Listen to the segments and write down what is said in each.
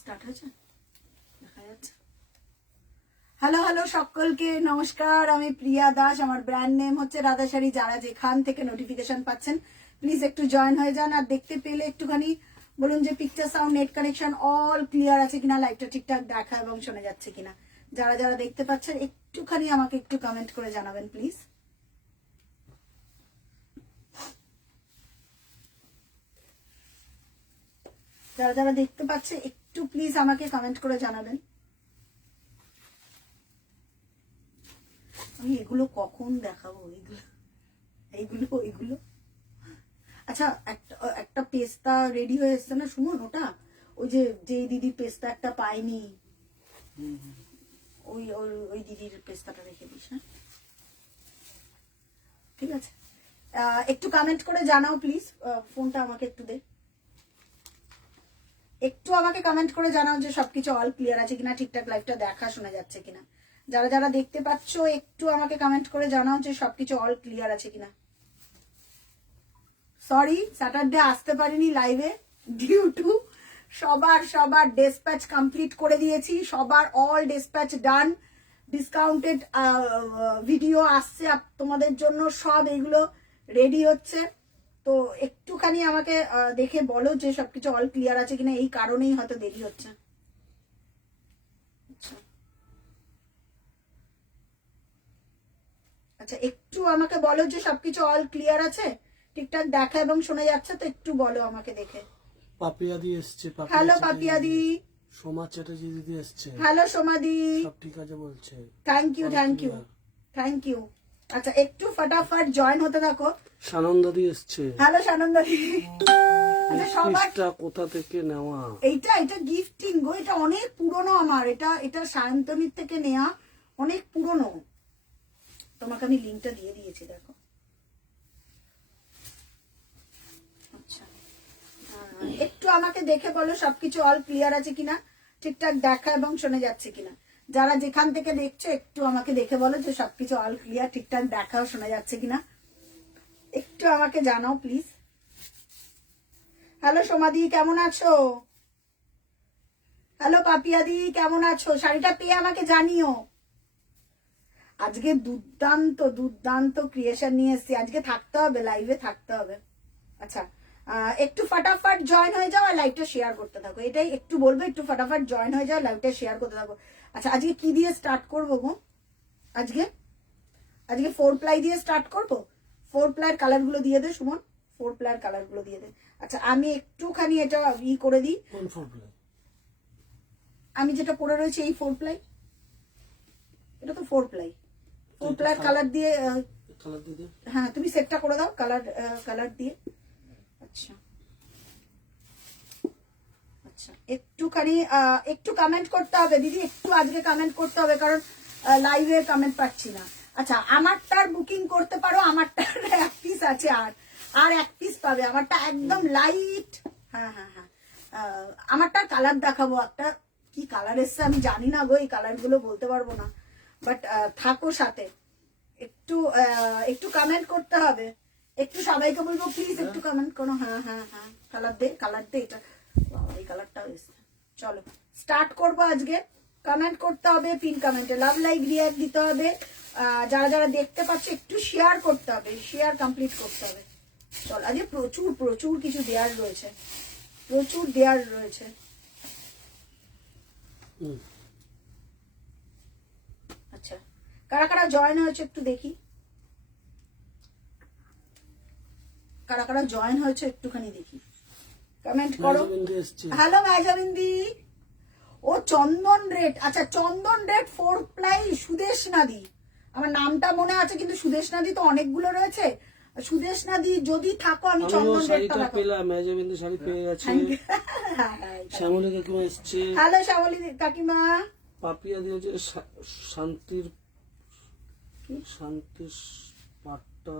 Start হয়েছে, দেখা যাচ্ছে। হ্যালো হ্যালো সকলকে নমস্কার, আমি প্রিয়া দাস, আমার ব্র্যান্ড নেম হচ্ছে রাধাশাড়ি। যারা যেখান থেকে নোটিফিকেশন পাচ্ছেন প্লিজ একটু জয়েন হয়ে যান। আর দেখতে পেলে একটুখানি বলুন যে picture, sound, net connection all clear আছে কিনা, লাইভটা ঠিকঠাক দেখা এবং শোনা যাচ্ছে কিনা। যারা যারা দেখতে পাচ্ছেন একটুখানি আমাকে একটু কমেন্ট করে জানাবেন প্লিজ। যারা যারা দেখতে পাচ্ছে একটু প্লিজ আমাকে কমেন্ট করে জানাবেন। আমি এগুলো কখন দেখাবো? এইগুলো আচ্ছা, একটা পেস্তা রেডি হয়ে এসছে না সুমন, ওটা ওই যে দিদি পেস্তা একটা পাইনি, ওই ওই দিদির পেস্তাটা রেখে দিস। হ্যাঁ ঠিক আছে, একটু কমেন্ট করে জানাও প্লিজ। ফোনটা আমাকে একটু দে, একটু আমাকে কমেন্ট করে জানাও যে সবকিছু অল ক্লিয়ার আছে কিনা, ঠিকঠাক লাইভটা দেখা শোনা যাচ্ছে কিনা। যারা যারা দেখতে পাচ্ছ একটু আমাকে কমেন্ট করে জানাও যে সবকিছু অল ক্লিয়ার আছে কিনা। সরি স্যাটারডে আসতে পারিনি লাইভে, ডিউ টু সবার ডেসপ্যাচ কমপ্লিট করে দিয়েছি, সবার অল ডেসপ্যাচ ডান। ডিসকাউন্টেড ভিডিও আসছে তোমাদের জন্য, সব এগুলো রেডি হচ্ছে। তো একটুখানি আমাকে দেখে বলো যে সবকিছু অল ক্লিয়ার আছে কিনা, এই কারণেই হয়তো দেরি হচ্ছে। আচ্ছা একটু আমাকে বলো যে সবকিছু অল ক্লিয়ার আছে, ঠিকঠাক দেখা এবং শোনা যাচ্ছে তো, একটু বলো আমাকে দেখে। পাপিয়াদি এসছে। হ্যালো পাপিয়াদি। সোমা চ্যাটার্জি দিদি এসছে। হ্যালো সোমাদি, সব ঠিক আছে বলছে। Thank you. আচ্ছা একটু ফটাফট জয়েন হতে থাকো। সানন্দাদি এসছে। হ্যালো সানন্দাদি। আচ্ছা সবার কোথা থেকে নেওয়া? এটা গিফটিং গো, এটা অনেক পুরনো আমার, এটা সায়ন্তনীর থেকে নেওয়া, অনেক পুরনো। তোমাকে আমি লিংকটা দিয়ে দিয়েছি, দেখো। আচ্ছা একটু আমাকে দেখে বলো সবকিছু অল ক্লিয়ার আছে কিনা, ঠিকঠাক দেখা এবং শোনা যাচ্ছে কিনা। যারা যেখান থেকে দেখছো একটু আমাকে দেখে বলো যে সবকিছু অল ক্লিয়ার, ঠিকঠাক দেখা ও শোনা যাচ্ছে কিনা, একটু আমাকে জানাও প্লিজ। হ্যালো সোমাদি, কেমন আছো? হ্যালো পাপিয়াদি, কেমন আছো? শাড়িটা পেয়ে আমাকে জানিও। আজকে দুর্দান্ত ক্রিয়েশন নিয়ে এসেছি, আজকে থাকতে হবে লাইভে, থাকতে হবে। আচ্ছা একটু ফটাফট জয়েন হয়ে যাও আর লাইভটা শেয়ার করতে থাকো, এটাই একটু বলবো, একটু ফটাফট জয়েন হয়ে যাও, লাইভটা শেয়ার করতে থাকো। আচ্ছা আজকে কি দিয়ে স্টার্ট করবো গো? আজকে 4 প্লাই দিয়ে স্টার্ট করবো। 4 প্লাইয়ের কালার গুলো দিয়ে দে সুমন, 4 প্লাইয়ের কালার গুলো দিয়ে দে। আচ্ছা আমি একটুখানি এটা করে দিই। কোন 4 প্লাই? আমি যেটা পরে রয়েছে এই 4 প্লাই, এটা তো 4 প্লাই। 4 প্লাইয়ের কালার দিয়ে হ্যাঁ তুমি সেটটা করে দাও কালার দিয়ে। আচ্ছা একটুখানি একটু কমেন্ট করতে হবে দিদি, একটু আজকে কমেন্ট করতে হবে, কারণ লাইভে কমেন্ট পাচ্ছি না। আচ্ছা আমারটার বুকিং করতে পারো, আমারটার 1 পিস আছে, আর 1 পিস পাবে, আমারটা একদম লাইট। হ্যাঁ আমারটার কালার দেখাবো, একটা কি কালার এসছে আমি জানি না গো, এই কালার গুলো বলতে পারবো না, বাট থাকো সাথে। একটু কমেন্ট করতে হবে, একটু সবাইকে বলবো প্লিজ একটু কমেন্ট করো। হ্যাঁ কালার দে এটা, এই কালারটাও এসছে। চলো স্টার্ট করবো আজকে। কমেন্ট করতে হবে, পিন কমেন্টে লাভ লাইক রিয়াক্ট দিতে হবে। যারা যারা দেখতে পাচ্ছে একটু শেয়ার করতে হবে, শেয়ার কমপ্লিট করতে হবে। চল আজকে প্রচুর কিছু দেওয়ার রয়েছে, আচ্ছা কারা কারা জয়েন হয়েছে একটু দেখি, কারা জয়েন হয়েছে একটুখানি দেখি, কমেন্ট করো। হ্যালো মেজাবিন্দি। ও চন্দন রেড, আচ্ছা চন্দন রেড 4 প্লাই সুদেশ নাদি, আমার নামটা মনে আছে কিন্তু সুদেশ নাদি তো অনেকগুলো রয়েছে। সুদেশ নাদি যদি থাকো আমি চন্দন রেডটা পেলাম। মেজাবিন্দি শাড়ি পেয়ে গেছে। শ্যামলী কাকিমা এসেছে। হ্যালো শ্যামলী কাকিমা। পাপিয়া দিয়েছে শান্তির পাটটা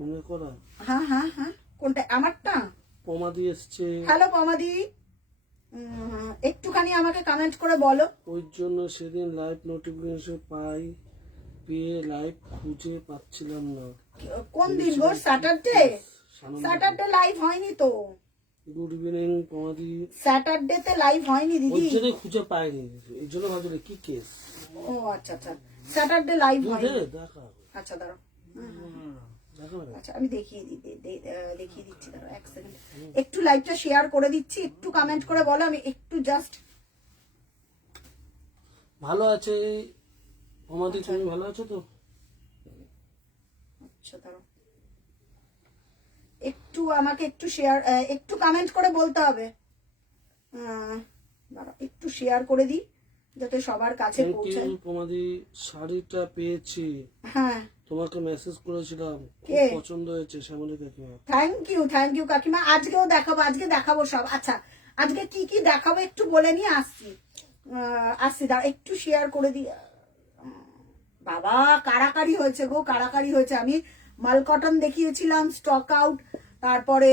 মনে করা। হ্যাঁ কোনটা? আমারটা। পমাদি এসছে। হ্যালো পমাদি, একটুখানি আমাকে কমেন্ট করে বলো। ওই জন্য সেদিন লাইভ নোটিফিকেশন পেয়ে লাইভ খুঁজে পাচ্ছিলাম না। কোন দিন গো? স্যাটারডে লাইভ হয়নি তো। গুড ইভিনিং তোমাদি। স্যাটারডে তে লাইভ হয়নি ওই দিদি। জন্য খুঁজে পাইনি, এই জন্য ভাবছিলাম কি কেস। ও আচ্ছা আচ্ছা, স্যাটারডে লাইভ হয়নি। দেখা আচ্ছা দাঁড়াও, দেখা না। আচ্ছা আমি দেখিয়ে দিচ্ছি, দাঁড়াও এক সেকেন্ড। একটু লাইভটা শেয়ার করে দিচ্ছি, একটু কমেন্ট করে বলো, আমি একটু জাস্ট। ভালো আছে তোমাদি, তুমি ভালো আছো তো? আচ্ছা দাঁড়াও, একটু আমাকে একটু শেয়ার, একটু কমেন্ট করে বলতে হবে। দাঁড়াও একটু শেয়ার করে দিই যাতে সবার কাছে পৌঁছায়। তোমাদি শাড়িটা পেয়েছি, হ্যাঁ তোমাকে মেসেজ করেছিলাম, খুব পছন্দ হয়েছে শ্যামলী কাকিমা। থ্যাংক ইউ কাকিমা। আজকেও দেখাবো, আজকে দেখাবো সব। আচ্ছা আজকে কি কি দেখাবো একটু বলে নিয়ে আসছি দাঁড়া, একটু শেয়ার করে দিই। বাবা কারাকারি হয়েছে গো, কারাকারি হয়েছে। আমি মাল কটন দেখিয়েছিলাম স্টক আউট, তারপরে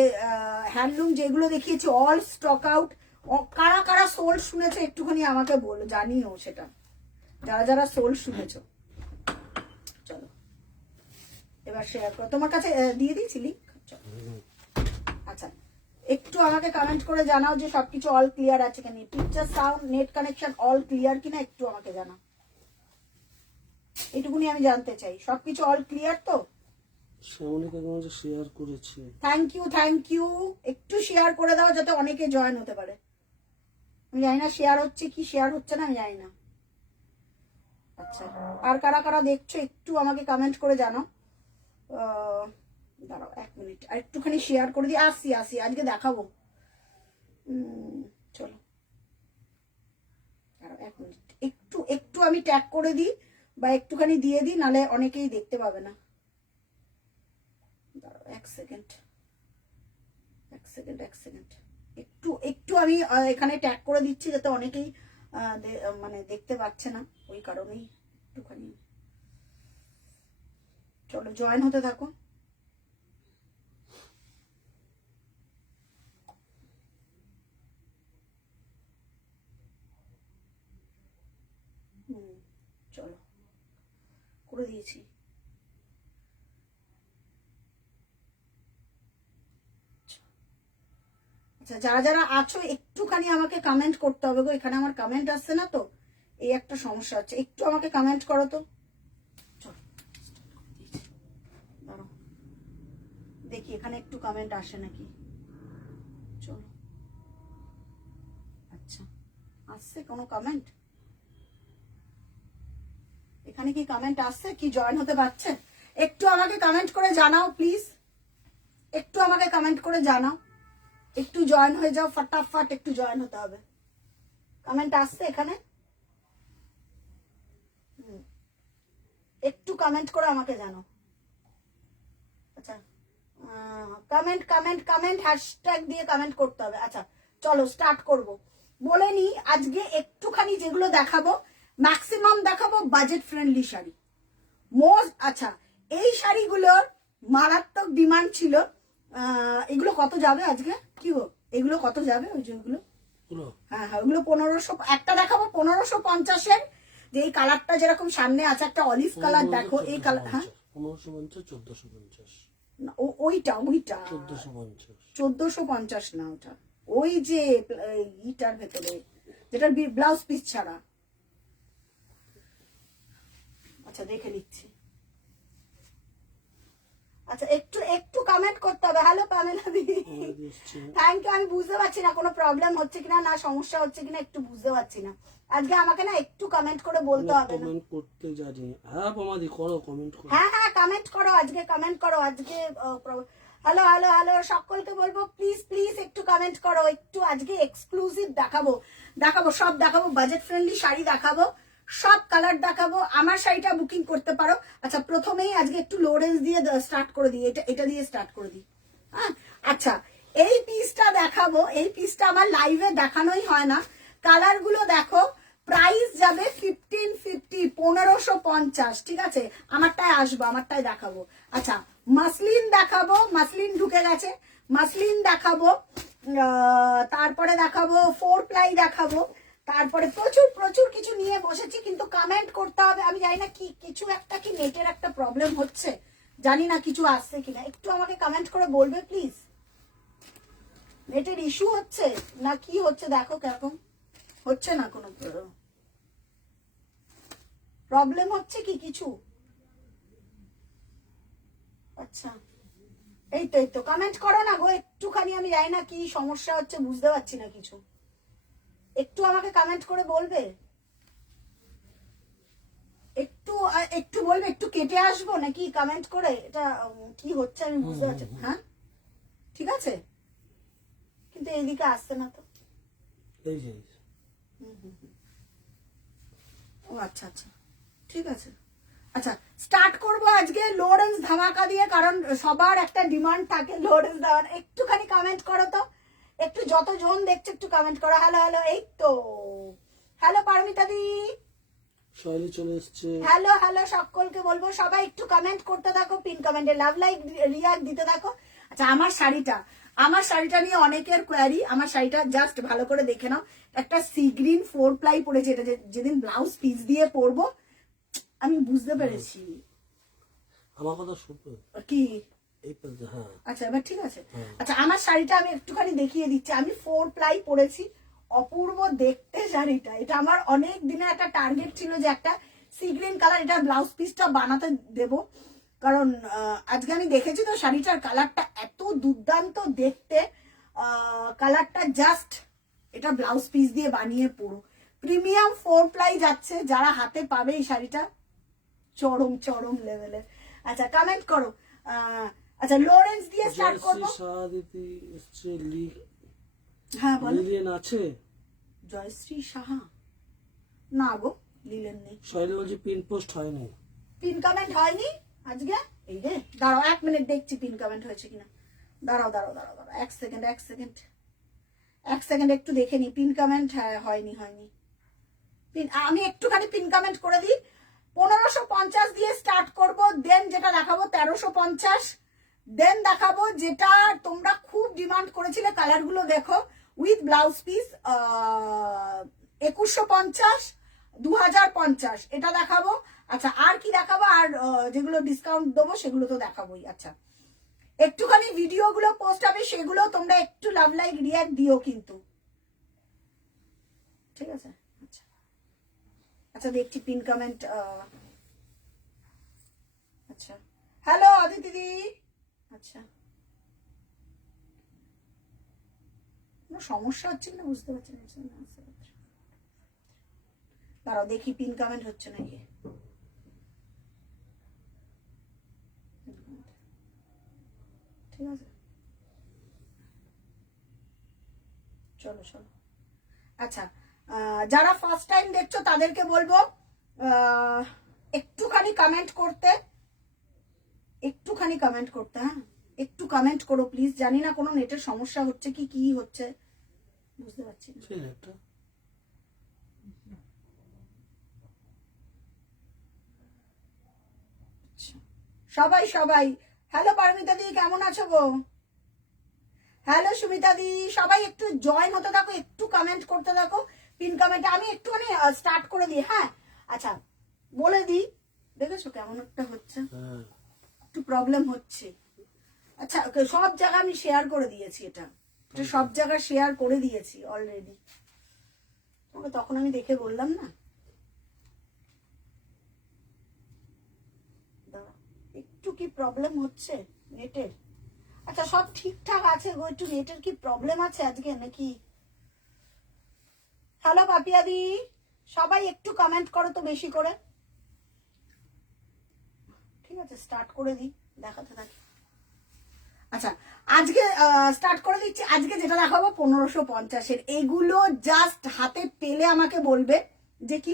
হ্যান্ডলুম যেগুলো দেখিয়েছি অল স্টক আউট। কারা কারা সোল শুনেছো একটুখানি আমাকে বলো, জানিও সেটা, যারা যারা সোল শুনেছো। চলো এবার শেয়ার করো, তোমার কাছে দিয়ে দিয়েছি লিঙ্ক। আচ্ছা একটু আমাকে কমেন্ট করে জানাও যে সবকিছু অল ক্লিয়ার আছে কিনা, picture sound net connection all clear কিনা, একটু আমাকে জানাও। এটুকুনি আমি জানতে চাই, সবকিছু অল ক্লিয়ার তো? শ্যামলী কাকিমা যে শেয়ার করেছে, থ্যাংক ইউ। একটু শেয়ার করে দাও যাতে অনেকে জয়েন হতে পারে। আমি জানি না শেয়ার হচ্ছে কি শেয়ার হচ্ছে না, আমি জানি না। আচ্ছা আর কারা কারা দেখছো একটু আমাকে কমেন্ট করে জানাও। দাঁড়াও এক মিনিট, আর একটুখানি শেয়ার করে দিই। আসি আজকে দেখাবো। চলো দাঁড়াও এক মিনিট, একটু আমি ট্যাগ করে দিই বা একটুখানি দিয়ে দিই, নালে অনেকেই দেখতে পাবে না। দাঁড়াও এক সেকেন্ড, একটু আমি এখানে ট্যাগ করে দিচ্ছি যাতে অনেকেই মানে দেখতে পাচ্ছে না, ওই কারণেই একটুখানি। চলো জয়েন হতে থাকো। চলো করে দিয়েছি। আচ্ছা যারা যারা আছো একটুখানি আমাকে কমেন্ট করতে হবে গো, এখানে আমার কমেন্ট আসছে না তো, এই একটা সমস্যা হচ্ছে। একটু আমাকে কমেন্ট করো তো। দাঁড়াও দেখি এখানে একটু কমেন্ট আসে নাকি। চলো আচ্ছা আসছে কোনো কমেন্ট? এখানে কি কমেন্ট আসছে, কি জয়েন হতে পারছে? একটু আমাকে কমেন্ট করে জানাও প্লিজ, একটু আমাকে কমেন্ট করে জানাও, একটু জয়েন হয়ে যাও ফটাফট, একটু জয়েন হতে হবে। কমেন্ট আসছে এখানে? একটু কমেন্ট করে আমাকে জানাও। আচ্ছা কমেন্ট হ্যাশট্যাগ দিয়ে কমেন্ট করতে হবে। আচ্ছা চলো স্টার্ট করব। বলে নি আজকে একটুখানি যেগুলো দেখাবো ম্যাক্সিমাম দেখাবো বাজেট ফ্রেন্ডলি শাড়ি। আচ্ছা এই শাড়িগুলোর মারাত্মক ডিমান্ড ছিল। এগুলো কত যাবে আজকে, কি গো এগুলো কত যাবে? ওই যেগুলো হ্যাঁ ওগুলো 1500, একটা দেখাবো 1550-এর, যে এই কালারটা যেরকম সামনে আছে একটা অলিভ কালার, দেখো এই কালার। হ্যাঁ 1550 1450, ওইটা 1450 না, ওটা ওই যে ইটার ভেতরে যেটা ব্লাউজ পিস ছাড়া। আচ্ছা দেখে নিচ্ছি। আচ্ছা একটু কমেন্ট করতে হবে। হ্যালো পামেলা দিদি, থ্যাংক ইউ। আমি বুঝতে পারছি না কোনো প্রবলেম হচ্ছে কিনা, না সমস্যা হচ্ছে কিনা, একটু বুঝতে পারছি না। আজকে আমাকে না একটু কমেন্ট করে বলতে হবে না। কমেন্ট করতে জানি। হ্যাঁ মামাদি করো, কমেন্ট করো। হ্যাঁ কমেন্ট করো, আজকে কমেন্ট করো আজকে। হ্যালো সকলকে বলবো প্লিজ একটু কমেন্ট করো। একটু আজকে এক্সক্লুসিভ দেখাবো সব দেখাবো, বাজেট ফ্রেন্ডলি শাড়ি দেখাবো, সব কালার দেখাবো। আমার শাড়িটা বুকিং করতে পারো। আচ্ছা প্রথমেই আজকে একটু লো রেঞ্জ দিয়ে স্টার্ট করে দিই, এটা দিয়ে স্টার্ট করে দিই। হ্যাঁ আচ্ছা এই পিসটা দেখাবো, এই পিসটা আমার লাইভে দেখানোই হয় না। কালার গুলো দেখো, প্রাইস যাবে 1550, 1550, ঠিক আছে? আমারটাই আসবো, আমারটাই দেখাবো। আচ্ছা মাসলিন দেখাবো, মাসলিন ঢুকে গেছে, মাসলিন দেখাবো, তারপরে দেখাবো 4 প্লাই দেখাবো, তারপরে প্রচুর কিছু নিয়ে বসেছি, কিন্তু কমেন্ট করতে হবে। আমি জানি না কি কিছু একটা, কি নেটের একটা প্রবলেম হচ্ছে, জানি না কিছু আসছে কিনা। একটু আমাকে কমেন্ট করে বলবে প্লিজ। নেটের ইস্যু হচ্ছে না কি হচ্ছে দেখো কিরকম হচ্ছে, না কোনো প্রবলেম হচ্ছে কি কিছু? আচ্ছা এই তো কমেন্ট করো না গো একটুখানি, আমি জানি না কি সমস্যা হচ্ছে, বুঝতে পারছি না কিছু, একটু আমাকে কমেন্ট করে বলবে, একটু বলবে, একটু কেটে আসবো নাকি কমেন্ট করে, এটা কি হচ্ছে আমি বুঝতে পারছি। হ্যাঁ ঠিক আছে, কিন্তু এইদিকে আসছে না তো। এই যে ও আচ্ছা আচ্ছা ঠিক আছে। আচ্ছা স্টার্ট করবো আজকে লরেন্স ধামাকা দিয়ে, কারণ সবার একটা ডিমান্ড থাকে লরেন্স ধামাকা। একটুখানি কমেন্ট করো তো, একটু যতজন দেখছে একটু কমেন্ট করো। হ্যালো হ্যালো, এই তো হ্যালো পারমিতা দি, শৈলী চলে এসছে। হ্যালো হ্যালো, সকলকে বলবো সবাই একটু কমেন্ট করতে থাকো, পিন কমেন্টে লাভ লাইক রিয়াক্ট দিতে থাকো। আচ্ছা আমার শাড়িটা নিয়ে অনেকের কোয়ারি, আমার শাড়িটা জাস্ট ভালো করে দেখে নাও, একটা সি গ্রিন 4 প্লাই পরেছে, এটা যেদিন ব্লাউজ পিস দিয়ে পরবো আমি বুঝতে পেরেছি। আমার কথা শুনবে কি? হ্যাঁ আচ্ছা এবার ঠিক আছে। আচ্ছা আমার শাড়িটা আমি একটুখানি দেখিয়ে দিচ্ছি, আমি 4 প্লাই পরেছি, অপূর্ব দেখতে শাড়িটা। এটা আমার অনেক দিনের একটা টার্গেট ছিল যে একটা সি গ্রিন কালার, এটা ব্লাউজ পিসটা বানাতে দেব, কারণ আজকে আমি দেখেছি তো শাড়িটার কালারটা এত দুর্দান্ত দেখতে, কালারটা জাস্ট এটা ব্লাউজ পিস দিয়ে বানিয়ে পরো। প্রিমিয়াম 4 প্লাই যাচ্ছে, যারা হাতে পাবে এই শাড়িটা চরম চরম লেভেলের। আচ্ছা কমেন্ট করো। আচ্ছা লরেন্স দিয়ে স্টার্ট করব। সাদিতি এসছে হ্যাঁ বলো। লিলিয়ান আছে? জয়শ্রী সাহা না গো, লিলেন নেই। শৈলী বলছি পিন পোস্ট হয়নি, পিন কমেন্ট হয়নি আজকে। এই রে দাঁড়াও 1 মিনিট দেখছি পিন কমেন্ট হয়েছে কিনা। দাঁড়াও 1 সেকেন্ড একটু দেখে নি পিন কমেন্ট। হ্যাঁ হয়নি পিন, আমি একটুখানি পিন কমেন্ট করে দিই। 1550 দিয়ে স্টার্ট করব, দেন যেটা দেখাবো 1350, দেন দেখাবো যেটা তোমরা খুব ডিমান্ড করেছিলে, কালারগুলো দেখো, উইথ ব্লাউজ পিস 2150, 2050 এটা দেখাবো। আচ্ছা আর কি দেখাবো, আর যেগুলো ডিসকাউন্ট দেবো সেগুলো তো দেখাবোই। আচ্ছা একটুখানি ভিডিওগুলো পোস্ট হবে, সেগুলো তোমরা একটু লাভ লাইক রিয়াক্ট দিও কিন্তু, ঠিক আছে? আচ্ছা আচ্ছা দেখছি পিন কমেন্ট। আচ্ছা হ্যালো অদিতি দি। আচ্ছা কোনো সমস্যা হচ্ছে কিনা বুঝতে পারছি না, দাঁড়াও দেখি পিন কমেন্ট হচ্ছে নাকি। ঠিক আছে চলো। আচ্ছা যারা ফার্স্ট টাইম দেখছো তাদেরকে বলবো একটুখানি কমেন্ট করতে, হ্যাঁ একটু কমেন্ট করো প্লিজ। জানি না কোনো নেটের সমস্যা হচ্ছে কি হচ্ছে বুঝতে পারছি না। সবাই হ্যালো পারমিতা দি কেমন আছো গো? হ্যালো সুমিতা দি, সবাই একটু জয়েন হতে থাকো, একটু কমেন্ট করতে থাকো পিন কমেন্টে। আমি একটুখানি স্টার্ট করে দিই। হ্যাঁ আচ্ছা বলে দিই, দেখেছো কেমন একটা হচ্ছে, একটু প্রবলেম হচ্ছে। আচ্ছা সব জায়গা আমি শেয়ার করে দিয়েছি, এটা সব জায়গা শেয়ার করে দিয়েছি অলরেডি, তোমাকে তখন আমি দেখে বললাম না। একটু কি প্রবলেম হচ্ছে নেটের? আচ্ছা সব ঠিকঠাক আছে গো, একটু নেটের কি প্রবলেম আছে আজকে নাকি? হ্যালো পাপিয়াদি, সবাই একটু কমেন্ট করো তো বেশি করে। ঠিক আছে স্টার্ট করে দিই, দেখাতে থাকি। আচ্ছা আজকে স্টার্ট করে দিচ্ছি। আজকে যেটা দেখাবো 1550-এর, এগুলো জাস্ট হাতে পেলে আমাকে বলবে যে কি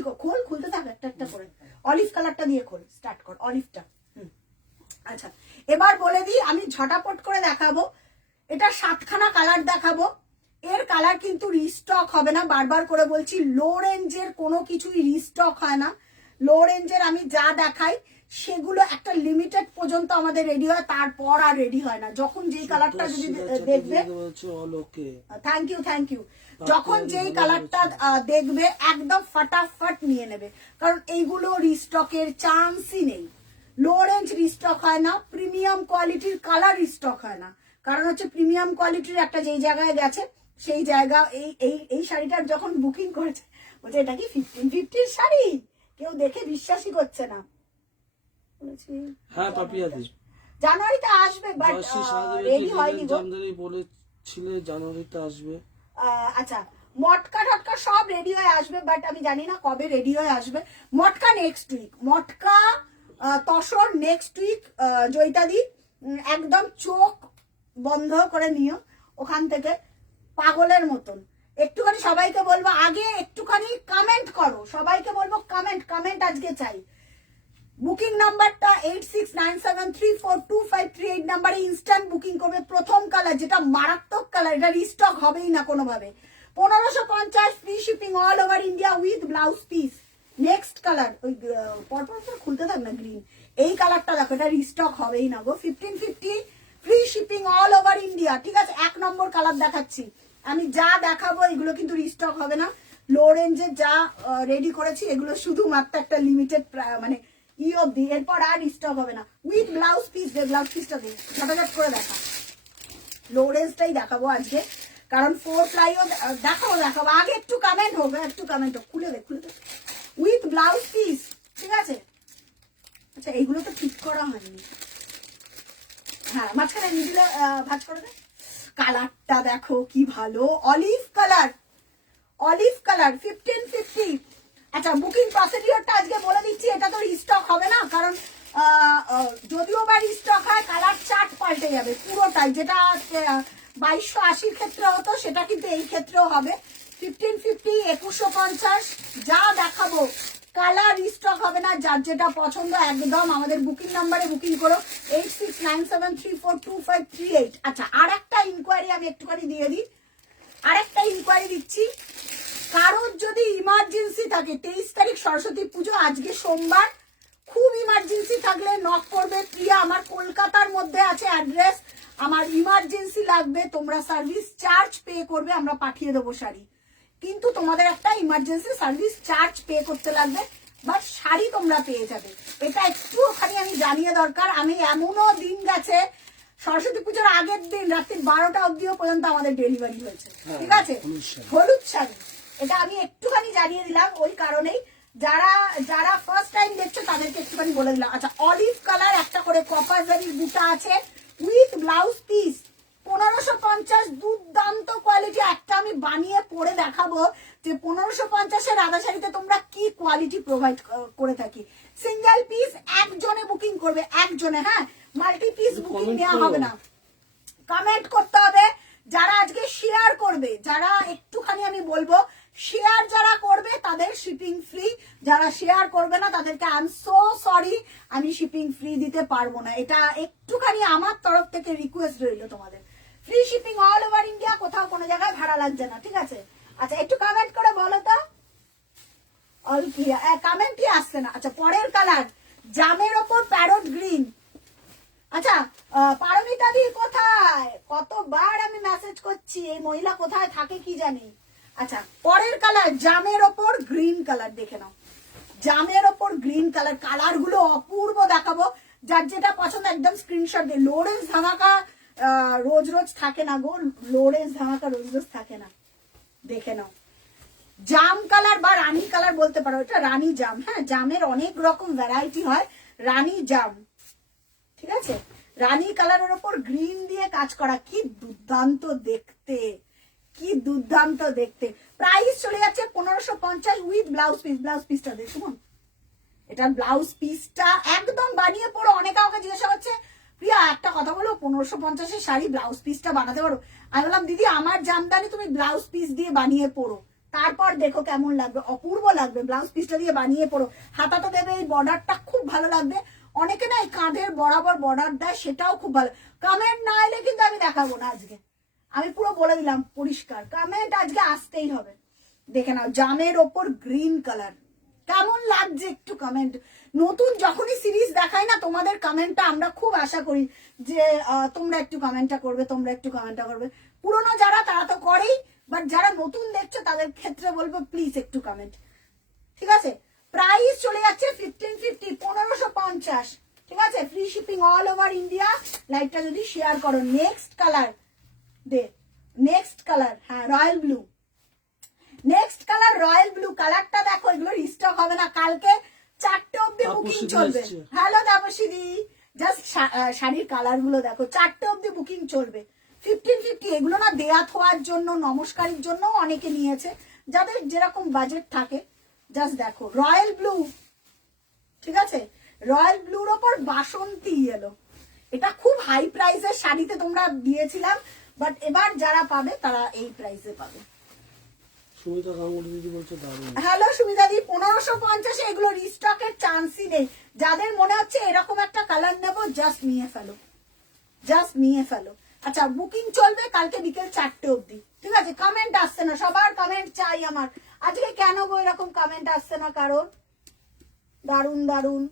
খুলতে থাক একটা করে। অলিভ কালারটা দিয়ে খোল, স্টার্ট কর অলিভটা। আচ্ছা এবার বলে দিই, আমি ঝটাপট করে দেখাবো, এটা 7খানা কালার দেখাবো। এর কালার কিন্তু রিস্টক হবে না, বারবার করে বলছি, লো রেঞ্জের কোনো কিছুই রিস্টক হয় না। লো রেঞ্জের আমি যা দেখাই সেগুলো একটা লিমিটেড পর্যন্ত আমাদের রেডি হয়, তারপর আর রেডি হয় না। যখন যেই কালারটা যদি দেখবে, থ্যাংক ইউ, যখন যেই কালারটা দেখবে একদম ফটাফট নিয়ে নেবে, কারণ এইগুলো রিস্টকের চান্সই নেই। লো রেঞ্জ রিস্টক হয় না, প্রিমিয়াম কোয়ালিটির কালার রিস্টক হয় না, কারণ হচ্ছে প্রিমিয়াম কোয়ালিটির একটা যেই জায়গায় গেছে সেই জায়গা এই শাড়িটার যখন বুকিং করেছে বলছে এটা কি 1550 শাড়ি, কেউ দেখে বিশ্বাসই করছে না। বলেছি হ্যাঁ পাপিয়া দি জানুয়ারিতে আসবে, বাট রেডি হয়নি গো। জানুয়ারি বলেছিলে জানুয়ারিতে আসবে। আচ্ছা, মটকা টটকা সব রেডি হয়ে আসবে, বাট আমি জানি না কবে রেডি হয়ে আসবে। মটকা নেক্সট উইক, মটকা তসর নেক্সট উইক। জয়িতাদি একদম চোখ বন্ধ করে নিও ওখান থেকে পাগলের মতন। একটুখানি সবাইকে বলবো আগে একটুখানি কমেন্ট করো, সবাইকে বলবো কমেন্ট আজকে চাই। বুকিং নাম্বারটা 8697342538 নাম্বারে ইনস্ট্যান্ট বুকিং করবে। প্রথম কালার যেটা মারাত্মক কালার, এটা রিস্টক হবেই না কোনোভাবে। 1550 free shipping all over India with blouse piece. Next colour ওই পরপর খুলতে থাক না, গ্রিন। এই কালারটা দেখো, এটা রিস্টক হবেই না গো। 1550 free shipping all over India. ঠিক আছে, 1 নম্বর কালার দেখাচ্ছি আমি। যা দেখাবো এগুলো কিন্তু রিস্টক হবে না। লো রেঞ্জে যা রেডি করেছি এগুলো শুধুমাত্র একটা লিমিটেড মানে অব্দি, এরপর আর স্টক হবে না। উইথ ব্লাউজ পিস, ব্লাউজ পিসটা দিই ঝটাঝট করে দেখা। লো রেঞ্জটাই দেখাবো আজকে, কারণ 4 প্লাইও দেখাবো। আগে একটু কমেন্ট হবে, একটু কমেন্ট হোক। খুলে দে উইথ ব্লাউজ পিস। ঠিক আছে, আচ্ছা এইগুলো তো ঠিক করা হয়নি। হ্যাঁ, মাঝখানে মিডিলে ভাঁজ করে দে। কালারটা দেখো কি ভালো, অলিভ কালার 1550। আচ্ছা, বুকিং প্রসিডিওরটা আজকে বলে দিচ্ছি। এটা তো রিস্টক হবে না, কারণ যদিও বা রিস্টক হয় কালার চার্ট পাল্টে যাবে পুরোটাই। যেটা 2280 ক্ষেত্রে হতো সেটা কিন্তু এই ক্ষেত্রেও হবে। 1550 2150 যা দেখাবো কালার রিস্টক হবে না। যার যেটা পছন্দ একদম আমাদের বুকিং নাম্বারে বুকিং করো 8697342538। আচ্ছা, আর একটা ইনকোয়ারি আমি একটুখানি দিয়ে দিই, আরেকটা ইনকোয়ারি দিচ্ছি। কারোর যদি ইমার্জেন্সি থাকে, 23 তারিখ সরস্বতী পুজো, আজকে সোমবার, খুব ইমার্জেন্সি থাকলে নক করবে। প্রিয়া আমার কলকাতার মধ্যে আছে অ্যাড্রেস, আমার ইমার্জেন্সি লাগবে, তোমরা সার্ভিস চার্জ পে করবে, আমরা পাঠিয়ে দেবো শাড়ি। কিন্তু তোমাদের একটা ইমার্জেন্সি সার্ভিস চার্জ পে করতে লাগবে, বাট শাড়ি তোমরা পেয়ে যাবে। এটা একটু ওখানে আমি জানিয়ে দরকার। আমি এমনও দিন গেছে সরস্বতী পুজোর আগের দিন রাত্রি 12টা অব্দিও পর্যন্ত আমাদের ডেলিভারি হয়েছে। ঠিক আছে, হলুদ শাড়ি, এটা আমি একটুখানি জানিয়ে দিলাম ওই কারণেই। যারা ফার্স্ট টাইম দেখছো তাদেরকে একটুখানি বলে দিলাম। আচ্ছা, অলিভ কালার একটা করে কপার জারির বুটা আছে উইথ ব্লাউজ পিস 1550। দুর্দান্ত কোয়ালিটি। একটা আমি বানিয়ে পরে দেখাবো যে 1550-এর আদা শাড়িতে তোমরা কি কোয়ালিটি প্রোভাইড করে থাকি। সিঙ্গেল পিস একজনে বুকিং করবে, একজনে। হ্যাঁ, মাল্টি পিস বুকিং নেওয়া হবে না। কমেন্ট করতে হবে যারা আজকে শেয়ার করবে, যারা একটুখানি আমি বলবো শেয়ার যারা করবে তাদের শিপিং ফ্রি, যারা শেয়ার করবে না তাদেরকে আই এম সো সরি, আমি শিপিং ফ্রি দিতে পারবো না। এটা একটুখানি আমার তরফ থেকে রিকোয়েস্ট রইল তোমাদের। Free shipping all over India, কোথাও কোনো জায়গায় ভাড়া লাগছে না। ঠিক আছে, আচ্ছা একটু কমেন্ট করে বলো তো। অল কি কমেন্টই আসছে না। আচ্ছা, পরের কালার জামের ওপর প্যারট গ্রিন। আচ্ছা, পারমিতা দি কোথায়? কতবার আমি মেসেজ করছি, এই মহিলা কোথায় থাকে কি জানি। আচ্ছা, পরের কালার জামের ওপর গ্রিন কালার, দেখে নাও। জামের ওপর গ্রিন কালার, কালার গুলো অপূর্ব দেখাবো। যার যেটা পছন্দ একদম স্ক্রিনশট দিয়ে। লোরেন্স ধামাকা রোজ রোজ থাকে না গো, লোরেন্স ধামাকা রোজ রোজ থাকে না, দেখে নাও। জাম কালার বা রানী কালার বলতে পারো, এটা রানী জাম। হ্যাঁ, জামের অনেক রকম ভ্যারাইটি হয়, রানী জাম। ঠিক আছে, রানী কালারের ওপর গ্রিন দিয়ে কাজ করা, কি দুর্দান্ত দেখতে, কি দুর্দান্ত দেখতে। প্রাইস চলে যাচ্ছে 1550 উইথ ব্লাউজ পিস। ব্লাউজ পিসটা দেখুন, এটার ব্লাউজ পিসটা একদম বানিয়ে পড়ো। অনেকে আমাকে জিজ্ঞাসা করছে প্রিয়া একটা কথা বলো, 1550-এর শাড়ি ব্লাউজ পিসটা বানাতে পারো? আমি বললাম দিদি আমার জামদানি তুমি ব্লাউজ পিস দিয়ে বানিয়ে পড়ো, তারপর দেখো কেমন লাগবে, অপূর্ব লাগবে। ব্লাউজ পিসটা দিয়ে বানিয়ে পড়ো, হাতাটা দেবে, এই বর্ডারটা খুব ভালো লাগবে। অনেকে না এই কাঁধের বরাবর বর্ডার দেয়, সেটাও খুব ভালো। কমেন্ট না এলে কিন্তু আমি দেখাবো না আজকে, আমি পুরো বলে দিলাম পরিষ্কার, কমেন্ট আজকে আসতেই হবে। দেখে নাও, জামের ওপর গ্রিন কালার, কেমন লাগছে একটু কমেন্ট। নতুন যখনই সিরিজ দেখাই না তোমাদের কমেন্টটা আমরা খুব আশা করি যে তোমরা একটু কমেন্টটা করবে, তোমরা একটু কমেন্টটা করবে। পুরোনো যারা তারা তো করেই, বাট যারা নতুন দেখছো তাদের ক্ষেত্রে বলবো প্লিজ একটু কমেন্ট। ঠিক আছে, প্রাইস চলে যাচ্ছে 1550, 1550। ঠিক আছে, free shipping all over India. লাইভটা যদি শেয়ার করো। নেক্সট কালার দে, নেক্সট কালার, হ্যাঁ royal blue, next colour royal blue. কালারটা দেখো, এগুলো রিস্টক হবে না, কালকে 4টে অব্দি বুকিং চলবে। হ্যালো তাপসী, জাস্ট শাড়ির কালার গুলো দেখো, 4টে অব্দি বুকিং চলবে। 1550 এগুলো না দেয়া থোয়ার জন্য, নমস্কারের জন্য অনেকে নিয়েছে, যাদের যেরকম বাজেট থাকে। জাস্ট দেখো রয়্যাল ব্লু, ঠিক আছে, রয়্যাল ব্লুর ওপর বাসন্তী এলো। এটা খুব হাই প্রাইসের শাড়িতে তোমরা দিয়েছিলাম, বাট এবার যারা পাবে তারা এই প্রাইসে পাবে। সুমিতা গাঙ্গুলি দিদি বলছে দারুণ। হ্যালো সুমিতা দি, 1550 এগুলো রিস্টকের চান্সই নেই। যাদের মনে হচ্ছে এরকম একটা কালার নেবো, জাস্ট নিয়ে ফেলো, জাস্ট নিয়ে ফেলো। আচ্ছা, বুকিং চলবে কালকে বিকেল 4টে অব্দি, ঠিক আছে। কমেন্ট আসছে না, সবার কমেন্ট চাই আমার। আজকে কেন গো এরকম কমেন্ট আসছে না কারণ? দারুন দারুন,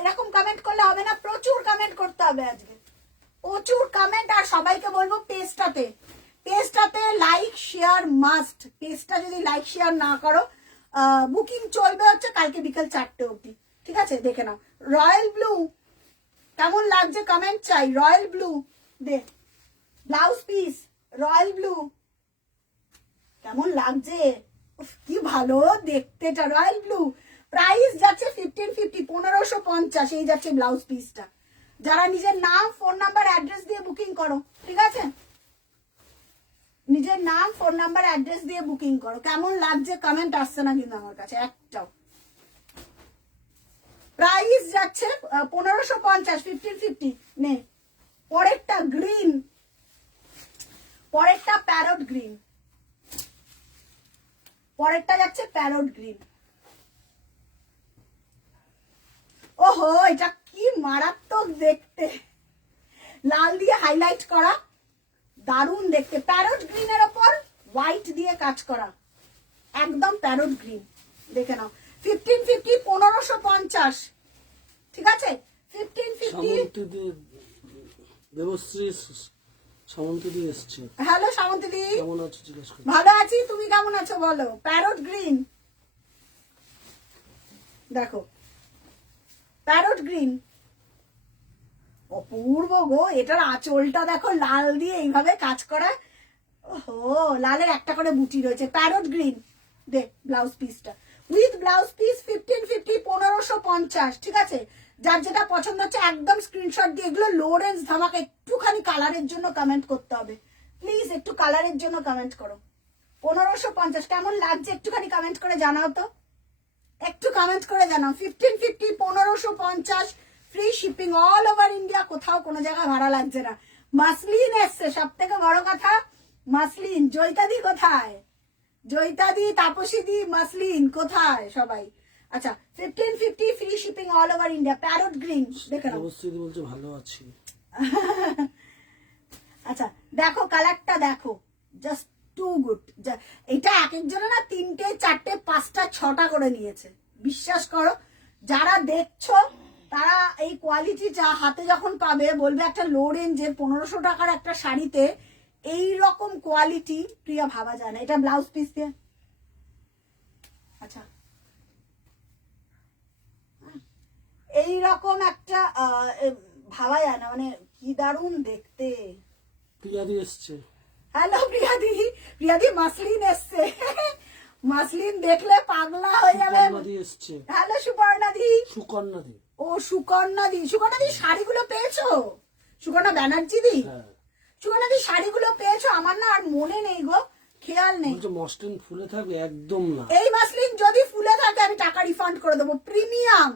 এরকম কমেন্ট করলে হবে না, প্রচুর কমেন্ট করতে হবে আজকে, প্রচুর কমেন্ট। আর সবাইকে বলবো পেজটাতে, পেজটাতে লাইক শেয়ার মাস্ট। পেজটা যদি লাইক শেয়ার না করো, বুকিং চলবে হচ্ছে কালকে বিকেল 4টে অব্দি, ঠিক আছে। দেখে নাও রয়্যাল ব্লু কেমন লাগছে, কমেন্ট চাই। রয়্যাল ব্লু দে, ব্লাউজ পিস রয়্যাল ব্লু কেমন লাগছে, উফ, কি ভালো দেখতে এটা। রয়্যাল ব্লু প্রাইস যাচ্ছে 1550, 1550 এই যাচ্ছে ব্লাউজ পিসটা। যারা নিজের নাম, ফোন নাম্বার, অ্যাড্রেস দিয়ে বুকিং করো, ঠিক আছে, নিজের নাম, ফোন নাম্বার, অ্যাড্রেস দিয়ে বুকিং করো। কেমন লাগছে কমেন্ট আসছে না কিন্তু আমার কাছে একটাও। প্রাইস যাচ্ছে 1550, 1550 নে। পরেরটা গ্রিন, পরেরটা প্যারট গ্রিন, পরেরটা যাচ্ছে প্যারট গ্রিন। ওহো, এটা কি মারাত্মক দেখতে, লাল দিয়ে হাইলাইট করা, দারুণ দেখতে। প্যারট গ্রিনের ওপর হোয়াইট দিয়ে কাজ করা, একদম প্যারট গ্রিন। দেখে নাও 1550, 1550, ঠিক আছে। 1550। দেবশ্রী সামন্তী দি এসছে। হ্যালো সামন্তী দি, কেমন আছো জিজ্ঞেস করো। ভালো আছি, তুমি কেমন আছো বলো। প্যারট গ্রিন দেখো, প্যারট গ্রিন অপূর্ব গো। এটার আঁচলটা দেখো, লাল দিয়ে এইভাবে কাজ করা, ওহো, লালের একটা করে বুটি রয়েছে। প্যারট গ্রিন দে, ব্লাউজ পিসটা উইথ ব্লাউজ পিস 1550, 1550, ঠিক আছে। যার যেটা পছন্দ হচ্ছে একদম স্ক্রিনশট দিয়ে। এগুলো লো রেঞ্জ ধামাকা। একটুখানি কালারের জন্য কমেন্ট করতে হবে প্লিজ, একটু কালারের জন্য কমেন্ট করো। 1550 কেমন লাগছে একটুখানি কমেন্ট করে জানাও তো, একটু কমেন্ট করে জানাও। 1550, 1550, free shipping all over India, কোথাও কোনো জায়গায় ভাড়া লাগছে না। মাসলিন এসছে, সব থেকে বড় কথা মাসলিন। জয়িতাদি কোথায়, জয়িতাদি, তাপসীদি, মাসলিন কোথায় সবাই? আচ্ছা 1550, free shipping all over India, parrot green. দেখে নাও। দেবশ্রী দি বলছে ভালো আছি। আচ্ছা দেখো কালারটা দেখো, জাস্ট টু গুড। এটা এক একজনে না 3টে 4টে 5টা 6টা করে নিয়েছে, বিশ্বাস করো। যারা দেখছো তারা এই কোয়ালিটি হাতে যখন পাবে বলবে একটা লো রেঞ্জের 1500 টাকার একটা শাড়িতে এই রকম কোয়ালিটি প্রিয়া ভাবা যায় না। এটা ব্লাউজ পিস দিয়ে, আচ্ছা এইরকম একটা ভাবা যায় না, মানে কি দারুণ দেখতে। প্রিয়াদি এসছে। হ্যালো প্রিয়াদি, প্রিয়াদি মাসলিন এসছে। মাসলিন দেখলে পাগলা হয়ে যাবে। সুকন্যাদি এসছে। হ্যালো সুপর্ণাদি। সুকন্যাদি, ও সুকন্যাদি, সুকন্যাদি শাড়িগুলো পেয়েছো? সুকন্যা ব্যানার্জি দি, হ্যাঁ সুকন্যাদি শাড়িগুলো পেয়েছো? আমার না আর মনে নেই গো, খেয়াল নেই। বলছে মসলিন ফুলে থাকবে, একদম না। এই মাসলিন যদি ফুলে থাকে আমি টাকা রিফান্ড করে দেবো, প্রিমিয়াম।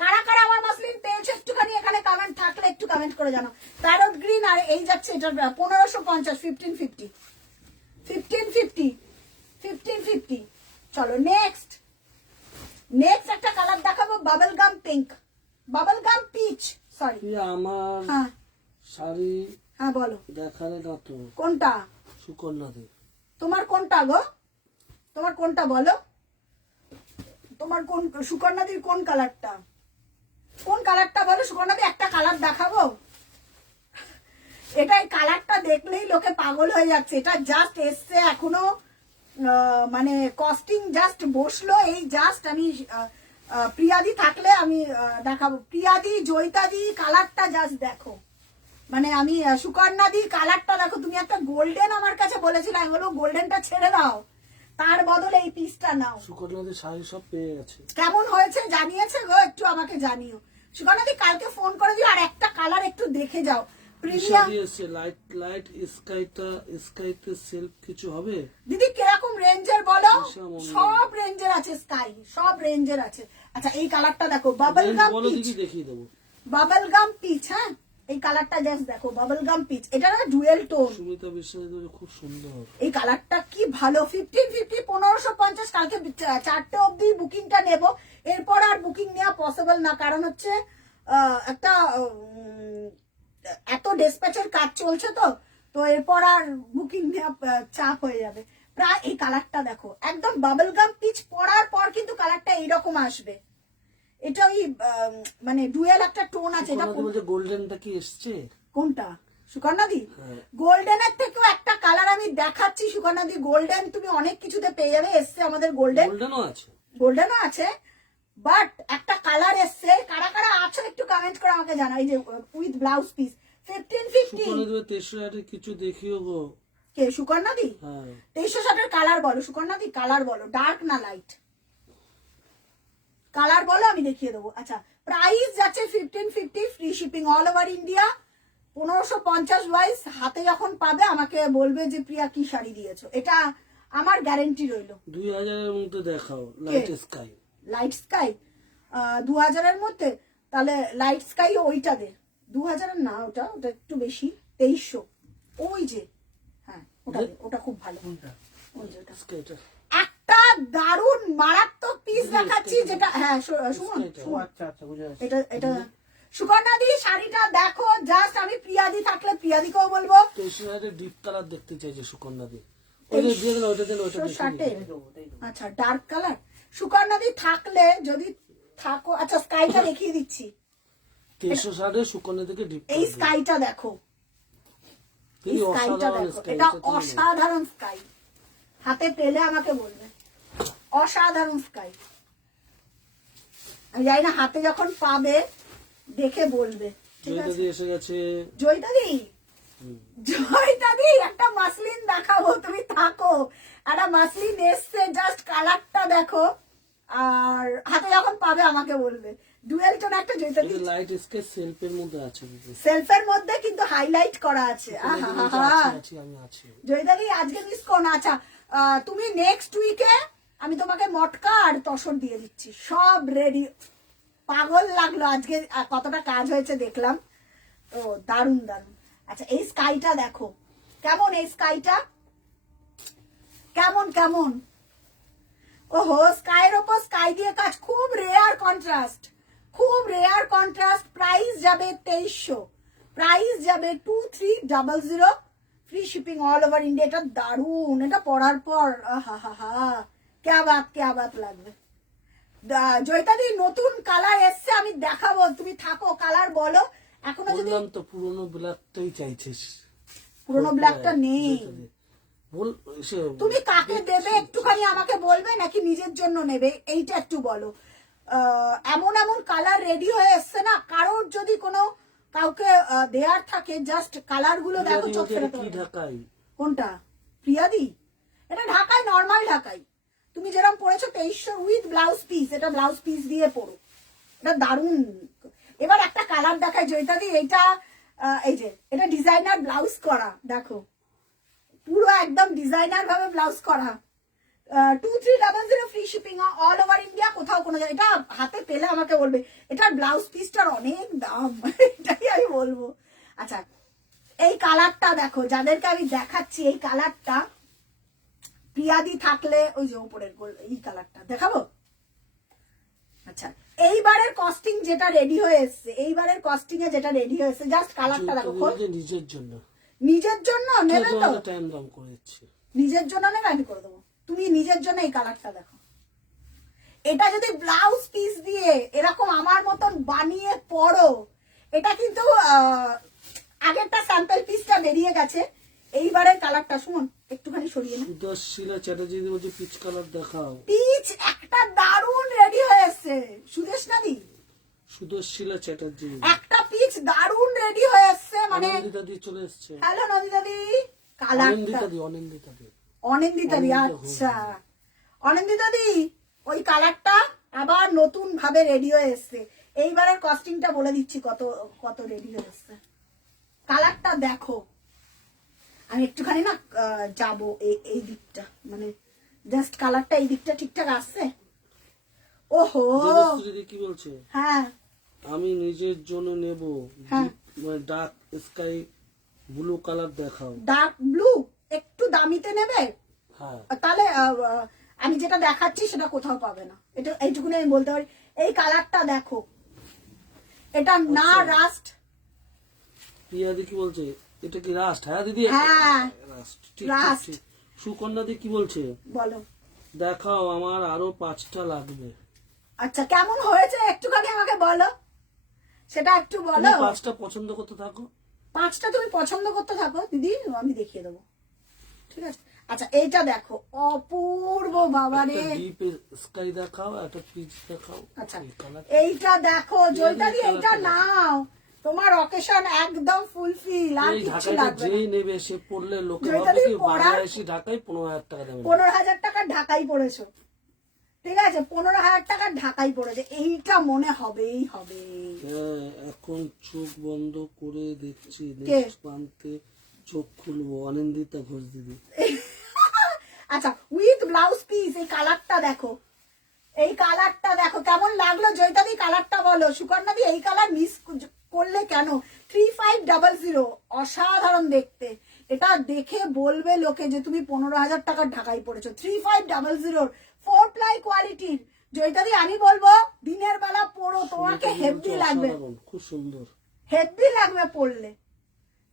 কারা কারা আমার মাসলিন পেয়েছো একটুখানি এখানে কমেন্ট থাকলে একটু কমেন্ট করে জানো। প্যারট গ্রিন, আর এই যাচ্ছে এটার 1550, 1550, 1550, 1550। চলো নেক্সট, নেক্সট একটা কালার দেখাবো, bubble gum pink, bubble gum peach, sorry. Priya আমার হ্যাঁ শাড়ি হ্যাঁ বলো, দেখালে না তো। কোনটা সুকন্যাদি, তোমার, কোনটা গো, তোমার কোনটা বলো, তোমার কোন সুকন্যাদির কোন কালারটা, কোন কালারটা বলো সুকন্যাদি, একটা কালার দেখাবো। এটা এই কালারটা দেখলেই লোকে পাগল হয়ে যাচ্ছে। এটা জাস্ট এসছে এখনো, মানে কস্টিং জাস্ট বসলো, এই জাস্ট আমি প্রিয়াদি থাকলে আমি দেখাবো। প্রিয়াদি, জয়িতাদি কালারটা জাস্ট দেখো, মানে আমি সুকন্যাদি কালারটা দেখো। তুমি একটা গোল্ডেন আমার কাছে বলেছিলে, আমি বলবো গোল্ডেনটা ছেড়ে দাও, তার বদলে এই পিসটা নাও। সুকন্যাদের শাড়ি সব পেয়ে গেছে। কেমন হয়েছে জানিয়েছে গো, একটু আমাকে জানিও। সুকন্যাদি কালকে ফোন করে দিও, আর একটা কালার একটু দেখে যাও। প্রিমিয়াম লাইট লাইট স্কাইতে সেলফ কিছু হবে দিদি, কিরকম রেঞ্জের বলো? ঈশা সব রেঞ্জের আছে, স্কাই সব রেঞ্জের আছে। আচ্ছা এই কালারটা দেখো, বাবল গাম বলো পিচ, দেখি, দেখিয়ে দেবো। Bubble gum peach. হ্যাঁ এই কালারটা জাস্ট দেখো, বাবল গাম পিচ, এটা না ডুয়েল টোন। সুমিতা বিশ্বাসের খুব সুন্দর এই কালারটা কি ভালো। 1550, 1550। কালকে 4টে অবধি বুকিংটা নেব, এরপর আর বুকিং নেওয়া পসিবল না, কারণ হচ্ছে একটা এত ডিসপ্যাচের কাজ চলছে, তো এরপর আর বুকিং নেওয়া চাপ হয়ে যাবে। প্রায় এই কালারটা দেখো, একদম বাবল গাম পিচ পরার পর কিন্তু কালারটা এইরকম আসবে। এটা ওই মানে ডুয়েল একটা টোন আছে। এটা গোল্ডেনটা কি এসছে? কোনটা সুকন্যাদি? হ্যাঁ। গোল্ডেনের থেকেও একটা কালার আমি দেখাচ্ছি সুকন্যাদি। গোল্ডেন তুমি অনেক কিছুতে পেয়ে যাবে, এসছে আমাদের গোল্ডেন, গোল্ডেনও আছে, গোল্ডেনও আছে, বাট একটা কালার এসছে। কারা কারা আছো একটু কমেন্ট করে আমাকে জানাই, যে উইথ ব্লাউজ পিস 1550। সুকন্যাদের 2360 কিছু দেখিও গো। কে সুকন্যাদি? হ্যাঁ 2360 কালার বলো সুকন্যাদি, কালার বলো, ডার্ক না লাইট, কালার বলো আমি দেখিয়ে দেবো। আচ্ছা প্রাইস যাচ্ছে 1550, free shipping all over India. 1550 wise হাতে যখন পাবে আমাকে বলবে যে প্রিয়া কি শাড়ি দিয়েছো, এটা আমার গ্যারেন্টি রইলো। 2000 এর মধ্যে দেখাও লাইট স্কাই। লাইট স্কাই 2000 এর মধ্যে, তাহলে লাইট স্কাই ওইটা দে। 2000 এর না, ওটা ওটা একটু বেশি, 2300। ওই যে হ্যাঁ ওটা দে, ওটা খুব ভালো। ওই যে ওটা স্কাইটা একটা দারুণ মারাত্মক পিস দেখাচ্ছি, যেটা হ্যাঁ সুমন আচ্ছা আচ্ছা বুঝা গেছে। এটা এটা সুকন্যাদি শাড়িটা দেখো জাস্ট। আমি প্রিয়াদি থাকলে প্রিয়াদিকেও বলবো 2360 ডিপ কালার দেখতে চাইছে সুকন্যাদি। ওইটা দিয়ে দেন, ওইটা দেন, ওইটা শার্টে। আচ্ছা ডার্ক কালার সুকন্যাদি থাকলে যদি থাকো। আচ্ছা স্কাইটা দেখিয়ে দিচ্ছি। 2360 সুকন্যা থেকে ডিপ এই স্কাইটা দেখো, এই স্কাইটা দেখো, এটা অসাধারণ স্কাই। হাতে পেলে আমাকে বলবে, অসাধারণ স্কাই। আমি জানি না হাতে যখন পাবে দেখে বলবে, ঠিক আছে? এসে গেছে জয়িতাদি, জয়িতাদি একটা মাসলিন দেখাবো, তুমি থাকো। একটা মাসলিন এসছে, জাস্ট কালারটা দেখো, আর হাতে যখন পাবে আমাকে বলবে। ডুয়েল টোন একটা জয়িতাদি, লাইট স্কেচ সেলফের মধ্যে আছে, সেলফের মধ্যে কিন্তু হাইলাইট করা আছে। আমি আছি জয়িতাদি আজকে মিস করো না। আচ্ছা তুমি নেক্সট উইকে আমি তোমাকে মটকা আর তসর দিয়ে দিচ্ছি, সব রেডি। পাগল লাগলো আজকে কতটা কাজ হয়েছে দেখলাম, তো দারুন দারুন। আচ্ছা এই স্কাইটা দেখো কেমন, এই স্কাইটা কেমন কেমন। ওহো স্কাইয়ের ওপর স্কাই দিয়ে কাজ, খুব রেয়ার কন্ট্রাস্ট, খুব রেয়ার কন্ট্রাস্ট। প্রাইস যাবে 2300, প্রাইস যাবে 2300, free shipping all over India. এটা দারুন, এটা পরার পর হা হা হা কে বাত লাগবে। জয়িতাদি নতুন কালার এসছে, আমি দেখাবো, তুমি থাকো, কালার বলো। এখনো যদি তো পুরনো ব্ল্যাকটাই চাইছিস, পুরনো ব্ল্যাকটা নেই, বল তুমি কাকে দেবে একটুখানি আমাকে বলবে, নাকি নিজের জন্য নেবে এইটা একটু বলো। এমন এমন কালার রেডি হয়ে এসছে না, কারোর যদি কোনো কাউকে দেয়ার থাকে জাস্ট কালার গুলো দেখো, চোখ ফেরাতে হবে। ঢাকাই কোনটা প্রিয়াদি? এটা ঢাকায়, নর্মাল ঢাকাই, তুমি যেরকম পড়েছো 2300 উইথ ব্লাউজ পিস। এটা ব্লাউজ পিস দিয়ে পড়ো, এটা দারুন। এবার একটা কালার দেখায় জয়িতাদি, এইটা এই যে এটা ডিজাইনার ব্লাউজ করা, দেখো পুরো একদম ডিজাইনার ভাবে ব্লাউজ করা। 2300 free shipping all over India, কোথাও কোনো জায়গায়। এটা হাতে পেলে আমাকে বলবে, এটার ব্লাউজ পিসটার অনেক দাম, এটাই আমি বলবো। আচ্ছা এই কালারটা দেখো, যাদেরকে আমি দেখাচ্ছি এই কালারটা, প্রিয়াদি থাকলে ওই যে উপরের এই কালারটা দেখাবো। আচ্ছা এইবারের কস্টিং যেটা রেডি হয়ে এসছে, এইবারের কস্টিং এ যেটা রেডি হয়ে এসছে, জাস্ট কালারটা দেখো। নিজের জন্য, নিজের জন্য নেবে তো, টাইম দাম করেছি, নিজের জন্য নেবে, আমি করে দেবো। তুমি নিজের জন্য এই কালারটা দেখো, এটা যদি ব্লাউজ পিস দিয়ে এরকম আমার মতন বানিয়ে পরো, এটা কিন্তু আগেরটা স্যাম্পল পিসটা বেরিয়ে গেছে, এইবারের কালারটা শুন একটুখানি সরিয়ে না। সুদর্শিলা চ্যাটার্জি বলছে পিচ কালার দেখাও। পিচ একটা দারুন রেডি হয়ে এসছে। এসছে সুদেশনা দি, সুদর্শিলা চ্যাটার্জি, একটা পিচ দারুণ রেডি হয়ে এসছে মানে। অনিন্দিতা দি চলে এসছে। হ্যালো নন্দিতা দি, কালারটা অনিন্দিতা দি, অনিন্দিতা দি, অনিন্দিতা দি, অনিন্দিতা আচ্ছা অনিন্দিতা দি, ওই কালারটা আবার নতুন ভাবে রেডি হয়ে এসছে। এইবারের কস্টিংটা বলে দিচ্ছি কত কত রেডি হয়ে এসছে। কালারটা দেখো, আমি একটুখানি না যাবো এই দিকটা, মানে জাস্ট কালারটা এই দিকটা ঠিকঠাক আসছে। ওহো দেবশ্রী দি কি বলছে? হ্যাঁ আমি নিজের জন্য নেব হ্যাঁ। ডার্ক স্কাই ব্লু কালার দেখাও। ডার্ক ব্লু একটু দামিতে নেবে, হ্যাঁ তাহলে আমি যেটা দেখাচ্ছি সেটা কোথাও পাবে না, এটা এইটুকুনি আমি বলতে পারি। এই কালারটা দেখো, এটা না রাস্ট। প্রিয়া দি কি বলছে? এটা কি রাস্ট? হ্যাঁ দিদি, হ্যাঁ রাস্ট, ঠিক রাস্ট। ঠিক। সুকন্যা দি কি বলছে? বলো। দেখাও, আমার আরো 5টা লাগবে। আচ্ছা কেমন হয়েছে একটুখানি আমাকে বলো, সেটা একটু তুমি বলো। 5টা পছন্দ করতে থাকো। 5টা তুমি পছন্দ করতে থাকো দিদি, আমি দেখিয়ে দেবো, ঠিক আছে। আচ্ছা এইটা দেখো, অপূর্ব বাবারে। ডিপ স্কাই দেখাও, একটা পিচ দেখাও। আচ্ছা এই কালার এইটা দেখো জয়িতাদি, এইটা নাও, তোমার অকেশন একদম ফুলফিল, আর এই কিছু ঢাকাইটা লাগবে না। যেই নেবে সে পড়লে লোকে জয়িতা ভাবে দি, কি পড়ার- বাংলাদেশি ঢাকায় 15,000 টাকা দেবে। 15,000 টাকার ঢাকাই পড়েছো, ঠিক আছে, 15,000 টাকার ঢাকাই পড়েছে, এইটা মনে হবেই হবে। হ্যাঁ, এখন চোখ বন্ধ করে দেখছি, কে? নেক্সট প্রান্তে চোখ খুলবো। অনিন্দিতা ঘোষ দিদি। আচ্ছা উইথ ব্লাউজ পিস, এই কালারটা দেখো, এই কালারটা দেখো কেমন লাগলো জয়িতাদি, কালারটা বলো। সুকন্যাদি এই কালার মিস করলে কেন? 3500, অসাধারণ দেখতে। এটা দেখে বলবে লোকে যে তুমি 15,000 টাকার ঢাকাই পড়েছো। 3500 4 প্লাই কোয়ালিটির জয়িতাদি, আমি বলবো দিনের বেলা পরো, তোমাকে হেভি লাগবে, অসাধারণ, খুব সুন্দর। হেভি লাগবে পরলে।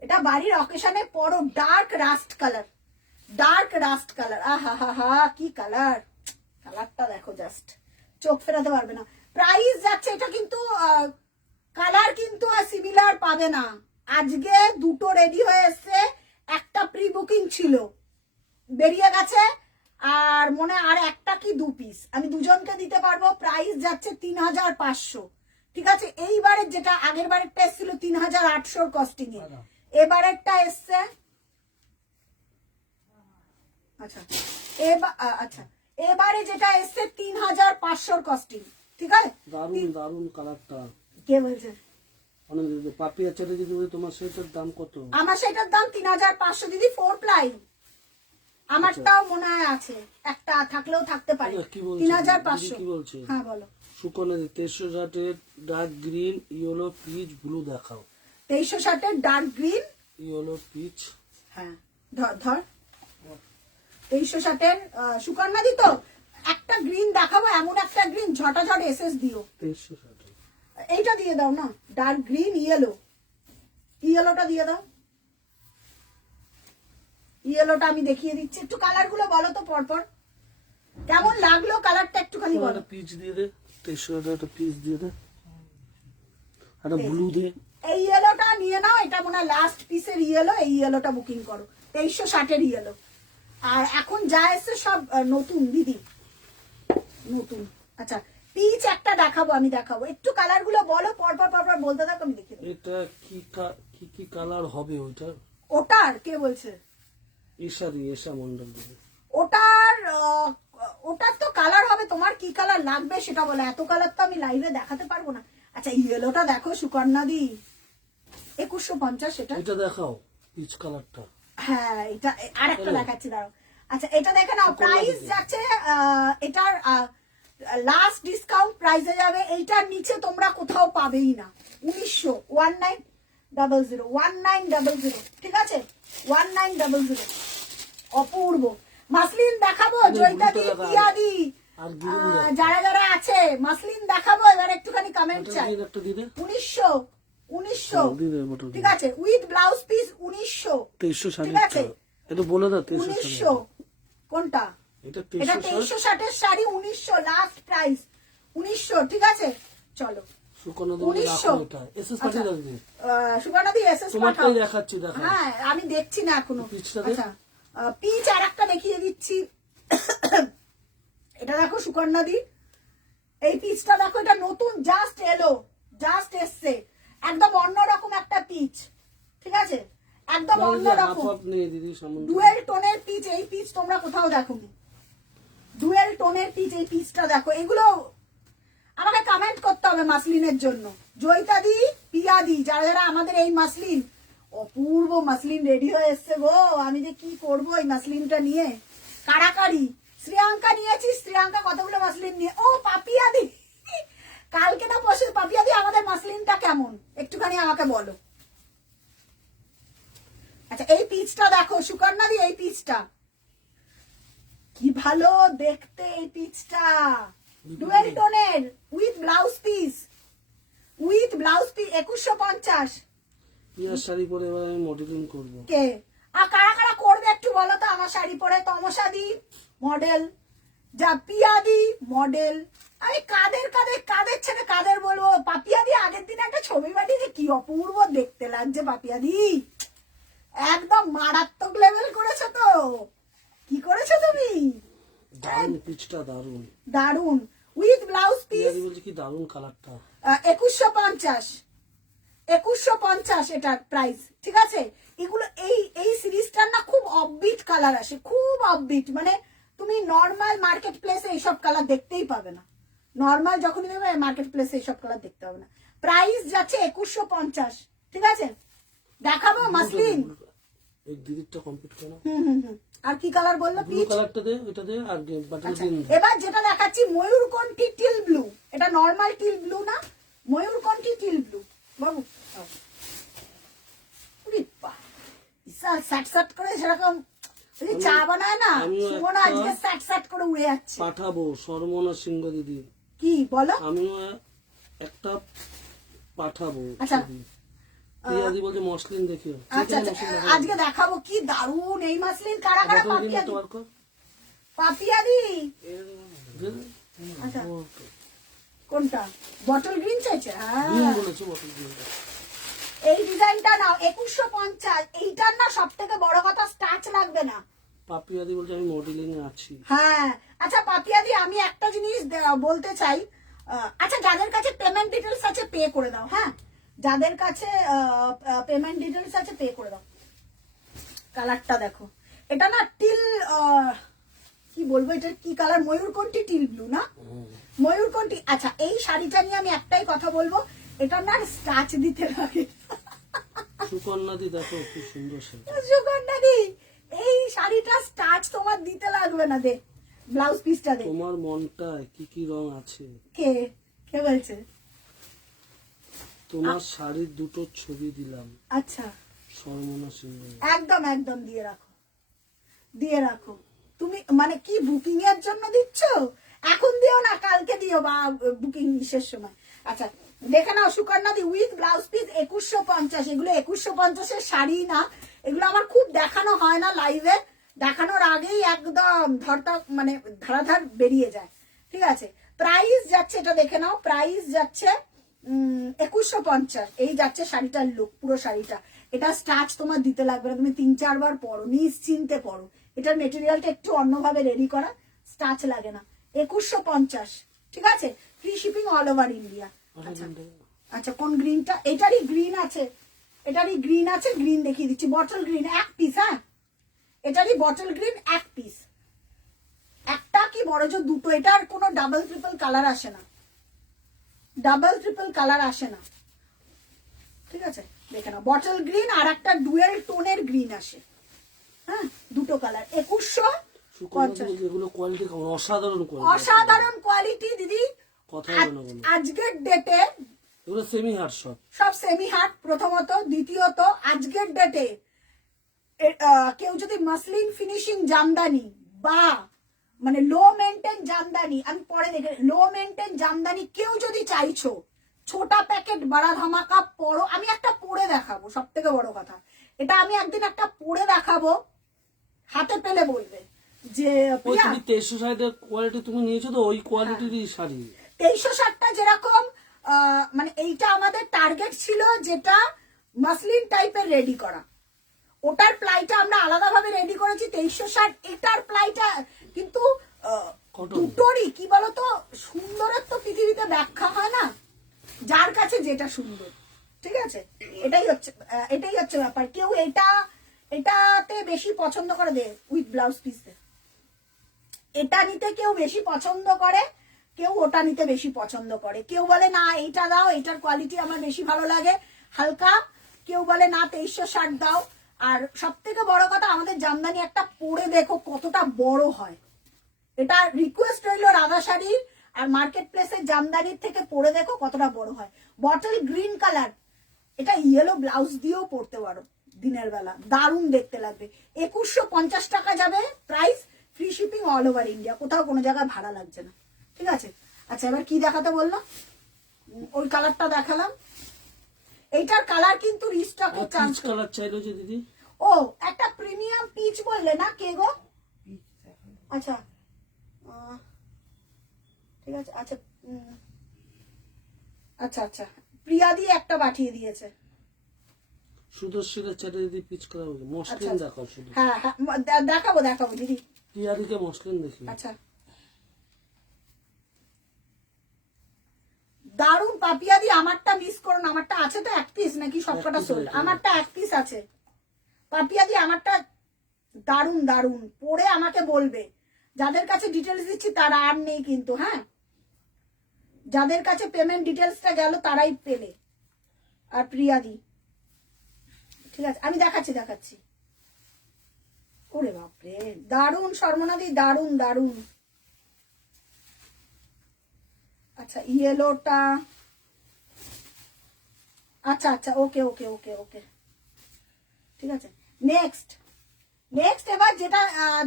এটা বাড়ির অকেশনে পরো, dark rushed colour, dark rushed colour, আহা হা হা কি কালার, কালারটা দেখো, জাস্ট চোখ ফেরাতে পারবে না। প্রাইস যাচ্ছে, এটা কিন্তু কালার কিন্তু সিমিলার পাবে না। আজকে দুটো রেডি হয়ে এসছে, একটা প্রি বুকিং ছিল বেরিয়ে গেছে, আর মনে আর একটা কি 2 পিস, আমি দুজনকে দিতে পারবো। প্রাইস যাচ্ছে 3,500, ঠিক আছে। এইবারের যেটা আগের বারেরটা এসেছিল 3,800 কস্টিং এ, এবারেরটা এসছে আচ্ছা আচ্ছা এবারে যেটা এসছে 3,500 কস্টিং, ঠিক আছে। দারুন দারুন কালারটা। কে বলছে? অনিন্দিতা। পাপিয়া চ্যাটার্জি দিদি, তোমার সেটার দাম কত? আমার সেটার দাম 3,500 দিদি, 4 প্লাই। আমারটাও মনে হয় আছে, একটা থাকলেও থাকতে পারে। কি বলছে? 3,500। কি বলছে? হ্যাঁ বলো। সুকন্যা দি 2360 dark green yellow peach blue দেখাও। 2360 ডার্ক গ্রিন ইয়েলো পিচ। হ্যাঁ ধর ধর 2360 সুকন্যা দি, তো একটা গ্রিন দেখাবো, এমন একটা গ্রিন ঝটাঝট এসএস দিও। 2360 এইটা দিয়ে দাও না, ডার্ক গ্রিন ইয়েলো, ইয়েলোটা দিয়ে দাও। ইয়েলোটা আমি দেখিয়ে দিচ্ছি, একটু কালার গুলো বলো তো পরপর, কেমন লাগলো কালারটা একটুখানি বলো। একটা পিচ দিয়ে দে, 2360 একটা পিচ দিয়ে দে, একটা ব্লু দে। এই ইয়েলোটা নিয়ে নাও, এটা মনে হয় লাস্ট পিসের ইয়েলো, এই ইয়েলোটা বুকিং করো, 2360 ইয়েলো। আর এখন যা এসছে সব নতুন দিদি, নতুন। আচ্ছা পিচ একটা দেখাবো, আমি দেখাবো, একটু কালার গুলো বলো পরপর পরপর বলতে থাকো, আমি দেখিয়ে দেবো। এটা কি কি কালার হবে ওইটা? ওটার কে বলছে? ঈশা মন্ডল দিদি। ওটার তো কালার হবে, তোমার কি কালার লাগবে সেটা বলো, এত কালার তো আমি লাইভে দেখাতে পারবো না। আচ্ছা ইয়েলোটা দেখো সুকন্যা দি, 2150 এটা। এটা দেখাও পিচ কালারটা। হ্যাঁ এটা আরেকটা দেখাচ্ছি, দাঁড়াও। আচ্ছা এটা দেখে নাও, প্রাইস যাচ্ছে এটার লাস্ট ডিসকাউন্ট প্রাইসে যাবে, এইটার নিচে তোমরা কোথাও পাবেই না। 1900 ঠিক আছে, 1900। অপূর্ব মাসলিন দেখাবো জয়িতাদি, পিয়াদি, যারা যারা আছে মাসলিন দেখাবো, এবার একটুখানি কমেন্ট চাই। 1900 ঠিক আছে, উইথ ব্লাউজ পিস 1900, 2360 ঠিক আছে। এটা বলে দাও। 1900 কোনটা? এটা এটা 2360 শাড়ি 1900 লাস্ট প্রাইস, 1900, ঠিক আছে। চলো সুকন্যা দি 1900 রাখো, এটা এসএস পাঠিয়ে দাও দিদি। সুকন্যা দি এসএস পাঠাও। তোমারটাই দেখাচ্ছি, দেখো। হ্যাঁ আমি দেখছি না এখনো। পিচটা দে। আচ্ছা পিচ আরেকটা দেখিয়ে দিচ্ছি, এটা দেখো সুকন্যা দি, এই পিচটা দেখো, এটা নতুন জাস্ট এলো, জাস্ট এসছে, একদম অন্যরকম একটা পিচ, ঠিক আছে, একদম অন্যরকম ডুয়েল টোনের পিচ। এই পিচ তোমরা কোথাও দেখোনি, ডুয়েল টোনের পিচ, এই পিচটা দেখো। এগুলো আমাকে কমেন্ট করতে হবে মাসলিনের জন্য। জয়িতাদি, পিয়াদি, যারা যারা আমাদের এই মাসলিন, অপূর্ব মাসলিন রেডি হয়ে এসছে গো। আমি যে কি করবো এই মাসলিনটা নিয়ে, কাড়াকাড়ি। শ্রেয়াঙ্কা নিয়েছি, শ্রেয়াঙ্কা কতগুলো মাসলিন নিয়ে। ও পাপিয়াদি, কালকে না বসে পাপিয়াদি আমাদের মাসলিনটা কেমন একটুখানি আমাকে বলো। আচ্ছা এই পিচটা দেখো সুকন্যাদি, এই পিচটা কি ভালো দেখতে, এই পিচটা ডুয়েল টোনের with blouse piece, with blouse piece 2150। পিয়ার শাড়ি পরে এবার আমি মডেলিং করব। কে আর কারা কারা করবে একটু বলো তো আমার শাড়ি পরে? তমসাদি মডেল, যা পিয়াদি মডেল। আমি কাদের কাদের কাদের ছেড়ে কাদের বলবো? পাপিয়াদি আগের দিন একটা ছবি পাঠিয়েছে, কি অপূর্ব দেখতে লাগছে পাপিয়াদি, একদম মারাত্মক লেভেল করেছো তো। কি করেছো তুমি? দারুন পিচটা, দারুন দারুন উইথ ব্লাউজ পিস। পিয়াদি বলছে কি দারুন কালারটা। 2150, 2150 এটার প্রাইস, ঠিক আছে। এগুলো এই এই সিরিজটার না খুব অফবিট কালার আসে, খুব অফবিট, মানে তুমি নর্মাল মার্কেট প্লেসে এইসব কালার দেখতেই পাবে না। নর্মাল যখনই দেবে মার্কেট প্লেসে এইসব কালার দেখতে পাবে না। প্রাইস যাচ্ছে 2150, ঠিক আছে। দেখাবো মাসলিন, এই দিদিরটা কমপ্লিট করো। আর কি কালার বললো? ব্লু কালারটা দে, এটা দে, আর বাটন গ্রিন। এবার যেটা দেখাচ্ছি ময়ূরকণ্ঠী টিল ব্লু। এটা নর্মাল টিল ব্লু না, ময়ূরকণ্ঠী টিল ব্লু। বাবু স্যাট স্যাট করে সেরকম চা বানায় না, সুমন আজকে স্যাট স্যাট করে উড়ে যাচ্ছে। পাঠাবো সরমনা সিংহ দিদি। কি বলো? আমিও একটা পাঠাবো। আচ্ছা পিয়াদি বলছে মসলিন দেখিও। আচ্ছা আজকে দেখাবো, কি দারুন এই মাসলিন। কারা কারা পাপিয়াদি? পাপিয়াদি আচ্ছা কোনটা? বটল গ্রিন চাইছে? হ্যাঁ এই ডিজাইনটা নাও 2150। এইটার না সব থেকে বড় কথা স্টাচ লাগবে না। পাপিয়াদি বলছে আমি মডেলিং এ আছি। হ্যাঁ আচ্ছা পাপিয়াদি আমি একটা জিনিস বলতে চাই। আচ্ছা যাদের কাছে পেমেন্ট ডিটেলস আছে পে করে দাও। হ্যাঁ যাদের কাছে পেমেন্ট ডিটেলস আছে পে করে দাও। কালারটা দেখো, এটা না টিল কি বলবো, এটা কি কালার? ময়ূরকণ্ঠী টিল ব্লু না, ময়ূরকণ্ঠী। আচ্ছা এই শাড়িটা নিয়ে আমি একটাই কথা বলবো, এটা না স্টাচ দিতে লাগে। সুকন্যাদি দেখো কি সুন্দর শাড়ি। সুকন্যাদি এই শাড়িটা স্টাচ তোমার দিতে লাগবে না। দে ব্লাউজ পিসটা দে। তোমার মনটায় কি কি রং আছে? কে কে বলছে? তোমার শাড়ির দুটো ছবি দিলাম। আচ্ছা সরমনা সিংহ। একদম একদম দিয়ে রাখো, দিয়ে রাখো। তুমি মানে কি বুকিং এর জন্য দিচ্ছ? এখন দিও না, কালকে দিও বা বুকিং শেষ সময়। আচ্ছা দেখে নাও সুকন্যাদি উইথ ব্লাউজ পিস 2150। এগুলো 2150 এর শাড়ি না, এগুলো আমার খুব দেখানো হয় না লাইভে। দেখানোর আগেই একদম ধরতা মানে ধারাধার বেরিয়ে যায়, ঠিক আছে। প্রাইস যাচ্ছে, এটা দেখে নাও, প্রাইস যাচ্ছে 2150। এই যাচ্ছে শাড়িটার লুক, পুরো শাড়িটা। এটা স্টাচ তোমার দিতে লাগবে না, তুমি 3-4 বার পরো, নিশ্চিন্তে পরো। এটার মেটেরিয়ালটা একটু অন্যভাবে রেডি করা, স্টাচ লাগে না। 2150, ঠিক আছে। Free shipping all over India. আচ্ছা কোন গ্রিনটা? এটারই গ্রিন আছে, এটারই গ্রিন আছে, গ্রিন দেখিয়ে দিচ্ছি। বটল গ্রিন এক পিস। হ্যাঁ এটারই বটল গ্রিন এক পিস, একটা কি বড় যে দুটো। এটার কোনো ডাবল ট্রিপল কালার আসে না, ডাবল ট্রিপল কালার আসে না, ঠিক আছে। দেখে নাও বটল গ্রিন আর একটা ডুয়েল টোনের গ্রিন আসে। হ্যাঁ দুটো কালার 2150। এগুলো কোয়ালিটি অসাধারণ কোয়ালিটি, অসাধারণ কোয়ালিটি দিদি। কথা বলো না। আজকের ডেটে এগুলো সেমি হার্ড সব, সব সেমি হার্ড প্রথমত। দ্বিতীয়ত আজকের ডেটে কেউ যদি মাসলিন ফিনিশিং জামদানি বা মানে লো মেনটেন জামদানি, আমি পরে দেখে, লো মেনটেন জামদানি কেউ যদি চাইছো, ছোটা প্যাকেট বাড়া ধামাকা পরো। আমি একটা পরে দেখাবো, সব থেকে বড় কথা এটা আমি একদিন একটা পরে দেখাবো, হাতে পেলে বলবে যে 2300 শাড়ির কোয়ালিটি তুমি নিয়েছো তো, ওই কোয়ালিটিরই শাড়ি। 2360টা যেরকম মানে এইটা আমাদের টার্গেট ছিল, যেটা মাসলিন টাইপের রেডি করা, ওটার প্লাইটা আমরা আলাদাভাবে রেডি করেছি 2360। এটার প্লাইটা কিন্তু কটন দুটোরই কি বলতো, সুন্দরের তো পৃথিবীতে ব্যাখ্যা হয় না, যার কাছে যেটা সুন্দর, ঠিক আছে, এটাই হচ্ছে ব্যাপার। কেউ এটাতে বেশি পছন্দ করে, দে উইথ ব্লাউজ পিস দে, এটা নিতে কেউ বেশি পছন্দ করে, কেউ ওটা নিতে বেশি পছন্দ করে, কেউ বলে না এইটা দাও, এটার কোয়ালিটি আমার বেশি ভালো লাগে হালকা, কেউ বলে না 2360 দাও। আর সব থেকে বড় কথা, আমাদের জামদানি একটা পরে দেখো কতটা বড় হয়, এটা রিকোয়েস্ট রইল রাধা শাড়ির আর মার্কেট প্লেসের জামদানির থেকে পরে দেখো কতটা বড় হয়। বটল গ্রিন কালার, এটা ইয়েলো ব্লাউজ দিয়েও পরতে পারো দিনের বেলা, দারুণ দেখতে লাগবে। 2150 টাকা যাবে price, free shipping all over India, কোথাও কোনো জায়গায় ভাড়া লাগছে না, ঠিক আছে। আচ্ছা এবার কি দেখাতে বললো, ওই কালারটা দেখালাম, এইটার কালার কিন্তু রিস্টকের চান্স। কালার চাইলো যে দিদি, ও একটা প্রিমিয়াম পিচ বললে না, কে গো? আচ্ছা ঠিক আছে, আচ্ছা আচ্ছা আচ্ছা, প্রিয়া দিয়ে একটা পাঠিয়ে দিয়েছে। সুদর্শনের চাইলে দিদি পিচ করা হবে, মসলিন দেখাও শুধু। হ্যাঁ হ্যাঁ দেখাবো দিদি, প্রিয়াদিকে মসলিন দেখি। আচ্ছা দারুন পাপিয়া দি, আমারটা মিস করো না, আমারটা আছে তো এক পিস নাকি সবকটা সোল্ড, আমারটা এক পিস আছে পাপিয়া দি, আমারটা দারুন দারুন, পরে আমাকে বলবে। যাদের কাছে ডিটেলস দিচ্ছি তারা আর নেই কিন্তু, হ্যাঁ, যাদের কাছে পেমেন্ট ডিটেলসটা গেল তারাই পেলে। আর প্রিয়া দি, ঠিক আছে আমি দেখাচ্ছি। ওরে বাপরে দারুন শর্মনাদি, দারুন দারুন। আচ্ছা ইয়েলোটা, আচ্ছা আচ্ছা ওকে ওকে ওকে ওকে ঠিক আছে। নেক্সট এবার যেটা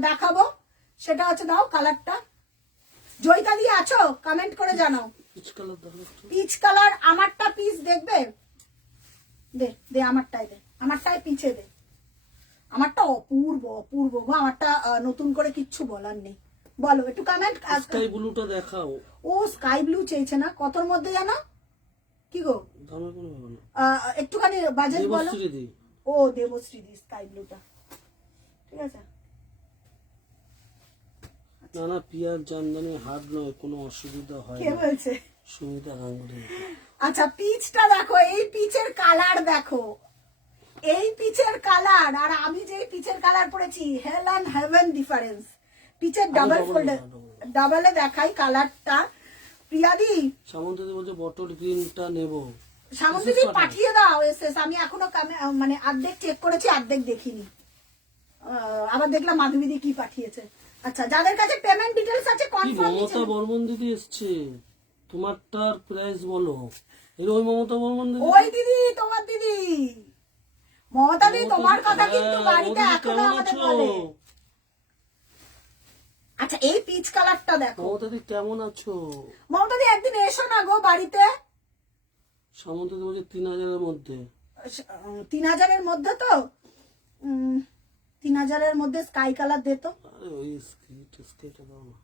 দেখাবো সেটা হচ্ছে, দাও কালারটা, জয়িতা দিয়ে আছো কমেন্ট করে জানাও। পিচ কালার দেখো, পিচ কালার, আমারটা পিস দেখবে, দে দে আমারটাই দে, আমারটাই পিছে দে, আমারটা অপূর্ব অপূর্ব গো, আমারটা নতুন করে কিচ্ছু বলার নেই, বলো একটু কমেন্ট। স্কাই ব্লুটা দেখাও। ও স্কাই ব্লু চেয়েছে না, কতর মধ্যে জানো কি গো? দামে কোনো হবে না, একটুখানি বাজেট বলো। দেবশ্রী দি, ও দেবশ্রী দি স্কাই ব্লুটা, ঠিক আছে। না না পিয়ার জামদানি হার্ড নয়, কোনো অসুবিধা হয় কে না, বলছে? সুমিতা গাঙ্গুলি। আচ্ছা পিচটা দেখো, এই পিচের কালার দেখো, এই পিচের কালার আর আমি যে পিচের কালার পরেছি, হেল এন্ড হেভেন ডিফারেন্স। পিচের ডাবল ফোল্ডার, ডাবলে দেখাই কালারটা। প্রিয়াদি সামন্তদি বলছে বটল গ্রিনটা নেব, সামন্তদি পাঠিয়ে দাও এসএস, আমি এখনো মানে অর্ধেক চেক করেছি, অর্ধেক দেখিনি, আবার দেখলাম মাধবীদি কি পাঠিয়েছে। আচ্ছা যাদের কাছে পেমেন্ট ডিটেইলস আছে কনফার্ম। মমতা বর্মন দিদি এসছে, তোমারটার প্রাইস বলো। এর ওই মমতা বর্মন দিদি, ওই দিদি তোমার দিদি মমতা দি, তোমার কথা কিন্তু বাড়িতে এখনো আমাদের বলে। আচ্ছা এই পিচ কালারটা দেখো, মমতা দি কেমন আছো? মমতা দি একদিন এসো না গো বাড়িতে। সামন্ত দি বলছে 3000-এর মধ্যে, 3000-এর মধ্যে তো 3000-এর মধ্যে স্কাই কালার দে তো। আরে ওই স্কেটা দাও না,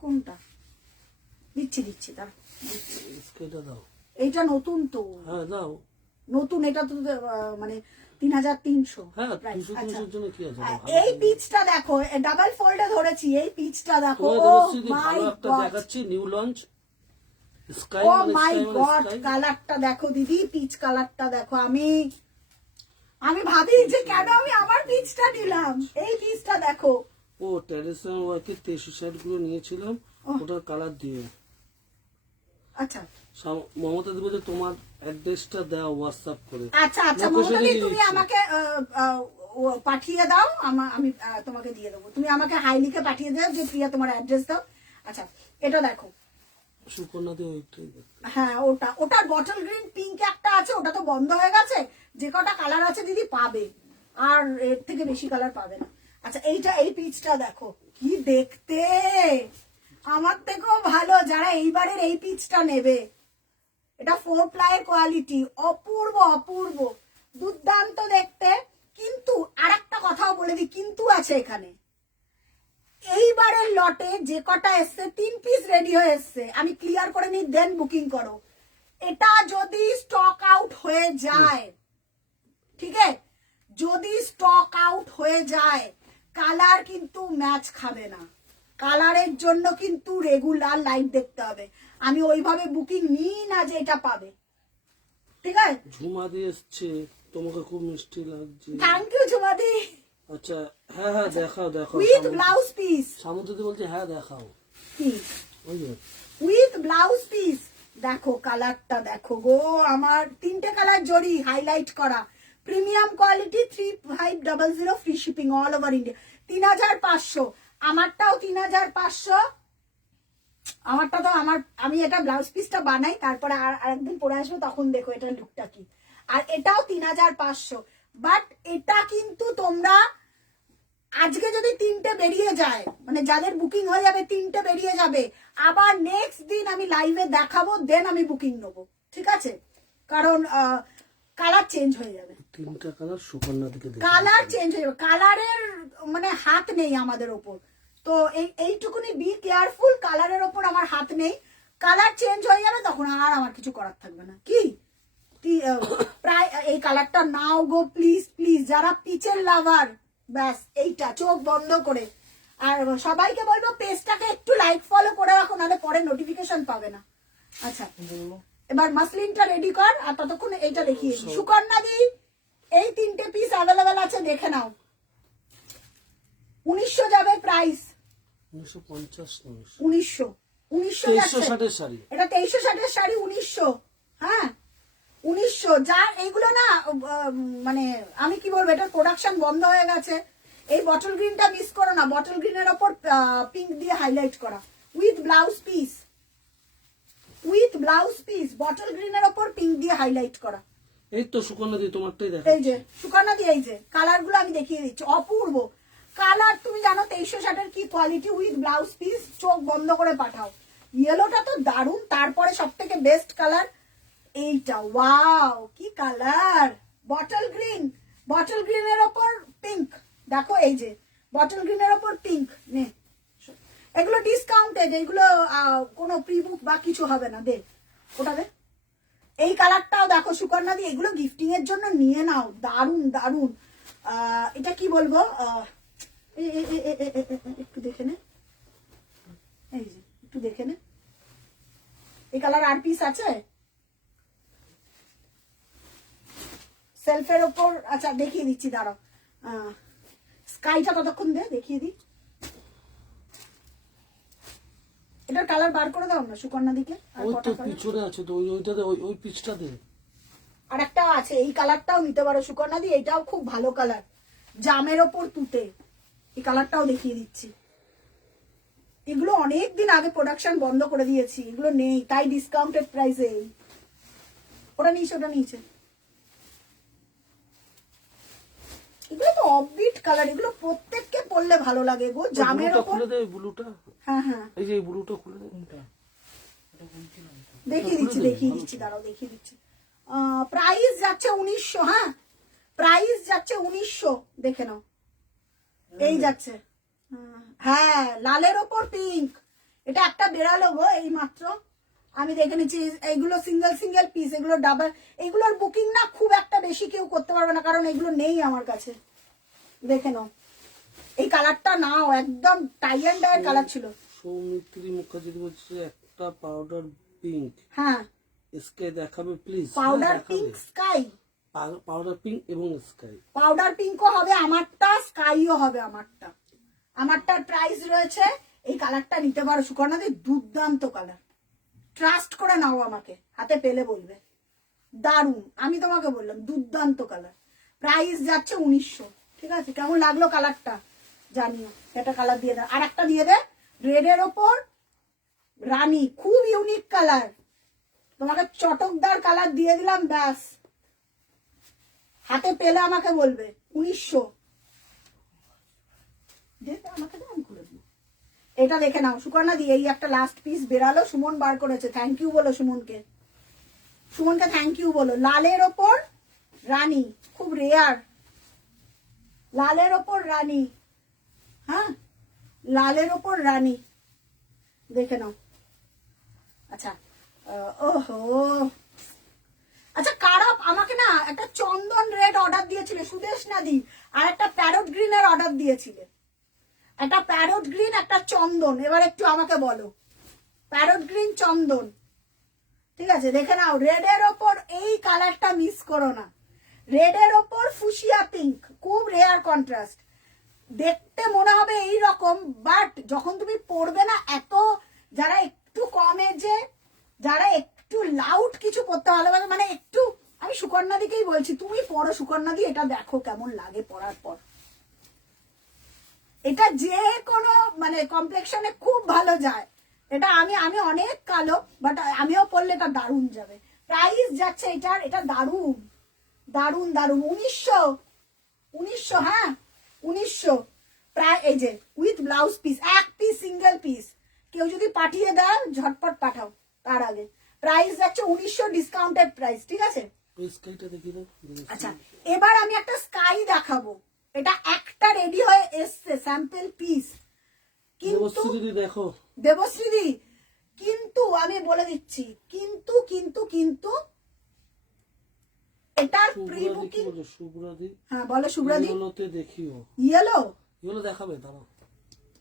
কোনটা? দিচ্ছি তার, স্কেটা দাও, এইটা নতুন তো। হ্যাঁ দাও নতুন, এটা তো মানে 3300। হ্যাঁ 200-300 জন্য কি আছে, এই পিচটা দেখো, ডাবল ফোল্ডে ধরেছি, এই পিচটা দেখো, ও মাই একটা গড, দেখাচ্ছি নিউ লঞ্চ স্কাই, ও মাই গড কালারটা দেখো দিদি, পিচ কালারটা দেখো। আমি ভাবি যে কেন আমি আমার পিচটা নিলাম, এই পিচটা দেখো। ও ট্র্যাডিশনাল ওয়ার্কের 23 শার্ট গুলো নিয়েছিলাম, ওটার কালার দিয়ে। আচ্ছা মমতা দি বলছে তোমার অ্যাড্রেসটা দাও হোয়াটসঅ্যাপ করে। আচ্ছা আচ্ছা মমতা দি, তুমি আমাকে পাঠিয়ে দাও, আমি তোমাকে দিয়ে দেবো, তুমি আমাকে হাই লিখে পাঠিয়ে দাও যে প্রিয়া তোমার অ্যাড্রেস দাও। আচ্ছা এটা দেখো, সুকন্যা দি ওইটাই দেখো, হ্যাঁ ওটার বটল গ্রিন পিঙ্ক একটা আছে, ওটা তো বন্ধ হয়ে গেছে, যে কটা কালার আছে দিদি পাবে, আর এর থেকে বেশি কালার পাবে না। আচ্ছা এই পিচটা দেখো, কি দেখতে, আমার থেকেও ভালো যারা এইবারের এই পিচটা নেবে। এটা 4 প্লাইয়ের কোয়ালিটি, অপূর্ব অপূর্ব দুর্দান্ত দেখতে। কিন্তু আরেকটা কথাও বলে দিই, কিন্তু আছে এখানে, এইবারের লটে যে কটা এসছে 3 পিস রেডি হয়ে এসছে, আমি ক্লিয়ার করে নিই, দেন বুকিং করো। এটা যদি স্টক আউট হয়ে যায়, ঠিক আছে, যদি স্টক আউট হয়ে যায় কালার কিন্তু ম্যাচ খাবে না, কালারের জন্য কিন্তু রেগুলার লাইভ দেখতে হবে। আমি ওইভাবে বুকিং নিই না যে এটা পাবে, ঠিক আছে? ঝুমা দিয়ে এসছে, তোমাকে খুব মিষ্টি লাগছে। থ্যাংক ইউ ঝুমাদি। আচ্ছা হ্যাঁ হ্যাঁ দেখাও দেখাও। With blouse piece. সামুদ্রদি বলছে হ্যাঁ দেখাও। কি ওই যে উইথ ব্লাউজ পিস? দেখো কালারটা দেখো গো, আমার 3টে কালার জড়ি হাইলাইট করা, premium quality 3500 free shipping all over India. 3500, আমারটাও 3500। আমারটা তো আমি এটা ব্লাউজ পিসটা বানাই, তারপরে আরেকদিন পরে আসবো, তখন দেখো এটা লুকটা কি। আর এটাও 3500। বাট এটা কিন্তু তোমরা আজকে যদি 3টে বেরিয়ে যায়, মানে যাদের বুকিং হয়ে যাবে 3টে বেরিয়ে যাবে, আবার নেক্সট দিন আমি লাইভে দেখাবো, দেন আমি বুকিং নেবো, ঠিক আছে? কারণ কালার চেঞ্জ হয়ে যাবে। 3টা কালার সুকন্যা দিকে কালার চেঞ্জ হয়ে যাবে, কালারের মানে হাত নেই আমাদের ওপর। তো এইটুকুনি বি কেয়ারফুল, কালারের ওপর আমার হাত নেই। কালার চেঞ্জ হয়ে যাবে, তখন আর আমার কিছু করার থাকবে না। কি প্রায় এই কালারটা নাও গো প্লিজ প্লিজ, যারা পিচের লাভার, ব্যাস এইটা চোখ বন্ধ করে। আর সবাইকে বলবো পেজটাকে একটু লাইক ফলো করে রাখো, নাহলে পরে নোটিফিকেশন পাবে না। আচ্ছা এবার মাসলিনটা রেডি কর, আর ততক্ষণ এইটা দেখিয়ে দিই। সুকন্যা দি এই 3টে পিস অ্যাভেলেবেল আছে, দেখে নাও। 1900 যাবে প্রাইস। 1950 নয় 1900 2360 এর শাড়ি। এটা 2360 শাড়ি 1900। হ্যাঁ 1900। যা এইগুলো না মানে আমি কি বলবো, এটার প্রোডাকশন বন্ধ হয়ে গেছে। এই বটল গ্রিনটা মিস করো না, বটল গ্রিনের ওপর পিঙ্ক দিয়ে হাইলাইট করা, with blouse piece, with blouse piece, bottle গ্রিনের ওপর পিঙ্ক দিয়ে হাইলাইট করা। এই তো সুকন্যা দি তোমারটাই দেখো। এই যে সুকন্যা দি, এই যে কালার গুলো আমি দেখিয়ে দিচ্ছি, অপূর্ব কালার। তুমি জানো 2360 কি কোয়ালিটি, উইথ ব্লাউজ পিস, চোখ বন্ধ করে পাঠাও। ইয়েলোটা তো দারুণ, তারপরে সব থেকে বেস্ট কালার এইটা। ওয়াও কি কালার, বটল গ্রিন, বটল গ্রিনের ওপর পিঙ্ক। দেখো এই যে বটল গ্রিনের ওপর পিঙ্ক। নে এগুলো ডিসকাউন্টেড, এগুলো কোনো প্রি বুক বা কিছু হবে না, দে ওটা দে। এই কালারটাও দেখো সুকন্যা দি, এগুলো গিফটিং এর জন্য নিয়ে নাও, দারুন দারুন। এটা কি বলবো, একটু দেখে নে, এই যে একটু দেখে নে, এই কালার আর পিস আছে সেলফের ওপর। আচ্ছা দেখিয়ে দিচ্ছি, দাঁড়াও। স্কাইটা ততক্ষণ দে, দেখিয়ে দিই। এটার কালার বার করে দাও না সুকন্যা দিকে। ওই তো পিছনে আছে তো, ওইটাতে ওই পিচটা দে। আর একটা আছে, এই কালারটাও নিতে পারো সুকন্যা দি, এটাও খুব ভালো কালার, জামের ওপর তুতে। এই কালারটাও দেখিয়ে দিচ্ছি। এগুলো অনেক দিন আগে প্রোডাকশন বন্ধ করে দিয়েছি, এগুলো নেই, তাই ডিসকাউন্টেড প্রাইসে। ওটা নিয়েছে, ওটা নিয়েছে। এগুলো তো অফবিট কালার, এগুলো প্রত্যেককে পরলে ভালো লাগে গো, জামের ওপর। খুলে দে ব্লুটা। হ্যাঁ হ্যাঁ এই যে এই ব্লুটা খুলে দে। দেখিয়ে দিচ্ছি, দেখিয়ে দিচ্ছি, দাঁড়াও দেখিয়ে দিচ্ছি। প্রাইস যাচ্ছে 1900। হ্যাঁ প্রাইস যাচ্ছে 1900, দেখে নাও। এই যাচ্ছে, হ্যাঁ লালের ওপর পিঙ্ক। এটা একটা বেরালো গো এই মাত্র, আমি দেখে নিচ্ছি। এইগুলো সিঙ্গেল সিঙ্গেল পিস, এগুলো ডাবল। এগুলোর বুকিং না খুব একটা বেশি কেউ করতে পারবে না, কারণ এগুলো নেই আমার কাছে। দেখে নাও, এই কালারটা নাও, একদম টাই অ্যান্ড ডাইয়ের কালার ছিল। সৌমিত্রী মুখার্জি বলছে একটা পাউডার পিঙ্ক। হ্যাঁ স্কাই দেখাবে please. Powder pink sky, powder pink এবং স্কাই। পাউডার পিঙ্কও হবে আমারটা, স্কাইও হবে আমারটা। আমারটার প্রাইস রয়েছে, এই কালারটা নিতে পারো সুকন্যা দি, দুর্দান্ত কালার, ট্রাস্ট করে নাও আমাকে, হাতে পেলে বলবে দারুন। আমি তোমাকে বললাম দুর্দান্ত কালার, প্রাইস যাচ্ছে 1900। ঠিক আছে, কেমন লাগলো কালারটা জানিও। এটা কালার দিয়ে দে, আর একটা দিয়ে দে রেডের ওপর রানী, খুব ইউনিক কালার, তোমাকে চটকদার কালার দিয়ে দিলাম, ব্যাস হাতে পেলে আমাকে বলবে। 1900 আমাকে দাম করে দিও। এটা দেখে নাও সুকন্যা দি, এই একটা লাস্ট পিস বেরালো, সুমন বার করেছে, থ্যাংক ইউ বলো সুমনকে, সুমনকে থ্যাংক ইউ বলো। লালের ওপর রানী, খুব রেয়ার, লালের ওপর রানী। হ্যাঁ লালের ওপর রানী, দেখে নাও। আচ্ছা ওহো, আচ্ছা কারা আমাকে না একটা চন্দন রেড অর্ডার দিয়েছিলে সুদেশ নাদি, আর একটা প্যারট গ্রিনের অর্ডার দিয়েছিলে। একটা প্যারট গ্রিন, একটা চন্দন। এবার একটু আমাকে বলো, প্যারট গ্রিন, চন্দন, ঠিক আছে? দেখে নাও, রেডের ওপর এই কালারটা মিস করো না। রেডের ওপর ফুশিয়া পিঙ্ক, খুব রেয়ার কন্ট্রাস্ট। দেখতে মনে হবে এই রকম, বাট যখন তুমি পরবে না, এত যারা একটু কম এজে, যারা একটু লাউড কিছু পরতে ভালোবাসে, মানে একটু, আমি সুকন্যা দিকেই বলছি, তুমি পরো সুকন্যা দি, এটা দেখো কেমন লাগে পরার পর। এটা যে কোনো মানে কমপ্লেক্সনে খুব ভালো যায়। এটা আমি আমি অনেক কালো, বাট আমিও পরলে এটা দারুণ যাবে। প্রাইস যাচ্ছে এটার, এটা দারুণ দারুণ দারুণ, 1900, হ্যাঁ 1900 প্রায়। এই যে উইথ ব্লাউজ পিস, এক পিস, সিঙ্গেল পিস। কেউ যদি পাঠিয়ে দেয় ঝটপট পাঠাও, তার আগে প্রাইস যাচ্ছে 1900, ডিসকাউন্টেড প্রাইস, ঠিক আছে? আচ্ছা, এবার আমি একটা স্কাই দেখাবো। এটা একটা রেডি হয়ে এসছে, স্যাম্পল পিস। কিন্তু দেখো দেবশ্রীদি, কিন্তু আমি বলে দিচ্ছি, কিন্তু কিন্তু কিন্তু এটার প্রি বুকিং। হ্যাঁ বলো শুভ্রাদি। দেখিও ইয়েলো, ইয়েলো দেখাবে, দাঁড়াও।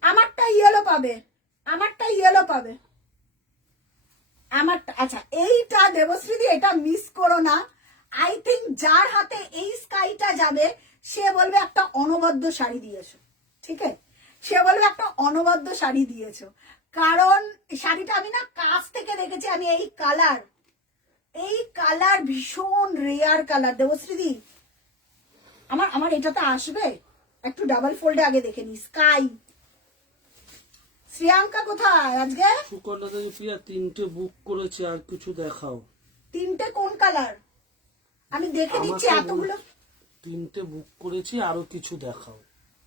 আমারটা ইয়েলো পাবে, আমারটা ইয়েলো পাবে, আমারটা। আচ্ছা, এইটা দেবশ্রীদি, এটা মিস করো না। আই থিঙ্ক যার হাতে এই স্কাইটা যাবে, সে বলবে একটা অনবদ্য শাড়ি দিয়েছো, ঠিক আছে? সে বলবে একটা অনবদ্য শাড়ি দিয়েছো, কারণ শাড়িটা আমি না কাছ থেকে দেখেছি। আমি এই কালার ভীষণ রেয়ার কালার দেবশ্রীদি। আমার এটাতে আসবে, একটু ডাবল ফোল্ডে আগে দেখে নি। স্কাই, শ্রিয়াঙ্কা কোথায় আজকে? সুকন্যা দেবী প্রিয়া 3টে বুক করেছে, আর কিছু দেখাও। 3টে কোন কালার? আমি দেখে দিচ্ছি এতগুলো। 3টে বুক করেছি, আরো কিছু দেখাও।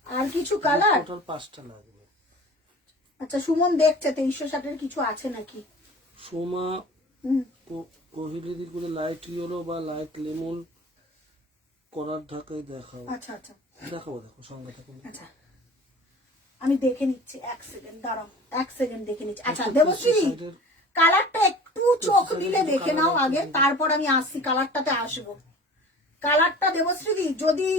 আর কিছু কালার? টোটাল 5টা লাগবে। আচ্ছা, সুমন দেখছে 2360 কিছু আছে নাকি। সোমা কোহিলিদি করে লাইট ইয়েলো বা লাইট লেমন করার ঢাকায় দেখাও। আচ্ছা আচ্ছা দেখাবো, দেখো সঙ্গে থাকুন। আচ্ছা, আমি দেখে নিচ্ছি, 1 সেকেন্ড দাঁড়াও, 1 সেকেন্ড দেখে নিচ্ছি। আচ্ছা দেবশ্রী, কালারটা একটু চোখ দিলে দেখে নাও আগে, তারপর আমি আসছি, কালারটাতে আসবো। কালারটা দেবশ্রী যদি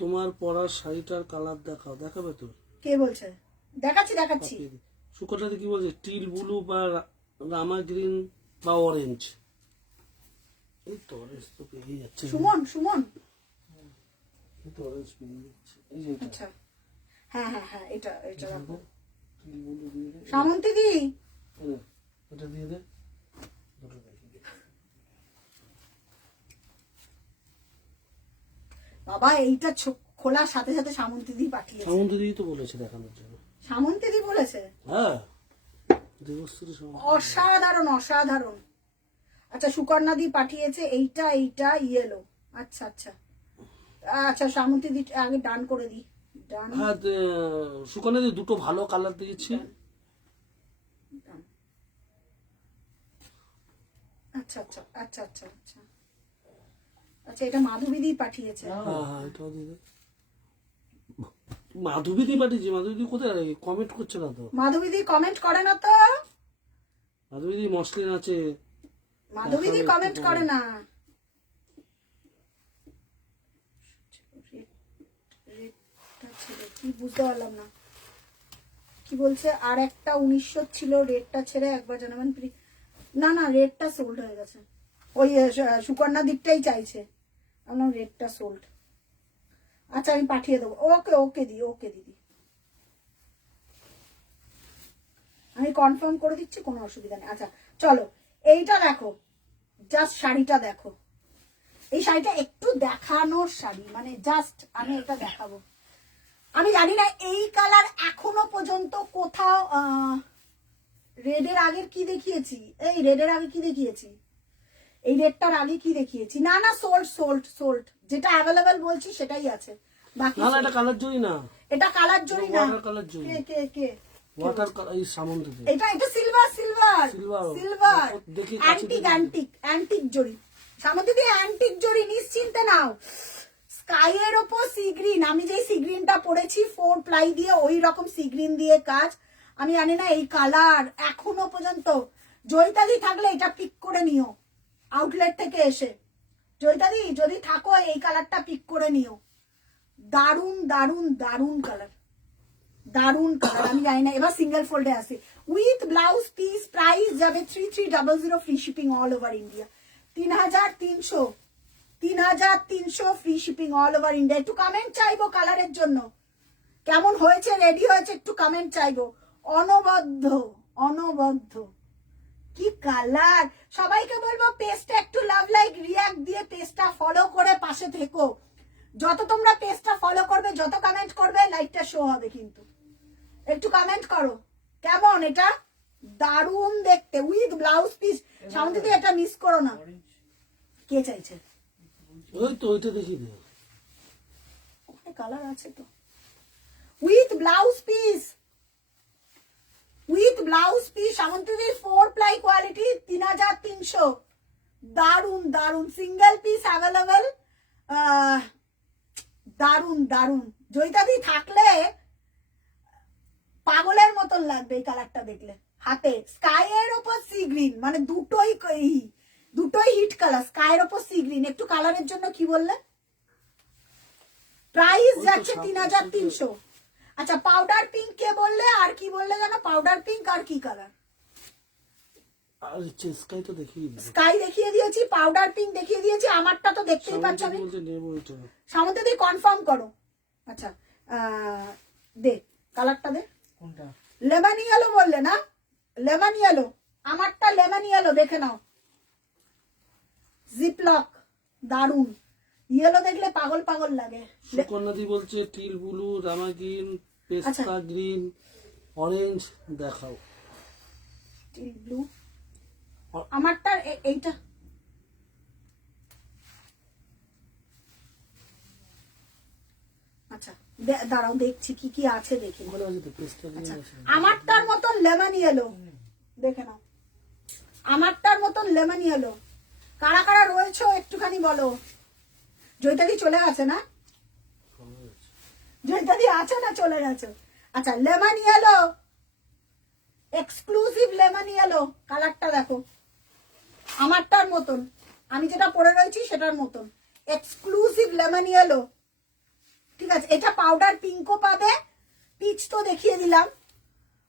তোমার পরার শাড়িটার কালার দেখাও, দেখাবে তো? কে বলছে? দেখাচ্ছি। সুকন্যাদি কি বলছে? টিল ব্লু বা রামা গ্রিন বা অরেঞ্জ। এই তো অরেঞ্জ তো পেয়ে যাচ্ছে। সুমন এই তো অরেঞ্জ পেয়ে যাচ্ছে। এই যে এটা। আচ্ছা, হ্যাঁ এটা রাখো। টিল ব্লু দিয়ে দে। সামন্তী দি, এটা দিয়ে দে। দুটো দেখি দে। বাবা এইটা খোলার সাথে সাথে সামন্তী দি পাঠিয়েছে। সামন্তী দি তো বলেছে দেখানোর জন্য। সামন্তী দি বলেছে? হ্যাঁ, দেবশ্রী সামন্তী। অসাধারণ অসাধারণ। আচ্ছা, সুকন্যা দি পাঠিয়েছে এইটা ইয়েলো। আচ্ছা আচ্ছা আচ্ছা, সামন্তী দি আগে ডান করে দি। ডান। হ্যাঁ, সুকন্যা দি দুটো ভালো কালার দিয়েছি। আচ্ছা আচ্ছা আচ্ছা আচ্ছা আচ্ছা আচ্ছা, এটা মাধবী দি পাঠিয়েছে। হ্যাঁ, এটাও দিয়ে দে। মাধবী দি পাঠিয়েছি। মাধবী দি কোথায়? কমেন্ট করছে না তো। মাধবী দি কমেন্ট করে না তো। মাধবী দি মসলিন আছে। মাধবী দি কমেন্ট করে না। কি বুঝতে পারলাম না কি বলছে। আর একটা 1900 ছিল, রেটটা ছেড়ে একবার জানাবেন। না রেটটা সোল্ড হয়ে গেছে। ওই সুকন্যা দিকটাই চাইছে, আমার রেটটা সোল্ড। আচ্ছা, আমি পাঠিয়ে দেবো। ওকে দিদি, আমি কনফার্ম করে দিচ্ছি, কোনো অসুবিধা নেই। আচ্ছা চলো, এইটা দেখো, জাস্ট শাড়িটা দেখো। এই শাড়িটা একটু দেখানোর শাড়ি, মানে জাস্ট আমি এটা দেখাবো। আমি জানি না এই কালার এখনো পর্যন্ত কোথাও রেডের আগে কি দেখিয়েছি, এই রেডের আগে কি দেখিয়েছি, এই রেডটার আগে কি দেখিয়েছি। না সোল্ড, যেটা অ্যাভেলেবেল বলছি সেটাই আছে। বাকি না, এটা কালার জয়ী না, এটা কালার জয়ী না। ওয়াটার কালার জয়ী। কে ওয়াটার কালার। এই সামন্ত দি। এটা সিলভার দেখি অ্যান্টিক জড়ি। সামন্ত দি অ্যান্টিক জড়ি, নিশ্চিন্তে নাও। স্কাইয়ের ওপর সি গ্রিন, আমি যেই সি গ্রিনটা পরেছি 4 প্লাই দিয়ে ওই রকম সি গ্রিন দিয়ে কাজ। আমি জানি না এই কালার এখনো পর্যন্ত, জয়িতাদি থাকলে এটা পিক করে নিও আউটলেট থেকে এসে। জয়িতাদি যদি থাকো এই কালারটা পিক করে নিও, দারুন দারুন দারুন কালার, দারুন কালার। আমি জানি না, এবার সিঙ্গেল ফোল্ডে আসি। উইথ ব্লাউজ পিস, প্রাইস যাবে 3300, free shipping all over India. 3300 free shipping all over India. একটু কমেন্ট চাইবো কালারের জন্য, কেমন হয়েছে, রেডি হয়েছে, একটু কমেন্ট চাইবো। অনবদ্য অনবদ্য কি কালার। সবাইকে বলবো পেজটা একটু লাভ লাইক রিয়াক্ট দিয়ে পেজটা ফলো করে পাশে থেকো। যত তোমরা পেজটা ফলো করবে, যত কমেন্ট করবে, লাইকটা শো হবে। কিন্তু একটু কমেন্ট করো কেমন এটা, দারুণ দেখতে উইথ ব্লাউজ পিস। সামনে দিয়ে এটা মিস করো না। কে চাইছে? ওই তো ওইটা দেখিয়ে দিও, ওখানে কালার আছে তো। With blouse piece, with blouse piece, সামন্তীদের 4 প্লাই কোয়ালিটি, 3300। দারুন দারুন, সিঙ্গেল পিস অ্যাভেলেবেল। দারুন দারুন। জয়িতাদি থাকলে পাগলের মতন লাগবে এই কালারটা দেখলে। হাতে স্কাইয়ের ওপর সি গ্রিন, মানে দুটোই হিট কালার। স্কাইয়ের ওপর সি গ্রিন। একটু কালারের জন্য কি বললে? প্রাইস যাচ্ছে 3300। আচ্ছা, পাউডার পিঙ্ক কে বললে, আর কি বললে জানো? পাউডার পিঙ্ক আর কি কালার? আর স্কাই তো দেখিয়ে দিও। স্কাই দেখিয়ে দিয়েছি, পাউডার পিঙ্ক দেখিয়ে দিয়েছি। আমারটা তো দেখতেই পাচ্ছ। আমি সামনে দিয়ে কনফার্ম করো। আচ্ছা দে কালারটা দে। কোনটা? লেমন ইয়েলো বললে না? লেমন ইয়েলো, আমারটা লেমন ইয়েলো, দেখে নাও। জিপলক, দারুন। ইয়েলো দেখলে পাগল পাগল লাগে। সুকন্যাদি বলছে টিল ব্লু, রামা গ্রিন, পেস্তা গ্রিন, অরেঞ্জ দেখাও। টিল ব্লু, আমারটা এইটা। আচ্ছা দাঁড়াও, দেখছি কি কি আছে দেখি। ওখানে আছে তো পেস্তা গ্রিন আছে। আমারটার মতন লেমন ইয়েলো, দেখে নাও। আমারটার মতন লেমন ইয়েলো। কারা কারা রয়েছে একটুখানি বলো। জয়িতাদি চলে গেছে না? জয়িতাদি আছে না চলে গেছে? আচ্ছা, lemon yellow, exclusive lemon yellow. কালারটা দেখো, আমারটার মতন, আমি যেটা পরে রয়েছি সেটার মতন এক্সক্লুসিভ লেমন ইয়েলো। ঠিক আছে, এটা পাউডার পিঙ্কও পাবে। পিচ তো দেখিয়ে দিলাম,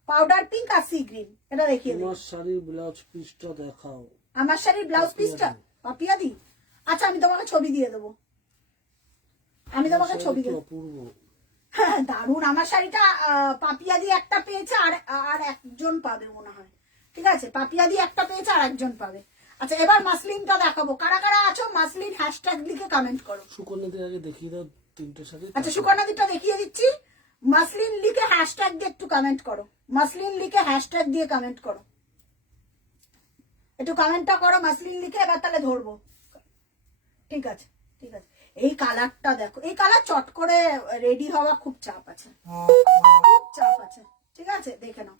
পাউডার পিঙ্ক আর সি গ্রিন, এটা দেখিয়ে দিলাম। তোমার শাড়ির ব্লাউজ পিসটা দেখাও। আমার শাড়ির ব্লাউজ পিসটা পাপিয়া দি। আচ্ছা, আমি তোমাকে ছবি দিয়ে দেবো। আমি তোমাকে ছবি দেবো। অপূর্ব, হ্যাঁ দারুন। আমার শাড়িটা পাপিয়া দি একটা পেয়েছে, আর একজন পাবে মনে হয়। ঠিক আছে, পাপিয়া দি একটা পেয়েছে, আর একজন পাবে। আচ্ছা, এবার মাসলিনটা দেখাবো। কারা কারা আছো মাসলিন হ্যাশট্যাগ লিখে কমেন্ট করো। সুকন্যাদের আগে দেখিয়ে দাও তিনটে শাড়ি। আচ্ছা, সুকন্যাদিটা দেখিয়ে দিচ্ছি। মাসলিন লিখে হ্যাশট্যাগ দিয়ে একটু কমেন্ট করো। মাসলিন লিখে হ্যাশট্যাগ দিয়ে কমেন্ট করো। একটু কমেন্টটা করো মাসলিন লিখে, এবার তাহলে ধরবো। ঠিক আছে, ঠিক আছে। এই কালারটা দেখো, এই কালার চট করে রেডি হওয়া খুব চাপ আছে, খুব চাপ আছে। ঠিক আছে, দেখে নাও,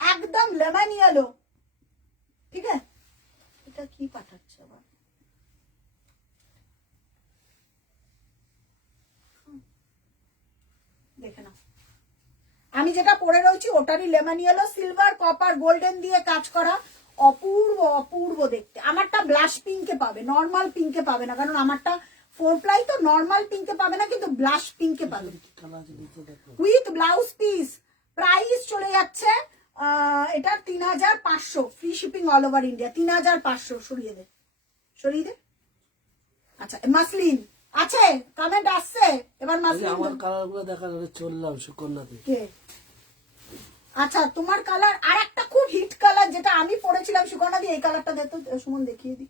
একদম লেমন ইয়েলো। ঠিক আছে, এটা কি পাঠাচ্ছে আবার? দেখে নাও, আমি যেটা পরে রয়েছি ওটারই lemon yellow, silver, copper, golden দিয়ে কাজ করা। অপূর্ব অপূর্ব দেখতে। আমারটা ব্লাশ পিঙ্কে পাবে, নর্মাল পিঙ্কে পাবে না, কারণ আমারটা 4 প্লাই তো। নর্মাল পিঙ্কে পাবে না, কিন্তু ব্লাশ পিঙ্কে পাবে। উইথ ব্লাউজ পিস, প্রাইস চলে যাচ্ছে এটা 3500, free shipping all over India. 3500। সরিয়ে দে, সরিয়ে দে। আচ্ছা, মাসলিন আছে, কমেন্ট আসছে। এবার মাসলিন আমার কালার গুলো দেখা চললাম সুকন্যাতে। কে? আচ্ছা, তোমার কালার আর একটা খুব হিট কালার যেটা আমি পরেছিলাম সুকন্যা দি, এই কালারটা দে তো সুমন, দেখিয়ে দি।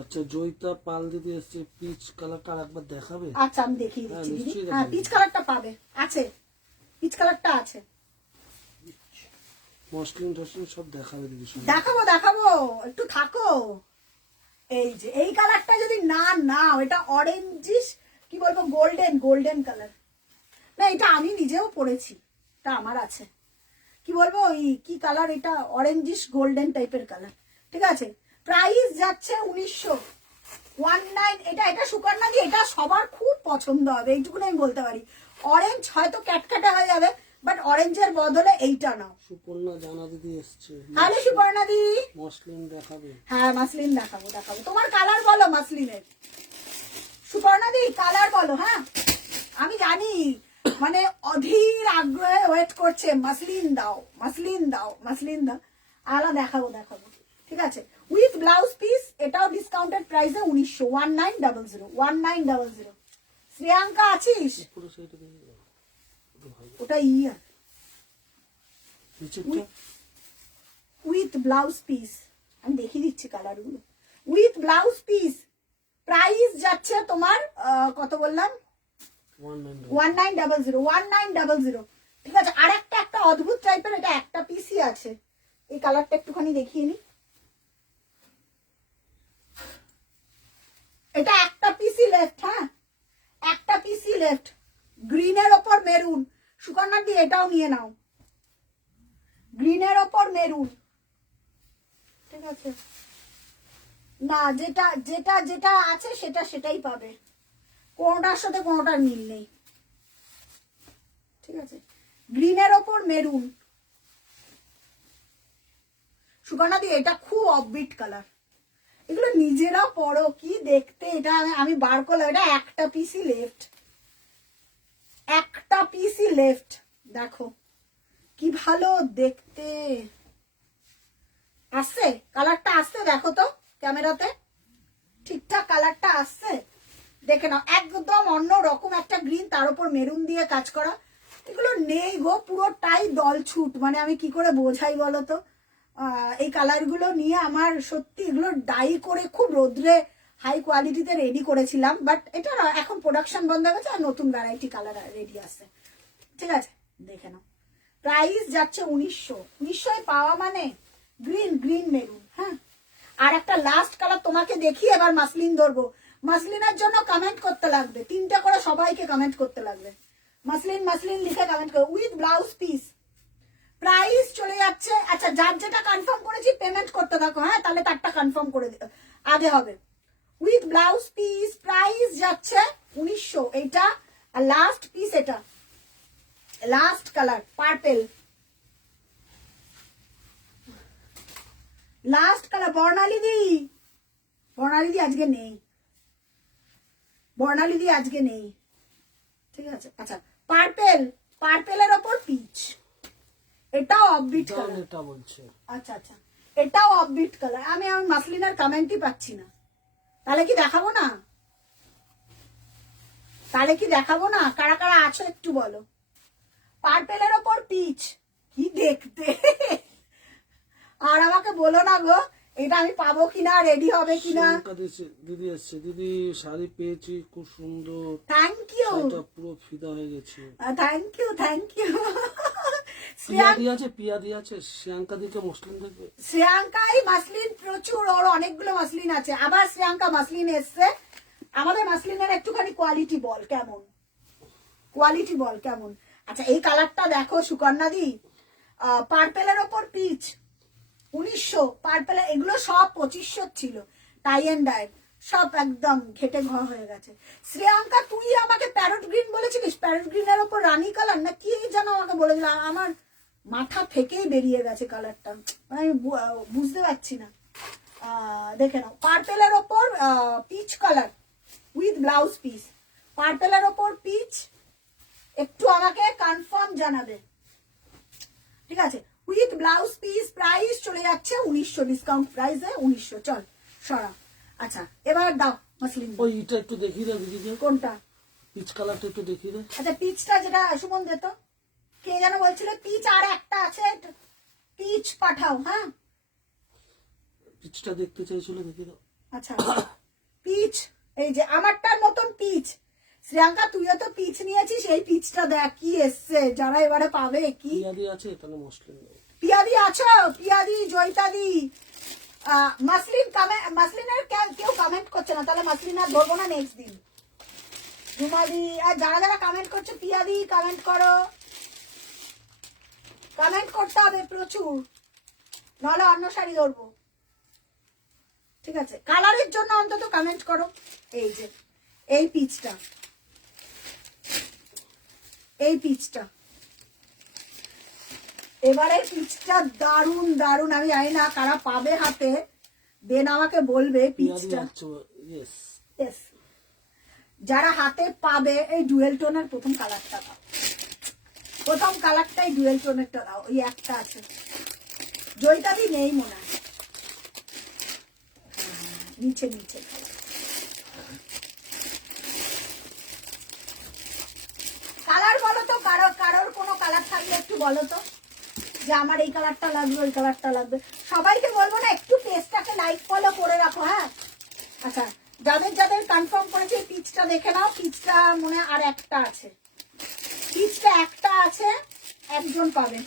আচ্ছা, জয়িতা পাল দিদি এসছে, পিচ কালারটা আরেকবার দেখাবে? আচ্ছা, আমি দেখিয়ে দিচ্ছি দিদি। নিশ্চয়ই হ্যাঁ, দেখাবে। পিচ কালারটা পাবে, আছে, পিচ কালারটা আছে। মসলিন টসলিন সব দেখাবে দিদি। দেখাবো দেখাবো, একটু থাকো। এই যে এই কালারটা যদি না নাও, এটা অরেঞ্জিশ, কি বলবো, গোল্ডেন, গোল্ডেন কালার। না, এটা আমি নিজেও পরেছি, এটা আমার আছে। কি বলবো, ওই কি কালার এটা, অরেঞ্জিশ গোল্ডেন টাইপের কালার। ঠিক আছে, প্রাইস যাচ্ছে 1900। 19 এটা এটা সুকন্যা দি, এটা সবার খুব পছন্দ হবে, এইটুকুনি আমি বলতে পারি। অরেঞ্জ হয়তো ক্যাটক্যাটে হয়ে যাবে, বাট অরেঞ্জের বদলে এইটা নাও। সুপর্ণা জানা দিদি এসছে, হ্যালো সুপর্ণা দি। মসলিন দেখাবে? হ্যাঁ মাসলিন দেখাবো দেখাবো। তোমার কালার বলো মাসলিনের, সুপর্ণা দি কালার বলো। হ্যাঁ আমি জানি মানে অধীর আগ্রহে ওয়েট করছে, মাসলিন দাও মাসলিন দাও মাসলিন দাও। আলা দেখাবো দেখাবো, ঠিক আছে। উইথ ব্লাউজ পিস, এটাও ডিসকাউন্টেড প্রাইসে 1900, 1900, 1900। শ্রেয়াঙ্কা আছিস? পুরো সাইডে দেখে দাও, ওটা ইয়ার নিচেরটা উইথ ব্লাউজ পিস, আমি দেখিয়ে দিচ্ছি কালারগুলো। উইথ ব্লাউজ পিস প্রাইস যাচ্ছে তোমার কত বললাম, 1900, 1900, ঠিক আছে। আর একটা অদ্ভুত টাইপের, এটা একটা পিসই আছে, এই কালারটা একটুখানি দেখিয়ে নি। এটা একটা পিসি লেফট, হ্যাঁ একটা পিসি লেফট, গ্রিনের ওপর মেরুন। সুকন্যা দি এটাও নিয়ে নাও, গ্রিনের ওপর মেরুন, ঠিক আছে। না যেটা যেটা যেটা আছে সেটা সেটাই পাবে, কোনোটার সাথে কোনোটার মিল নেই, ঠিক আছে। গ্রিনের ওপর মেরুন। সুকন্যা দি এটা খুব অফবিট কালার, এগুলো নিজেরা পড়ো কি দেখতে। এটা আমি বার করলাম, এটা একটা পিসই লেফট, একটা পিসই লেফট। দেখো কি ভালো দেখতে আসছে, কালারটা আসছে দেখো তো ক্যামেরাতে, ঠিকঠাক কালারটা আসছে, দেখে নাও। একদম অন্য রকম একটা গ্রিন, তার উপর মেরুন দিয়ে কাজ করা। এগুলো নেই গো, পুরোটাই দলছুট, মানে আমি কি করে বোঝাই বলো তো। এই কালারগুলো নিয়ে আমার সত্যি এগুলো ডাই করে খুব রোদ্রে হাই কোয়ালিটিতে রেডি করেছিলাম, বাট এটা এখন প্রোডাকশন বন্ধ হয়ে গেছে, আর নতুন ভ্যারাইটি কালার রেডি আসছে, ঠিক আছে। দেখে নাও প্রাইস যাচ্ছে 1900, 1900 পাওয়া মানে গ্রিন গ্রিন মেরুন। হ্যাঁ আর একটা লাস্ট কালার তোমাকে দেখি, এবার মাসলিন ধরবো। মাসলিনের জন্য কমেন্ট করতে লাগবে, 3টে করে সবাইকে কমেন্ট করতে লাগবে, মাসলিন মাসলিন লিখে কমেন্ট করো। উইথ ব্লাউজ পিস প্রাইস চলে যাচ্ছে, আচ্ছা যার যেটা কনফার্ম করেছি পেমেন্ট করতে থাকো, হ্যাঁ তাহলে তারটা কনফার্ম করে আগে হবে। উইথ ব্লাউজ পিস প্রাইস যাচ্ছে 1900, এইটা। আর লাস্ট পিস এটা, last colour purple, last colour. Barnali দি, বর্ণালী দি আজকে নেই, বর্ণালী দি আজকে নেই, ঠিক আছে। আচ্ছা পার্পেল, পার্পেলের ওপর পিচ, এটাও অফবিট কালার, এটা বলছে। আচ্ছা আচ্ছা এটাও অফবিট কালার। আমি মাসলিনের কমেন্টই পাচ্ছি না, তাহলে কি দেখাবো না, তাহলে কি দেখাবো না? কারা কারা আছো একটু বলো। পার্পেলের ওপর পিচ, কি দেখতে। আর আমাকে বলো না গো এটা আমি পাবো কিনা, রেডি হবে কিনা। দিদি এসছে, দিদি শাড়ি পেয়েছি খুব সুন্দর, থ্যাংক ইউ, পুরো ফিদা হয়ে গেছে। Thank you thank you. পিয়াদি আছে, পিয়াদি আছে, শ্রেয়াঙ্কা দিকে মসলিন দেখবে। শ্রেয়াঙ্কাই মাসলিন প্রচুর, ওর অনেকগুলো মাসলিন আছে। আবার শ্রেয়াঙ্কা মাসলিন এসছে, আমাদের মাসলিনের একটুখানি কোয়ালিটি বল কেমন, কোয়ালিটি বল কেমন। আচ্ছা এই কালারটা দেখো সুকন্যা দি, পার্পেলের ওপর পিচ 1900, পার্পেলের এগুলো সব 2500 ছিল, টাই এন্ড ডাই সব একদম ঘেটে ঘ হয়ে গেছে। শ্রেয়াঙ্কা তুই আমাকে প্যারট গ্রিন বলেছিলিস, প্যারট গ্রিনের ওপর রানী কালার না কি যেন আমাকে বলেছিলাম, আমার মাথা থেকেই বেরিয়ে গেছে কালারটা, আমি বুঝতে পারছি না। দেখে নাও পার্পেলের ওপর peach colour with blouse piece, পার্পেলের ওপর পিচ, একটু আমাকে কনফার্ম জানাবে, ঠিক আছে। উইথ ব্লাউজ পিস প্রাইস চলে যাচ্ছে 1900, ডিসকাউন্ট প্রাইসে 1900। চল সরা, আচ্ছা এবার দাও মাসলিন। ওইটা একটু দেখিয়ে দে দিদি, কোনটা? পিচ কালারটা একটু দেখিয়ে দে। আচ্ছা পিচটা যেটা সুমন দে তো, কে যেন বলছিল পিচ, আর একটা আছে পিচ পাঠাও। হ্যাঁ পিচটা দেখতে চাইছিল, দেখিয়ে দাও। আচ্ছা পিচ, এই যে আমারটার মতন পিচ। শ্রেয়াঙ্কা তুইও তো পিচ নিয়েছিস, এই পিচটা দেখ কি এসছে, যারা এবারে পাবে কি। পিয়াদি আছে তাহলে মসলিন দাও। পিয়াদি আছো, পিয়াদি জয়িতাদি, মাসলিন মাসলিনের কেউ কমেন্ট করছে না, তাহলে মাসলিন আর ধরবো না নেক্সট দিন। রুমাদি, আর যারা যারা কমেন্ট করছো পিয়াদি কমেন্ট করো, কমেন্ট করতে হবে প্রচুর, নাহলে অন্য শাড়ি ধরবো। ঠিক আছে, কালারের জন্য অন্তত কমেন্ট করো। এই যে এই পিচটা, এই পিচটা, এবারে পিচটা দারুন দারুন। আমি জানি না কারা পাবে হাতে, দেন আমাকে বলবে পিচটা। Yes, যারা হাতে পাবে এই ডুয়েল টোনের প্রথম কালারটা দাও, প্রথম কালারটাই ডুয়েল টোনেরটা দাও। ওই একটা আছে, জয়িতাদি নেই মনে হয়, নিচে নিচে। কালার বলো তো, কারোর কোনো কালার থাকলে একটু বলো তো, যে আমার এই কালারটা লাগবে, ওই কালারটা লাগবে। সবাইকে বলবো না একটু পেজটাকে লাইক ফলো করে রাখো, হ্যাঁ। আচ্ছা, যাদের যাদের কনফার্ম করেছে পিচটা দেখে নাও। পিচটা মনে আর একটা আছে, পিচটা একটা আছে, একজন পাবে।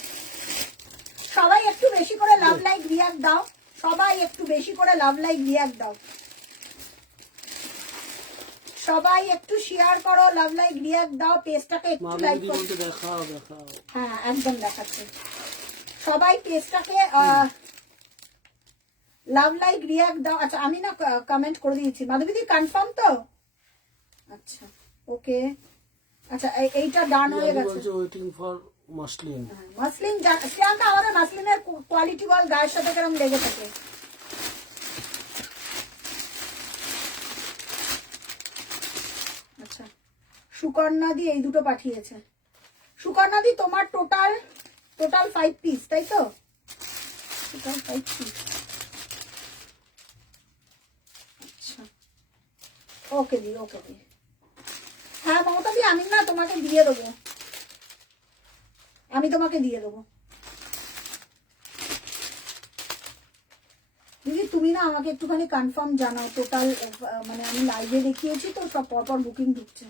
সবাই একটু বেশি করে লাভ লাইক রিয়াক্ট দাও, সবাই একটু বেশি করে লাভ লাইক রিয়াক্ট দাও, সবাই একটু শেয়ার করো, লাভ লাইক রিয়াক্ট দাও, পেজটাকে একটু লাইক করো। হ্যাঁ একদম দেখাচ্ছে। সবাই পেজটাকে লাভ লাইক রিয়াক্ট দাও। আচ্ছা আমি না কমেন্ট করে দিয়েছি। মাধবীদি কনফার্ম তো? আচ্ছা ওকে। আচ্ছা এইটা ডান হয়ে গেছে। Waiting for muslin. Muslin Shreyanka, আমাদের মাসলিনের কোয়ালিটি বল, গায়ের সাথে কেরম লেগে থাকে। আচ্ছা সুকন্যা দি এই দুটো পাঠিয়েছে। সুকন্যা দি তোমার টোটাল 5 পিস, তাই তো? Total 5 piece. আচ্ছা ওকে দি, ওকে দি। হ্যাঁ মমতা দি, আমি না তোমাকে দিয়ে দেবো, আমি তোমাকে দিয়ে দেবো দিদি। তুমি না আমাকে একটুখানি কনফার্ম জানাও টোটাল, মানে আমি লাইভে দেখিয়েছি তো, সব পরপর বুকিং ঢুকছে।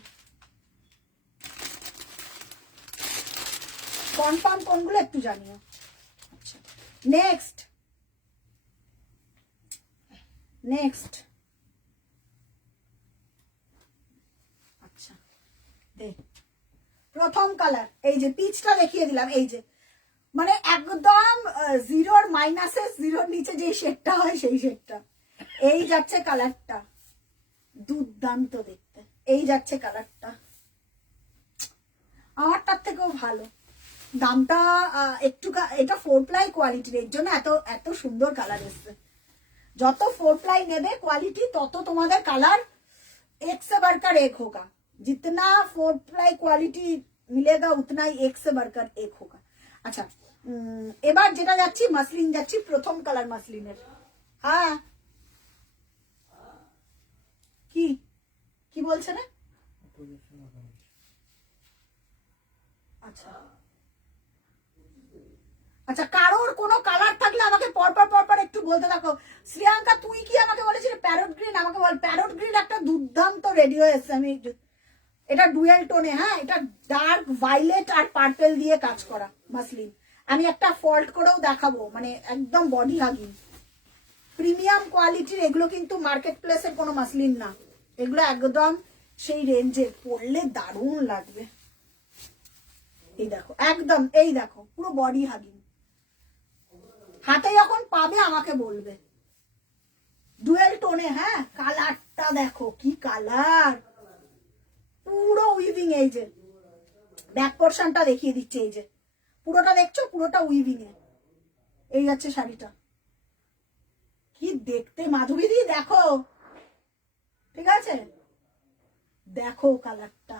কনফার্ম কোনগুলো একটু জানিও। আচ্ছা নেক্সট, নেক্সট। আচ্ছা দে প্রথম কালার, এই যে পিচটা দেখিয়ে দিলাম। এই যে মানে একদম জিরোর মাইনাসে জিরোর নিচে যে শেডটা হয় সেই শেডটা। এই যাচ্ছে কালারটা, দুর্দান্ত দেখতে। এই যাচ্ছে কালারটা, আমারটার থেকেও ভালো। দামটা একটু, এটা 4 প্লাই কোয়ালিটির, এর জন্য এত এত সুন্দর কালার এসছে। যত 4 প্লাই নেবে কোয়ালিটি, তত তোমাদের কালার एक से बढ़कर एक होगा। जितना 4 प्लाई क्वालिटी मिलेगा उतना ही एक से बढ़कर एक होगा। আচ্ছা এবার যেটা যাচ্ছি মাসলিন যাচ্ছি, প্রথম কালার মাসলিনের। হ্যাঁ কি কি বলছে না? আচ্ছা আচ্ছা, কারোর কোনো কালার থাকলে আমাকে পরপর পরপর একটু বলতে থাকো। শ্রেয়াঙ্কা তুই কি আমাকে বলেছিলি প্যারট গ্রিন? আমাকে বল। প্যারট গ্রিন একটা দুর্দান্ত রেডি হয়েছে। আমি এটা ডুয়েল টোনে, হ্যাঁ এটা ডার্ক ভাইলেট আর পার্পল দিয়ে কাজ করা মাসলিন। আমি একটা ফল্ট করেও দেখাবো, মানে একদম বডি হাগিং প্রিমিয়াম কোয়ালিটির। এগুলো কিন্তু মার্কেট প্লেসের কোনো মাসলিন না, এগুলো একদম সেই রেঞ্জের, পরলে দারুণ লাগবে। এই দেখো একদম, এই দেখো পুরো বডি হাগিং। হাতে যখন পাবে আমাকে বলবে। ডুয়েল টোনে, হ্যাঁ কালারটা দেখো কি কালার, পুরো উইভিং। এই যে ব্যাক পোর্শনটা দেখিয়ে দিচ্ছে, এই যে পুরোটা দেখছো, পুরোটা উইভিং এ। এই যাচ্ছে শাড়িটা, কি দেখতে মাধবী দি দেখো, ঠিক আছে দেখো কালারটা।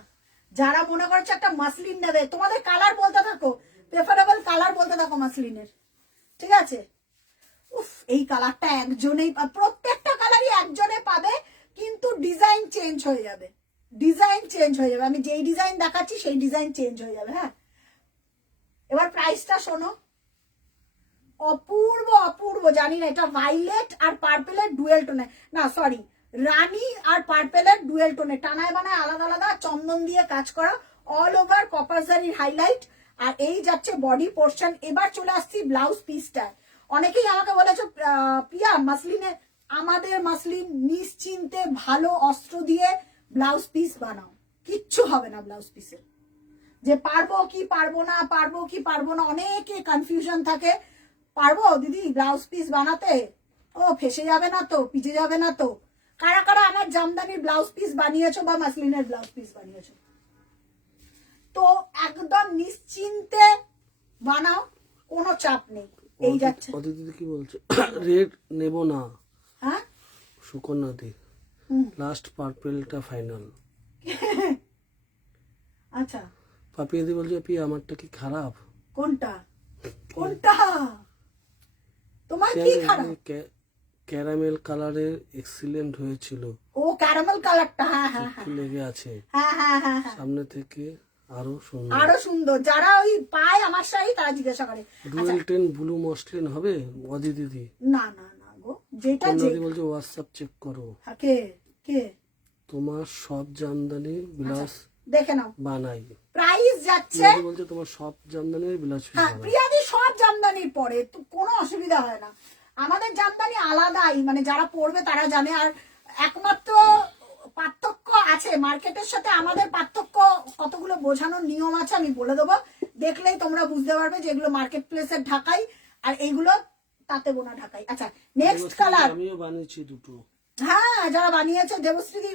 যারা মনে করছে একটা মাসলিন নেবে, তোমাদের কালার বলতে থাকো, প্রেফারেবল কালার বলতে থাকো মাসলিনের, ঠিক আছে? উফ এই কালারটা একজনেই, প্রত্যেকটা কালারই একজনে পাবে, কিন্তু ডিজাইন চেঞ্জ হয়ে যাবে, ডিজাইন চেঞ্জ হয়ে যাবে। আমি যেই ডিজাইন দেখাচ্ছি সেই ডিজাইন চেঞ্জ হয়ে যাবে। হ্যাঁ এবার প্রাইসটা শোনো, অপূর্ব অপূর্ব। জানি না এটা ভাইলেট আর পার্পেলের ডুয়েল টোনে, না সরি রানী আর পার্পেলের ডুয়েল টোনে, টানায় বানায় আলাদা আলাদা চন্দন দিয়ে কাজ করা, অল ওভার কপার জারির হাইলাইট। আর এই যাচ্ছে বডি পোর্শন। এবার চলে আসছি ব্লাউজ পিসটা। অনেকেই আমাকে বলেছে প্রিয়া মাসলিনে, আমাদের মাসলিন নিশ্চিন্তে ভালো অস্ত্র দিয়ে ব্লাউজ পিস বানাও, কিচ্ছু হবে না ব্লাউজ পিসের। যে পারবো কি পারবো না, পারবো কি পারবো না, অনেকে কনফিউশন থাকে। পারবো দিদি ব্লাউজ পিস বানাতে? ও ফেসে যাবে না তো, পিছে যাবে না তো? কারা কারা আমার জামদানির ব্লাউজ পিস বানিয়েছো বা মাসলিনের ব্লাউজ পিস বানিয়েছো? তো একদম নিশ্চিন্তে বানাও, কোনো চাপ নেই। এই যাচ্ছে। অদিতি কি বলছে? রেড নেব না। হ্যাঁ সুকন্যাদি লাস্ট পার্পেলটা ফাইনাল। আচ্ছা পাপিয়াদি বলছে আপি আমারটা কি খারাপ? কোনটা কোনটা তোমার কি খারাপ? ক্যারামেল কালারের এক্সিলেন্ট হয়েছিল, ও ক্যারামেল কালারটা, হ্যাঁ হ্যাঁ একটু লেগে আছে, হ্যাঁ হ্যাঁ হ্যাঁ হ্যাঁ, সামনে থেকে আরো সুন্দর। আরো সুন্দর। যারা ওই পায় আমার শাড়ি তারা জিজ্ঞাসা করে। ডুয়েল টেন ব্লু মসলিন হবে অদিতি? না না না গো, যেটা অন্যদি বলছে হোয়াটসঅ্যাপ চেক করো, কে কে তোমার সব জামদানি ব্লাউজ দেখে নাও, বানাই। প্রাইস যাচ্ছে। প্রিয়াদি বলছে তোমার সব জামদানির ব্লাউজ পিস হ্যাঁ বানাই। প্রিয়াদি সব জামদানির পরে তো কোনো অসুবিধা হয় না। আমাদের জামদানি আলাদাই, মানে যারা পড়বে তারা জানে। আর একমাত্র পার্থক্য আছে মার্কেটের সাথে আমাদের পার্থক্য, কতগুলো বোঝানোর নিয়ম আছে আমি বলে দেবো, দেখলেই তোমরা বুঝতে পারবে যে এগুলো মার্কেট প্লেসের ঢাকাই আর এইগুলো তাতে বোনা ঢাকাই। আচ্ছা নেক্সট কালার। আমিও বানিয়েছি দুটো। হ্যাঁ যারা বানিয়েছে দেবশ্রী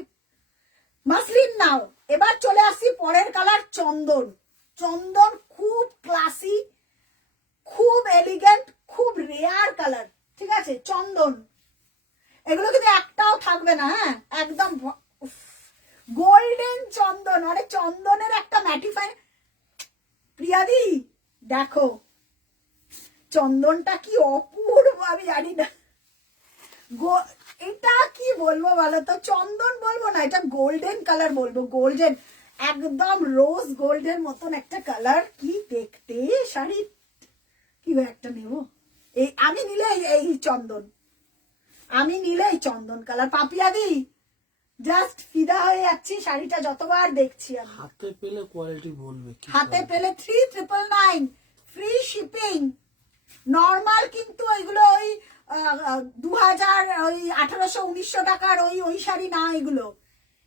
মাসলিন নাও। এবার চলে আসছি পরের কালার, চন্দন। চন্দন খুব ক্লাসি, খুব এলিগেন্ট, খুব রেয়ার কালার, ঠিক আছে? চন্দন এগুলো কিন্তু একটাও থাকবে না, হ্যাঁ একদম গোল্ডেন চন্দন, মানে চন্দনের একটা ম্যাটিফাই। প্রিয়াদি দেখো চন্দনটা কি অপূর্ব, আমি জানি না এটা কি বলবো বলো তো, চন্দন বলবো না, এটা গোল্ডেন কালার বলবো, গোল্ডেন একদম রোজ গোল্ডের মতন একটা কালার। কি দেখতে শাড়ি, কি একটা নেবো এই আমি নিলে এই চন্দন, আমি নিলে এই চন্দন কালার। পাপিয়াদি জাস্ট ফিদা হয়ে যাচ্ছি, শাড়িটা যতবার দেখছি আমি। হাতে পেলে কোয়ালিটি বলবে কি? হাতে পেলে 3999 ফ্রি শিপিং। নর্মাল কিন্তু এগুলো ওই 2000 ওই 1800-1900 টাকার ওই শাড়ি না, এগুলো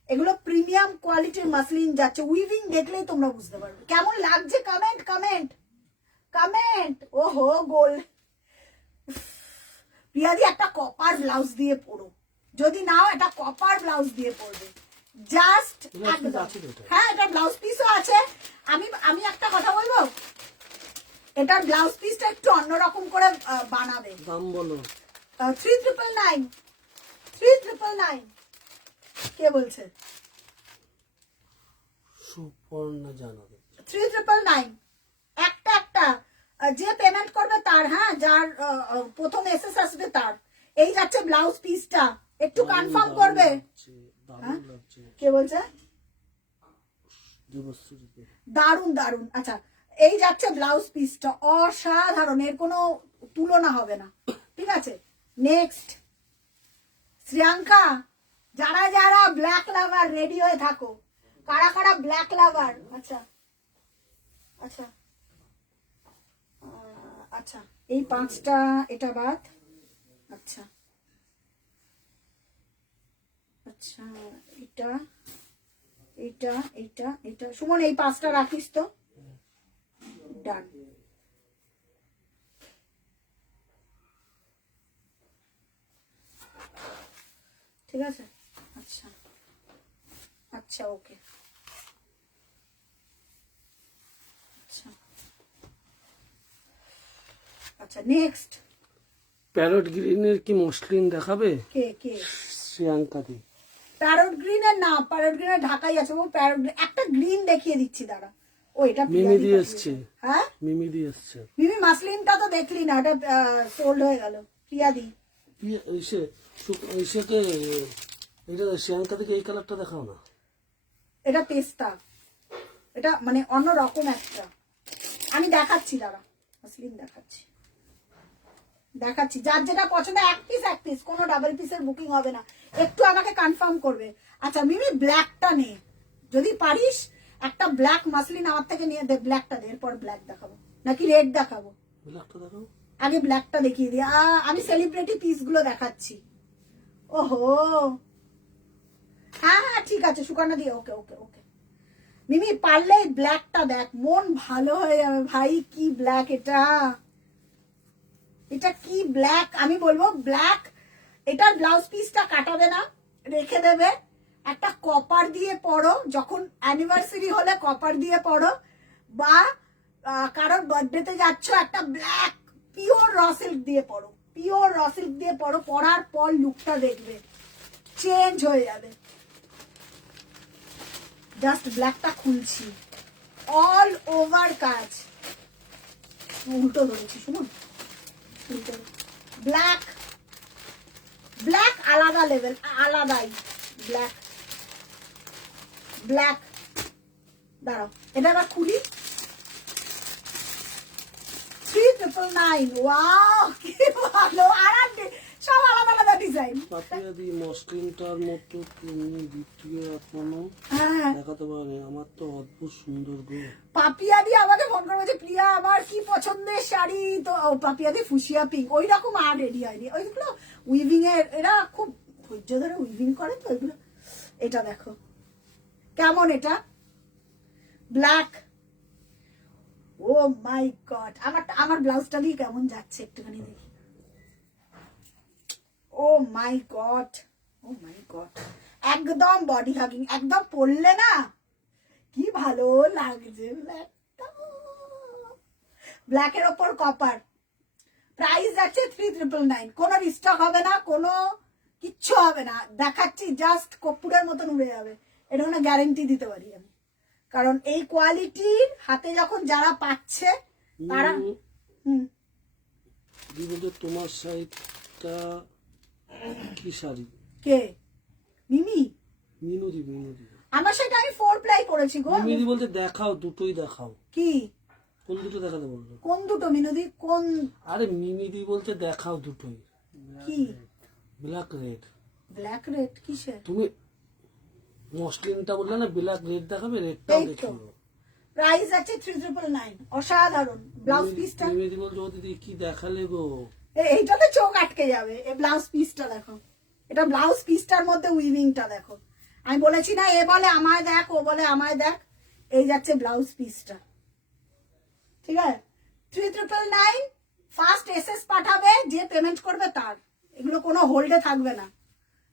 এগুলো প্রিমিয়াম কোয়ালিটির মাসলিন যাচ্ছে। উইভিং দেখলেই তোমরা বুঝতে পারবে কেমন লাগছে। Comment comment comment. ওহো গোল্ড। প্রিয়াদি একটা কপার ব্লাউজ দিয়ে পরো, যদি নাও এটা কপার ব্লাউজ দিয়ে পরবে জাস্ট একদম। হ্যাঁ এটা ব্লাউজ পিসও আছে। আমি একটা কথা বলবো, এটার ব্লাউজ পিসটা একটু অন্যরকম করে বানাবে। দাম বলো। 3999 3999 কে বলছে? সুপর্ণা জানাবে 3999 একটা একটা যে পেমেন্ট করবে তার, হ্যাঁ যার প্রথম এসএস আসবে তার। এই যাচ্ছে ব্লাউজ পিসটা, একটু কনফার্ম করবে। দারুণ লাগছে। কে বলছে? দারুন দারুন। আচ্ছা এই যাচ্ছে ব্লাউজ পিসটা, অসাধারণ, এর কোনো তুলনা হবে না, ঠিক আছে? নেক্সট শ্রিয়াঙ্কা, যারা যারা ব্ল্যাক লাভার রেডি হয়ে থাকো। কারা কারা ব্ল্যাক লাভার? আচ্ছা আচ্ছা আচ্ছা এই 5টা এটা বাদ। আচ্ছা আচ্ছা এটা এটা এটা এটা সুমন এই 5টা রাখিস তো। ডান। ঠিক আছে। আচ্ছা আচ্ছা ওকে। আচ্ছা আচ্ছা নেক্সট। প্যারট গ্রিনের কি মসলিন দেখাবে? কে কে? শ্রিয়াঙ্কা দি। প্যারট গ্রিনের না, প্যারট গ্রিনের ঢাকাই আছে। প্যারট একটা গ্রিন দেখিয়ে দিচ্ছি দাঁড়া। ও এটা মিমি দিয়ে এসছে। হ্যাঁ মিমি দিয়ে এসছে। মিমি মাসলিনটা তো দেখলি না, এটা সোল্ড হয়ে গেল। প্রিয়াদি ইসেকে এটা শ্রিয়াঙ্কা থেকে এই কালারটা দেখাও না। এটা পেস্তা, এটা মানে অন্য রকম একটা। আমি দেখাচ্ছি দাঁড়া, মাসলিন দেখাচ্ছি দেখাচ্ছি। যার যেটা পছন্দ এক পিস কোনো ডাবল পিসের বুকিং হবে না, একটু আমাকে কনফার্ম করবে। আচ্ছা মিমি ব্ল্যাকটা নে যদি পারিস, একটা ব্ল্যাক মাসলিন আমার থেকে নিয়ে দে, ব্ল্যাকটা দে, এরপর ব্ল্যাক দেখাবো নাকি রেড দেখাবো? ব্ল্যাকটা দেখাও, আগে ব্ল্যাকটা দেখিয়ে দিই। আমি সেলিব্রিটি পিস গুলো দেখাচ্ছি। ওহো হ্যাঁ হ্যাঁ ঠিক আছে সুকন্যা দিয়ে, ওকে ওকে ওকে। মিমি পারলে ব্ল্যাকটা দেখ, মন ভালো হয়ে যাবে ভাই। কি ব্ল্যাক এটা, এটা কি ব্ল্যাক আমি বলবো, ব্ল্যাক এটার ব্লাউজ পিসটা কাটাবে না, রেখে দেবে। একটা কপার দিয়ে পরো, যখন অ্যানিভার্সারি হলে কপার দিয়ে পরো, বা কারোর বার্থডেতে যাচ্ছ একটা ব্ল্যাক পিওর র সিল্ক দিয়ে পরো, পিওর র সিল্ক দিয়ে পরো। পরার পর লুকটা দেখবে চেঞ্জ হয়ে যাবে। জাস্ট ব্ল্যাকটা খুলছি, অল ওভার কাজ। উল্টো ধরেছি, শুনুন, ব্ল্যাক, ব্ল্যাক আলাদা লেভেল, আলাদাই ব্ল্যাক, ব্ল্যাক। দাঁড়াও, এটা আবার খুলি। 3999, ওয়াও কি ভালো। আর সব আলাদা আলাদা ডিজাইন। পাপিয়াদি মসলিনটার মতো তুমি দ্বিতীয় এখনো হ্যাঁ, দেখাতে পারে, আমার তো অদ্ভুত সুন্দর গো। পাপিয়াদি আমাকে ফোন করে বলছে, প্রিয়া আমার কি পছন্দের শাড়ি। তো পাপিয়াদি ফুসিয়া পিঙ্ক, ওই রকম আর রেডি হয়নি। ওইগুলো উইভিং এর, এরা খুব ধৈর্য ধরে উইভিং করে তো ওইগুলো। এটা দেখো কেমন, এটা ব্ল্যাক। ও মাই গড, আমার ব্লাউজটা দিয়ে কেমন যাচ্ছে একটুখানি দেখি। ও মাই গড, ও মাই গড, একদম বডি হাগিং, একদম পরলে না কি ভালো লাগছে। ব্ল্যাকটা, ব্ল্যাকের ওপর কপার, প্রাইস যাচ্ছে 3999। কোনো রিস্টক হবে না, কোনো কিচ্ছু হবে না, দেখাচ্ছি জাস্ট কর্পূরের মতন উড়ে যাবে। এটা কোনো গ্যারেন্টি দিতে পারি আমি, কারণ এই কোয়ালিটির হাতে যখন যারা পাচ্ছে তারা। বলতে তোমার শাড়িটা কি শাড়ি? কে? মিমি? মিনুদি, মিনুদি। আমার সেটা আমি 4 প্লাই করেছি গো। মিনুদি বলতে দেখাও, দুটোই দেখাও। কি? কোন দুটো দেখাতে বললো? কোন দুটো মিনুদি? কোন? আরে মিমিদি বলতে দেখাও দুটোই। কি? Black red. ব্ল্যাক রেড কিসের? তুমি মসলিনটা বললে না, ব্ল্যাক রেড দেখাবে, রেডটাও এই তো। দেখিও। প্রাইস আছে 3999, অসাধারণ। ব্লাউজ পিসটা মিমিদি বলছে, ও দিদি কি দেখালে গো। এইটাতে চোখ আটকে যাবে। এই ব্লাউজ পিসটা দেখো, এটা ব্লাউজ পিসটার মধ্যে উইভিংটা দেখো। আমি বলেছি না, এ বলে আমায় দেখ, ও বলে আমায় দেখ। এই যাচ্ছে ব্লাউজ পিসটা, ঠিক আছে। 3999, ফার্স্ট এসএস পাঠাবে, যে পেমেন্ট করবে তার। এগুলো কোনো হোল্ডে থাকবে না,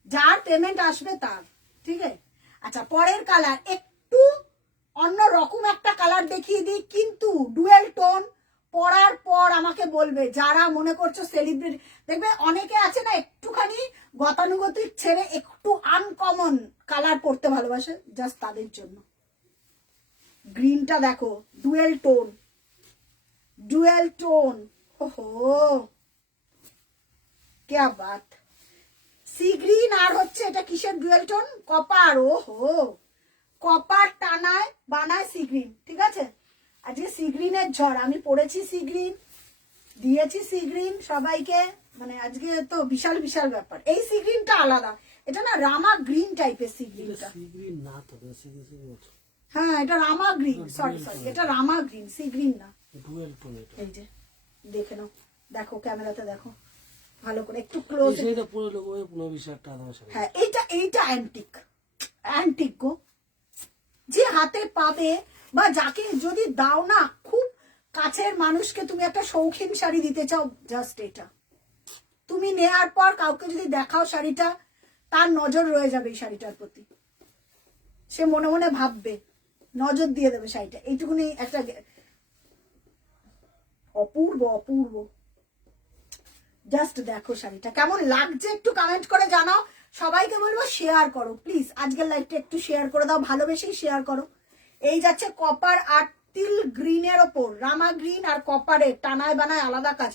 যার পেমেন্ট আসবে তার, ঠিক আছে। আচ্ছা, পরের কালার একটু অন্য রকম একটা কালার দেখিয়ে দিই, কিন্তু ডুয়েল টোন। পরার পর আমাকে বলবে, যারা মনে করছো সেলিব্রিটি, দেখবে অনেকে আছে না একটুখানি গতানুগতিক ছেড়ে একটু আনকমন কালার পরতে ভালোবাসে, জাস্ট তাদের জন্য। গ্রিনটা দেখো, ডুয়েল টোন, ডুয়েল টোন। ওহো क्या बात। সি গ্রিন আর হচ্ছে এটা কিসের ডুয়েল টোন? কপার। ওহো, কপার টানায় বানায় সি গ্রিন, ঠিক আছে। আজকে সি গ্রিনের ঝড়, আমি পড়েছি সি গ্রিন, দিয়েছি সি গ্রিন সবাইকে, মানে আজকে তো বিশাল বিশাল ব্যাপার। এই সি গ্রিনটা আলাদা, এটা না রামা গ্রিন টাইপের সি গ্রিনটা। সি গ্রিন না তো, সি গ্রিন। হ্যাঁ, এটা রামা গ্রিন, সরি সরি, এটা রামা গ্রিন, সি গ্রিন না। ডুয়েল টোন এটা। এই যে দেখে নাও, দেখো ক্যামেরাতে দেখো ভালো করে, একটু ক্লোজ। সেটা পুরো লোক 15-20 টাকা দামের শাড়ি। হ্যাঁ, এইটা অ্যান্টিক, অ্যান্টিক গো। যে হাতে পাবে বা যাকে যদি দাও না, খুব কাছের মানুষকে তুমি একটা শৌখিন শাড়ি দিতে চাও, জাস্ট এটা তুমি নেয়ার পর কাউকে যদি দেখাও শাড়িটা, তার নজর রয়ে যাবে এই শাড়িটার প্রতি, সে মনে মনে ভাববে, নজর দিয়ে দেবে শাড়িটা। এইটুকুনি একটা অপূর্ব অপূর্ব। জাস্ট দেখো শাড়িটা কেমন লাগছে, একটু কমেন্ট করে জানাও। সবাইকে বলবো শেয়ার করো প্লিজ, আজকের লাইভটা একটু শেয়ার করে দাও, ভালোবেসেই শেয়ার করো। এই যাচ্ছে কপার আর তিল গ্রিনের ওপর, রামা গ্রিন আর কপারের টানায় বানায় আলাদা কাজ।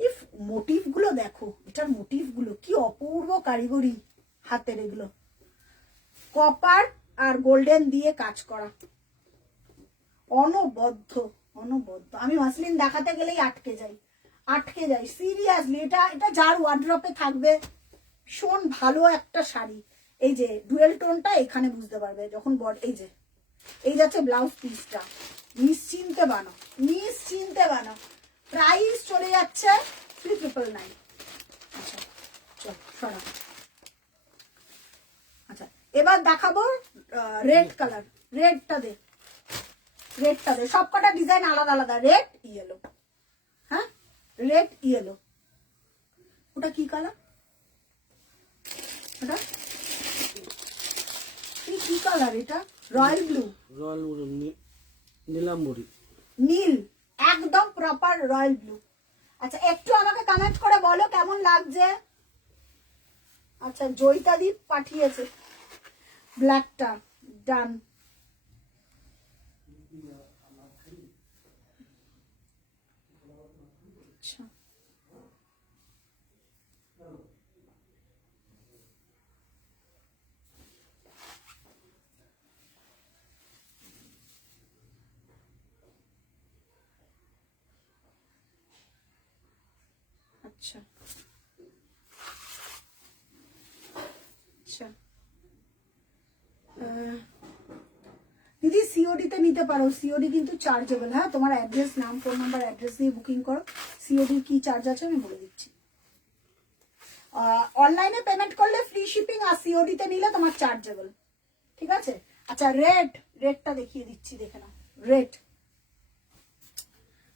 ইফ মোটিভ গুলো দেখো, এটার মোটিভ গুলো কি অপূর্ব কারিগরি হাতের, এগুলো কপার আর গোল্ডেন দিয়ে কাজ করা, অনবদ্য অনবদ্য। আমি মাসলিন দেখাতে গেলেই আটকে যাই, আটকে যাই সিরিয়াসলি। এটা যার ওয়ার্ড্রপে থাকবে, ভীষণ ভালো একটা শাড়ি। এই যে ডুয়েল টোনটা এখানে বুঝতে পারবে যখন এই যে এই যাচ্ছে ব্লাউজ পিসটা, নিশ্চিন্তে বানাও, নিশ্চিন্তে বানাও। প্রাইস চলে যাচ্ছে 3999। আচ্ছা চল সরা। আচ্ছা, এবার দেখাবো রেড কালার। রেডটা দে, রেডটা দে। সবকটা ডিজাইন আলাদা আলাদা, রেড ইয়েলো। হ্যাঁ, রেড ইয়েলো। ওটা কি কালার? এটা কি কালার? এটা রয়্যাল ব্লু, রয়্যাল ব্লু, নীলাম্বরী, নীল, একদম প্রপার রয়্যাল ব্লু। আচ্ছা একটু আমাকে কমেন্ট করে বলো কেমন লাগছে। আচ্ছা জয়িতাদীপ পাঠিয়েছে ব্ল্যাকটা, ডান। আচ্ছা আচ্ছা আচ্ছা দিদি সিওডি তে নিতে পারো, সিওডি কিন্তু চার্জেবল। হ্যাঁ তোমার অ্যাড্রেস, নাম, ফোন নাম্বার, অ্যাড্রেস দিয়ে বুকিং করো। সিওডি কি চার্জ আছে আমি বলে দিচ্ছি। অনলাইনে পেমেন্ট করলে ফ্রি শিপিং, আর সিওডি তে নিলে তোমার চার্জেবল। ঠিক আছে। আচ্ছা রেডটা দেখিয়ে দিচ্ছি, দেখে নাও।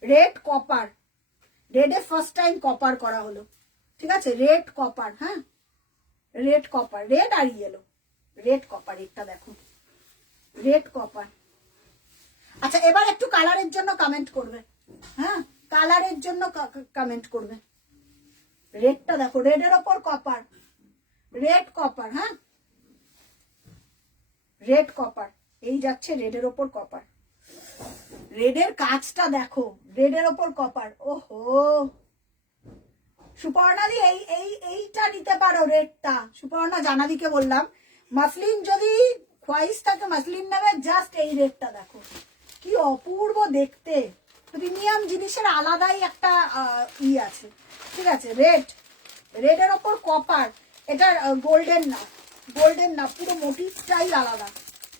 রেড কপার, রেডে ফার্স্ট টাইম কপার করা হলো। ঠিক আছে, রেড কপার। হ্যাঁ রেড কপার, রেড আর ইয়েলো, রেড কপার। এটা দেখো রেড কপার। আচ্ছা এবার একটু কালারের জন্য কমেন্ট করবে। হ্যাঁ কালারের জন্য কমেন্ট করবে। রেডটা দেখো, রেডের ওপর কপার, রেড কপার। হ্যাঁ রেড কপার, এই যাচ্ছে রেডের ওপর কপার। রেডের কাজটা দেখো, রেডের ওপর কপার। ওহো সুপর্ণাদি এইটা নিতে পারো, রেডটা। সুপর্ণা জানাদিকে বললাম মাসলিন যদি খোয়াইশ থাকে মাসলিন নেবে, জাস্ট এই রেডটা দেখো কি অপূর্ব দেখতে। প্রিমিয়াম জিনিসের আলাদাই একটা আছে। ঠিক আছে, রেডের ওপর কপার। এটা গোল্ডেন না, পুরো মোটিভটাই আলাদা,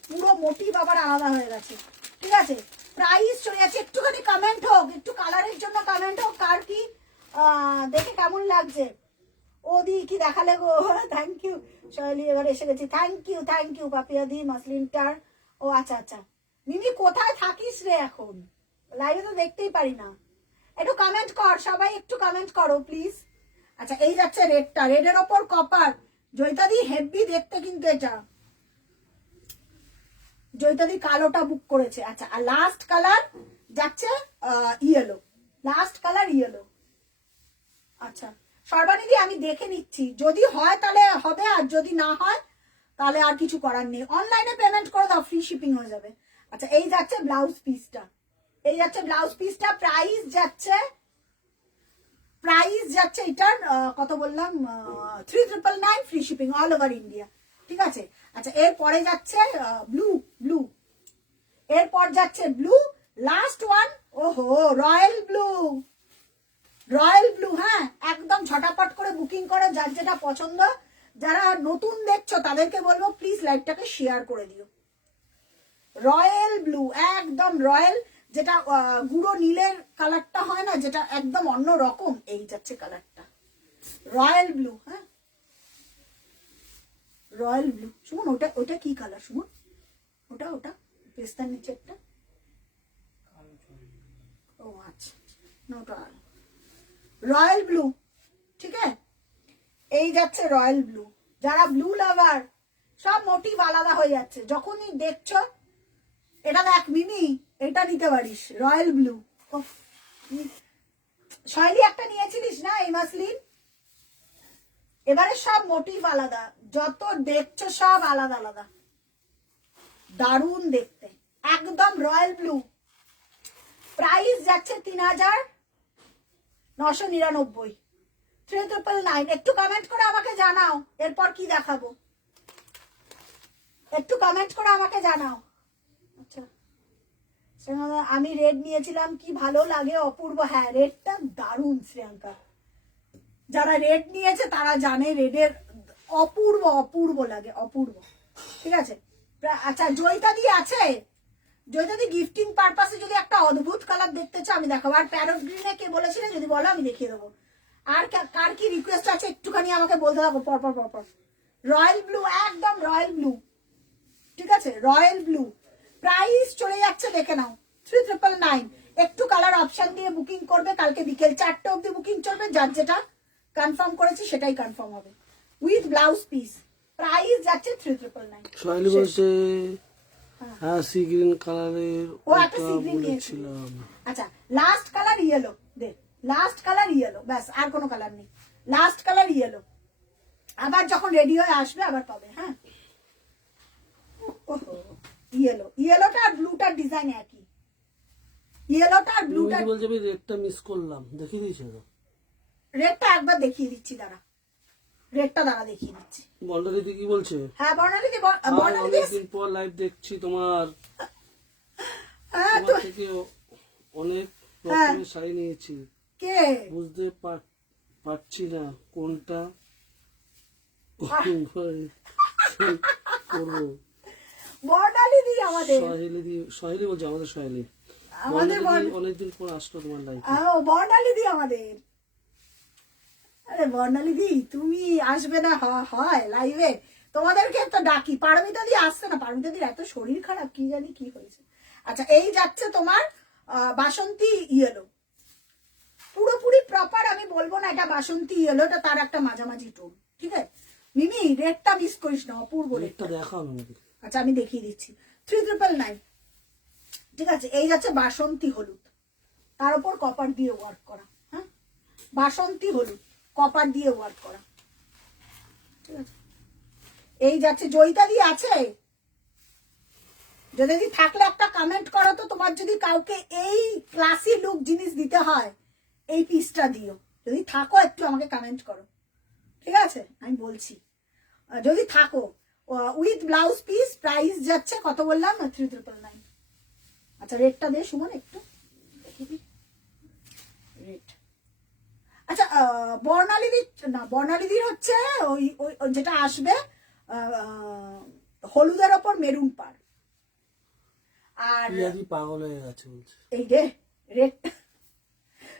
পুরো মোটিভ আবার আলাদা হয়ে গেছে। ঠিক আছে, প্রাইস চলে যাচ্ছে। একটুখানি কমেন্ট হোক, একটু কালারের জন্য কমেন্ট হোক, কার কি দেখে কেমন লাগছে। ওদি কি দেখালে গো, থ্যাংক ইউ। শৈলী এবার এসে গেছি, থ্যাংক ইউ পাপিয়াদি মাসলিনটার। ও আচ্ছা আচ্ছা, মিমি কোথায় থাকিস রে এখন? লাইভে তো দেখতেই পারি না। একটু কমেন্ট কর, সবাই একটু কমেন্ট করো প্লিজ। আচ্ছা এই যাচ্ছে রেডটা, রেডের ওপর কপার। জয়িতাদি হেভি দেখতে কিন্তু এটা। জয়িতাদি কালোটা বুক করেছে। আচ্ছা আর লাস্ট কালার যাচ্ছে ইয়েলো, লাস্ট কালার ইয়েলো। আচ্ছা সর্বানিধি আমি দেখে নিচ্ছি, যদি হয় তাহলে হবে, আর যদি না হয় তাহলে আর কিছু করার নেই। অনলাইনে পেমেন্ট করে দাও, ফ্রি শিপিং হয়ে যাবে। আচ্ছা এই যাচ্ছে ব্লাউজ পিসটা, প্রাইস যাচ্ছে এটার কত বললাম, 3999, free shipping all over India. ঠিক আছে। আচ্ছা এরপরে যাচ্ছে ব্লু, এরপর যাচ্ছে ব্লু, লাস্ট ওয়ান। ওহো রয়্যাল ব্লু। হ্যাঁ একদম ঝটাপট করে বুকিং করো, যার যেটা পছন্দ। যারা নতুন দেখছো তাদেরকে বলবো প্লিজ লাইভটাকে শেয়ার করে দিও। রয়্যাল ব্লু, একদম রয়্যাল, যেটা গুঁড়ো নীলের কালারটা হয় না, যেটা একদম অন্য রকম, এই যাচ্ছে কালারটা রয়্যাল ব্লু। হ্যাঁ রয়্যাল ব্লু। শুনুন ওটা কি কালার? শুনুন ওটা পেস্তার নিচেরটা। ও আচ্ছা, ওটা রয়্যাল ব্লু। ঠিক আছে, এই যাচ্ছে রয়্যাল ব্লু। যারা ব্লু লাভার, সব মোটিভ আলাদা হয়ে যাচ্ছে যখনই দেখছো। এটা দেখ মিমি, এটা নিতে পারিস, রয়্যাল ব্লু। শৈলী একটা নিয়েছিলিস না এই মাসলিন? এবারে সব মোটিভ আলাদা, যত দেখছো সব আলাদা আলাদা, দারুণ দেখতে, একদম রয়্যাল ব্লু। প্রাইস যাচ্ছে 3999, 3999। একটু কমেন্ট করে আমাকে জানাও এরপর কি দেখাবো, একটু কমেন্ট করে আমাকে জানাও। আচ্ছা আমি রেড নিয়েছিলাম, কি ভালো লাগে, অপূর্ব। হ্যাঁ রেডটা দারুণ শ্রেয়াঙ্কা, যারা রেড নিয়েছে তারা জানে রেডের অপূর্ব লাগে, অপূর্ব। ঠিক আছে। আচ্ছা জয়িতাদি আছে, জয়িতাদি গিফটিং পারপাসে যদি একটা অদ্ভুত কালার দেখতে চাও আমি দেখাবো। আর প্যারট গ্রিনে কে বলেছিলেন যদি বলো আমি দেখিয়ে দেবো। আর কার কি রিকোয়েস্ট আছে একটুখানি আমাকে বলতে থাকো পরপর। রয়্যাল ব্লু, একদম রয়্যাল ব্লু। ঠিক আছে, রয়্যাল ব্লু। প্রাইস চলে যাচ্ছে দেখে নাও, 3999। একটু কালার অপশন দিয়ে বুকিং করবে, কালকে বিকেল 4টে অব্দি বুকিং চলবে। যার যেটা কনফার্ম করেছি সেটাই কনফার্ম হবে, উইথ ব্লাউজ পিস। প্রাইস যাচ্ছে 3999। সোহেলি বলছে হ্যাঁ সি গ্রিন কালারের ও একটা ওটা সি গ্রিন বলেছিলাম। আচ্ছা লাস্ট কালার ইয়েলো দে, লাস্ট কালার ইয়েলো, ব্যাস আর কোনো কালার নেই, লাস্ট কালার ইয়েলো। আবার যখন রেডি হয়ে আসবে আবার পাবে। হ্যাঁ ইয়েলো, ইয়েলোটা আর ব্লুটার ডিজাইন একই, ইয়েলোটা আর ব্লুটার। মিমি বলছে আমি রেডটা মিস করলাম, দেখিয়ে দিয়েছে তো। রেডটা একবার দেখিয়ে দিচ্ছি, দাঁড়া রেডটা দাঁড়া দেখিয়ে দিচ্ছি। বলটা দিদি কি বলছে? হ্যাঁ বর্ণালী অনেকদিন পর লাইভ দেখছি তোমার, হ্যাঁ তোমার থেকে অনেক রকমের শাড়ি নিয়েছি, কে বুঝতে পারছি না কোনটা করবো। বর্ণালী দি আমাদের, সোহেলি বলছে আমাদের সোহেলি। আমাদের অনেকদিন পর আসলো তোমার লাইফে। বর্ণালী দি আমাদের। আরে বর্ণালী দি তুমি আসবে না হয় লাইভে? তোমাদেরকে তো ডাকি, পারমিতা দি আসছে না, পারমিতা দির এত শরীর খারাপ, কি জানি কি হয়েছে। আচ্ছা এই যাচ্ছে তোমার বাসন্তী ইয়েলো, পুরোপুরি প্রপার আমি বলবো না এটা বাসন্তী ইয়েলো, এটা তার একটা মাঝামাঝি টোন। ঠিক আছে মিমি, রেডটা মিস করিস না, অপূর্ব রেডটা দেখাও আমাকে। আচ্ছা আমি দেখিয়ে দিচ্ছি, 3999। ঠিক আছে এই যাচ্ছে বাসন্তী হলুদ, তার উপর কপার দিয়ে ওয়ার্ক করা। হ্যাঁ বাসন্তী হলুদ কপার দিয়ে ওয়ার্ক করা। ঠিক আছে এই যাচ্ছে জয়িতা দি আছে, যদি থাকলে একটা কমেন্ট করো তো, তোমার যদি কাউকে এই ক্লাসি লুক জিনিস দিতে হয় এই পিসটা দিও, যদি থাকো একটু আমাকে কমেন্ট করো। ঠিক আছে আমি বলছি যদি থাকো, উইথ ব্লাউজ পিস, প্রাইস যাচ্ছে কত বললাম 3999। আচ্ছা রেটটা দে সুমন একটু রেট। আচ্ছা বর্ণালীদির না, বর্ণালীদির হচ্ছে ওই ওই যেটা আসবে হলুদের ওপর মেরুন পার। আর পিয়াদি পাগল হয়ে গেছে বলছে। এই রে রেট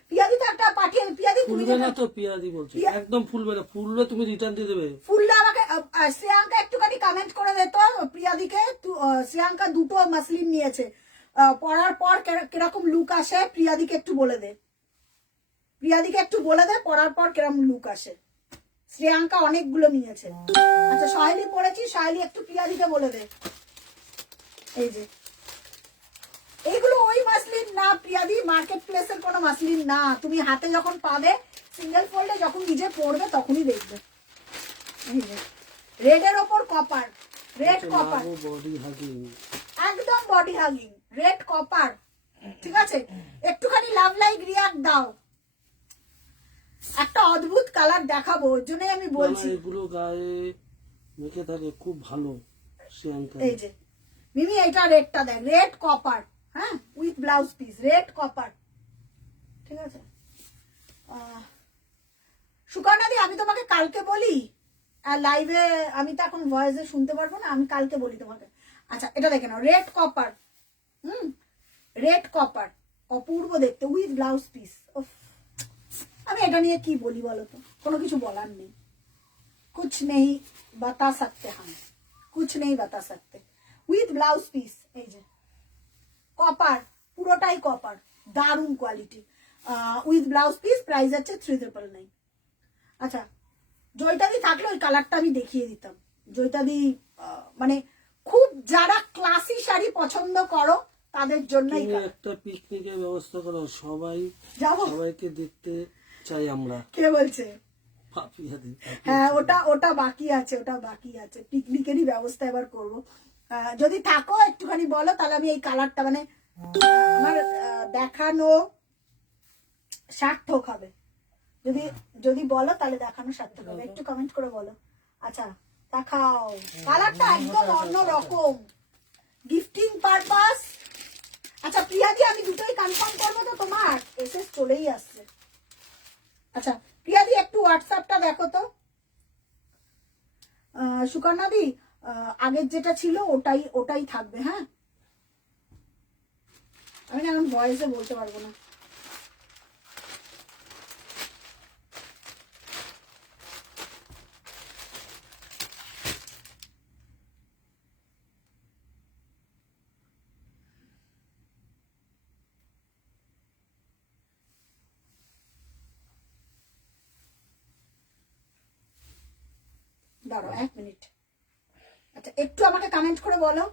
পিয়াদি তো একটা পাঠিয়ে, পিয়াদি তুমি ফুলবে না তো, পিয়াদি বলছে একদম ফুলবে না, ফুললে তুমি রিটার্ন দিয়ে দেবে। ফুলটা আমাকে শ্রেয়াঙ্কা একটুখানি কমেন্ট করে দে তো প্রিয়াদিকে, শ্রেয়াঙ্কা দুটো মাসলিন নিয়েছে, পরার পর কিরকম লুক আসে প্রিয়াদিকে একটু বলে দে, প্রিয়াদিকে একটু বলে দে পরার পর কিরকম লুক আসে। শ্রেয়াঙ্কা অনেকগুলো নিয়েছে। আচ্ছা সাহেলি পড়েছি, সাহেলি একটু প্রিয়াদিকে বলে দে। এই যে এইগুলো ওই মাসলিন না প্রিয়াদি, মার্কেট প্লেসের কোনো মাসলিন না, তুমি হাতে যখন পাবে সিঙ্গেল ফোল্ডে যখন নিজে পড়বে তখনই দেখবে। রেডের ওপর copper, red copper, body hugging, একদম বডি হাগিং, রেড কপার। ঠিক আছে একটুখানি লাভ লাইক রিয়াক্ট দাও, একটা অদ্ভুত কালার দেখাবো ওর জন্যই আমি বলছি। এগুলো গায়ে মেখে থাকে খুব ভালো। এই যে মিমি এটা রেডটা দেখ, রেড কপার, হ্যাঁ with blouse piece, red copper. ঠিক আছে সুকন্যা দি আমি তোমাকে কালকে বলি, আর লাইভে আমি তো এখন ভয়েসে শুনতে পারবো না, আমি কালকে বলি তোমাকে। আচ্ছা এটা দেখে নাও, রেড কপার, রেড কপার, অপূর্ব দেখতে উইথ ব্লাউজ পিস। আমি এটা নিয়ে কি বলি বলো তো, কোনো কিছু বলার নেই, কুছ নেই বাতা সকতে, হাম কুছ নেই বাতা সকতে। উইথ ব্লাউজ পিস, এই যে কপার, পুরোটাই কপার, দারুণ quality, with blouse piece, price আছে 3999। আচ্ছা জয়িতাদি থাকলে ওই কালারটা আমি দেখিয়ে দিতাম। জয়িতাদি মানে খুব যারা ক্লাসি শাড়ি পছন্দ করো তাদের জন্যই একটা পিকনিকের ব্যবস্থা করো, সবাই যাবো, সবাইকে দেখতে চাই আমরা। কে বলছে? পাপিয়াদি। হ্যাঁ ওটা বাকি আছে, ওটা বাকি আছে, পিকনিকেরই ব্যবস্থা এবার করবো। যদি থাকো একটুখানি বলো, তাহলে আমি এই কালারটা মানে আমার দেখানো সার্থক হবে। যদি যদি বলো তাহলে দেখানো সার্থক হবে, একটু কমেন্ট করে বলো। আচ্ছা দেখাও, কালারটা একদম অন্য রকম, গিফটিং পারপাস। আচ্ছা প্রিয়াদি আমি দুটোই কনফার্ম করবো তো, তোমার এসএস চলেই আসছে। আচ্ছা প্রিয়াদি একটু হোয়াটসঅ্যাপটা দেখো তো। সুকন্যাদি আগের যেটা ছিল ওটাই থাকবে। হ্যাঁ আমি না এখন ভয়েসে বলতে পারবো না। দাঁড়াও 1 মিনিট। আচ্ছা একটু আমাকে কমেন্ট করে বলো।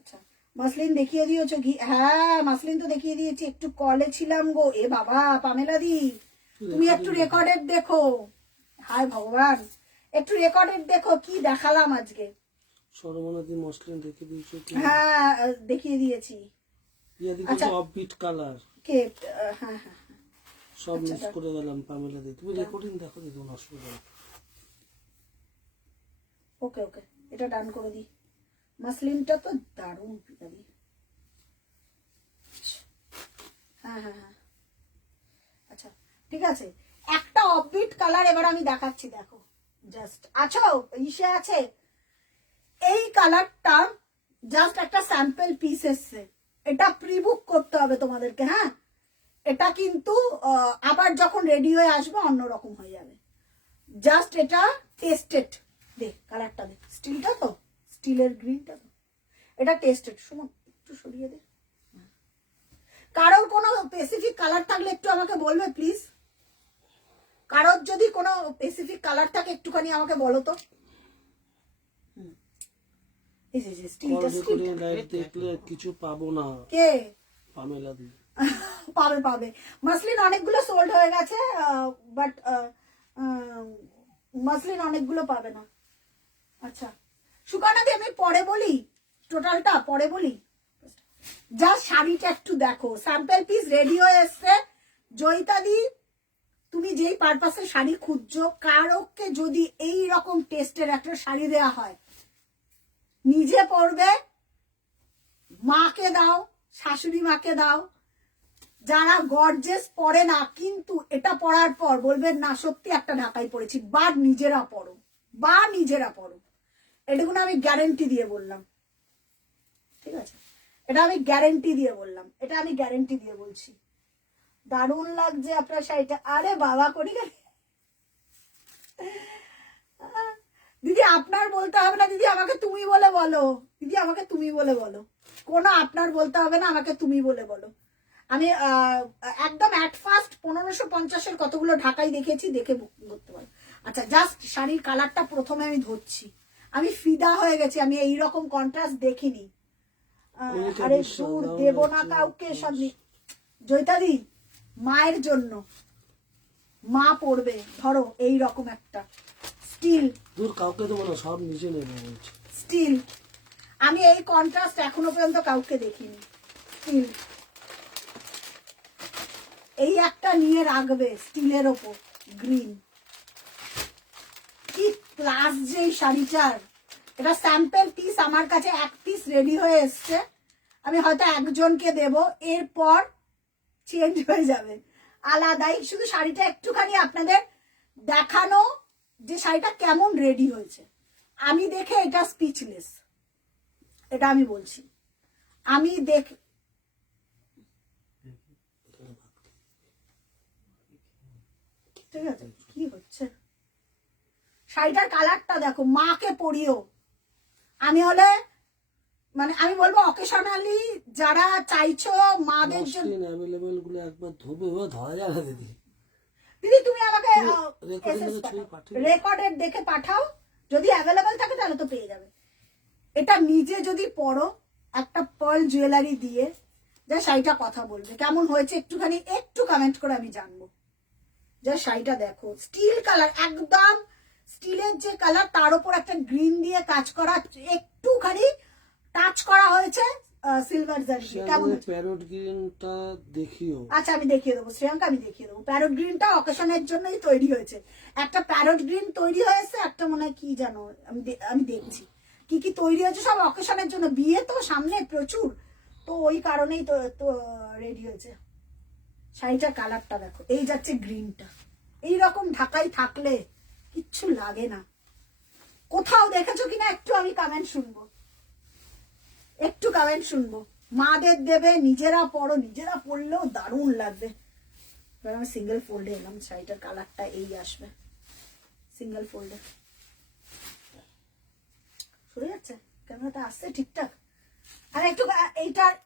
আচ্ছা মাসলিন দেখিয়ে দিয়েছো কি? হ্যাঁ মাসলিন তো দেখিয়ে দিয়েছি, একটু কলে ছিলাম গো। এ বাবা পামেলা দি, তুমি একটু রেকর্ডেড দেখো। হায় ভগবান, একটু রেকর্ডেড দেখো কি দেখালাম আজকে। সরমনাদি মসলিন দেখে দিয়েছো কি? হ্যাঁ দেখিয়ে দিয়েছি। ইয়াদি আচ্ছা। তো অফবিট কালার কে? হ্যাঁ হ্যাঁ সব মিস করে গেলাম পামেলা দি। তুমি রেকর্ডিং দেখো দিদি, কোনো অসুবিধা নেই। ওকে ওকে, এটা ডান করে দিই। মাসলিনটা তো দারুণ পিকারি। হ্যাঁ হ্যাঁ হ্যাঁ আচ্ছা ঠিক আছে, একটা অফবিট কালার এবার আমি দেখাচ্ছি, দেখো জাস্ট। আচ্ছা ইসে আছে এই কালারটা, জাস্ট একটা স্যাম্পল পিস এসছে, এটা প্রিবুক করতে হবে তোমাদেরকে। হ্যাঁ এটা কিন্তু আবার যখন রেডি হয়ে আসবে অন্যরকম হয়ে যাবে। জাস্ট এটা টেস্টেড, দে কালারটা দে, স্টিলটা তো, স্টিলের গ্রিনটা তো, এটা টেস্টেড। সুমন একটু সরিয়ে দে। কারোর কোনো স্পেসিফিক কালার থাকলে একটু আমাকে বলবে প্লিজ। কারোর যদি কোনো স্পেসিফিক কালার থাকে একটুখানি আমাকে বলো তো। এই যে স্টিলটা, রেকর্ডিং লাইভ দেখলে কিছু পাবো না। কে পামেলা দি পাবে পাবে। মাসলিন অনেকগুলো সোল্ড হয়ে গেছে, বাট মাসলিন অনেকগুলো পাবে না। আচ্ছা সুকন্যাদি আমি পরে বলি, টোটালটা পরে বলি। জাস্ট শাড়িটা একটু দেখো, স্যাম্পল পিস রেডি হয়ে এসছে। জয়িতাদি তুমি যেই পারপাসে শাড়ি খুঁজছো, কারোকে যদি এই রকম টেস্টের একটা শাড়ি দেয়া হয়, নিজে পরবে, মাকে দাও, শাশুড়ি মাকে দাও। যারা গর্জেস পরে না কিন্তু এটা পরার পর বলবেন না সত্যি একটা ঢাকাই পরেছি, বা নিজেরা পরো, বা নিজেরা পরো। এটুকুন আমি গ্যারেন্টি দিয়ে বললাম, ঠিক আছে? এটা আমি গ্যারেন্টি দিয়ে বললাম, এটা আমি গ্যারেন্টি দিয়ে বলছি। দারুণ লাগছে আপনার শাড়িটা। আরে বাবা করি দিদি, আপনার বলতে হবে না দিদি, আমাকে তুমি বলে বলো। দিদি আমাকে তুমি বলে বলো, কোনো আপনার বলতে হবে না, আমাকে তুমি বলে বলো। আমি একদম অ্যাট ফার্স্ট 1550-এর কতগুলো ঢাকাই দেখেছি, দেখে বুকিং করতে পারো। আচ্ছা জাস্ট শাড়ির কালারটা প্রথমে আমি ধরছি, আমি ফিদা হয়ে গেছি, আমি এইরকম কন্ট্রাস্ট দেখিনি। আরে দূর দেব না কাউকে, সব জয়িতাদি মায়ের জন্য, মা পড়বে, ধরো এই রকম একটা স্টিল। দূর কাউকে দেবো না, সব নিজে নেবো বলছি। স্টিল, আমি এই কন্ট্রাস্ট এখনো পর্যন্ত কাউকে দেখিনি। স্টিল এই একটা নিয়ে রাখবে স্টিলের ওপর, গ্রিন। কি ক্লাস যে শাড়িটার। এটা স্যাম্পল পিস আমার কাছে এক পিস রেডি হয়ে এসছে, আমি হয়তো একজনকে দেব, এরপর চেঞ্জ হয়ে যাবে আলাদাই। শুধু শাড়িটা একটুখানি আপনাদের দেখানো যে শাড়িটা কেমন রেডি হয়েছে। আমি দেখে এটা স্পিচলেস, এটা আমি বলছি। আমি দেখে ঠিক আছে কি হচ্ছে, শাড়িটার কালারটা দেখো, মাকে পরিও। আমি হলে মানে আমি বলবো অকেশনালি যারা চাইছো মাদের জন্য, মসলিন অ্যাভেলেবল গুলো একবার ধোবে, ও ধরা যাবে না দিদি। দিদি তুমি আমাকে রেকর্ডিং রেকর্ডেড দেখে পাঠাও, যদি অ্যাভেলেবল থাকে তাহলে তো পেয়ে যাবে। এটা নিজে যদি পড়ো একটা পার্ল জুয়েলারি দিয়ে, যা শাড়িটা কথা বলবে কেমন হয়েছে, একটুখানি একটু কমেন্ট করে আমি জানবো। যা শাড়িটা দেখো, স্টিল কালার, একদম স্টিলের যে কালার, তার উপর একটা গ্রিন দিয়ে কাজ করা, একটুখানি টাচ করা হয়েছে সিলভার জারি। কেমন প্যারট গ্রিনটা দেখিও। আচ্ছা আমি দেখিয়ে দেবো শ্রেয়াঙ্কা, আমি দেখিয়ে দেবো। প্যারট গ্রিনটা অকেশনের জন্যই তৈরি হয়েছে। একটা প্যারট গ্রিন তৈরি হয়েছে, একটা মনে হয় কি জানো, আমি দেখছি কি কি তৈরি হয়েছে, সব অকেশনের জন্য। বিয়ে তো সামনে প্রচুর, তো ওই কারণেই তো রেডি হয়েছে। শাড়িটার কালারটা দেখো, এই যাচ্ছে গ্রিনটা। এইরকম ঢাকাই থাকলে কিচ্ছু লাগে না। কোথাও দেখেছো কিনা একটু আমি কমেন্ট শুনবো, একটু কমেন্ট শুনবো। মাদের দেবে, নিজেরা পড়ো, নিজেরা পড়লেও দারুণ লাগবে। এবার আমি সিঙ্গেল ফোল্ডে এলাম, শাড়িটার কালারটা এই আসবে সিঙ্গেল ফোল্ডে। সরে যাচ্ছে ক্যামেরাটা, আসছে ঠিকঠাক। আর একটু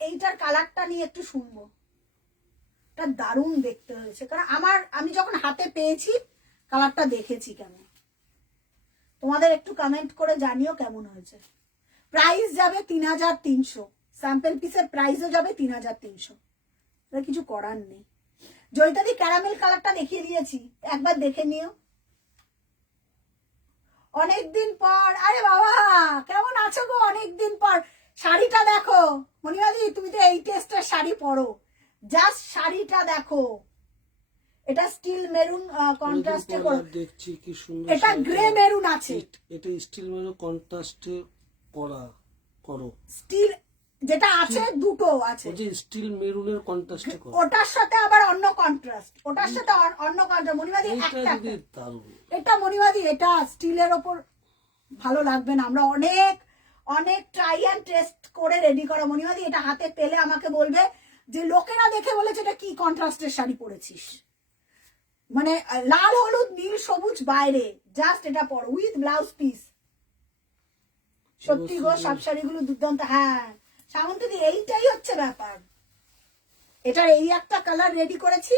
এইটার কালারটা নিয়ে একটু শুনবো। এটা দারুণ দেখতে হয়েছে, কারণ আমি যখন হাতে পেয়েছি কালারটা দেখেছি কেমন, তোমাদের একটু কমেন্ট করে জানিও কেমন হয়েছে। প্রাইস যাবে 3300, স্যাম্পল পিসের প্রাইসও যাবে 3300, কিছু করার নেই। জয়িতাদি ক্যারামেল কালারটা দেখিয়ে দিয়েছি, একবার দেখে নিও। অনেকদিন পর, আরে বাবা কেমন আছো গো, অনেকদিন পর। শাড়িটা দেখো মনিমাদি, তুমি তো এই টেস্টের শাড়ি পরো, জাস্ট শাড়িটা দেখো। এটা স্টিল মেরুন কন্ট্রাস্টে দেখছি কি সুন্দর, এটা গ্রে মেরুন আছে, এটা স্টিল মেরুন কন্ট্রাস্টে করো স্টিল যেটা আছে দুটো আছে, ওই যে স্টিল মেরুনের কন্ট্রাস্টে করো, ওটার সাথে আবার অন্য কন্ট্রাস্ট, ওটার সাথে অন্য কন্ট্রাস্ট। মনিমাদি এটা মনিমাদি, এটা স্টিলের ওপর ভালো লাগবে না, আমরা অনেক অনেক ট্রাই অ্যান্ড টেস্ট করে রেডি করা। মনিমাদি এটা হাতে পেলে আমাকে বলবে যে লোকেরা দেখে বলেছে এটা কি কন্ট্রাস্টের শাড়ি পরেছিস, মানে লাল হলুদ নীল সবুজ বাইরে, জাস্ট এটা পরো উইথ ব্লাউজ পিস। সত্যি গো সব শাড়িগুলো দুর্দান্ত। হ্যাঁ সামন্তীদি এইটাই হচ্ছে ব্যাপার, এটার এই একটা কালার রেডি করেছি,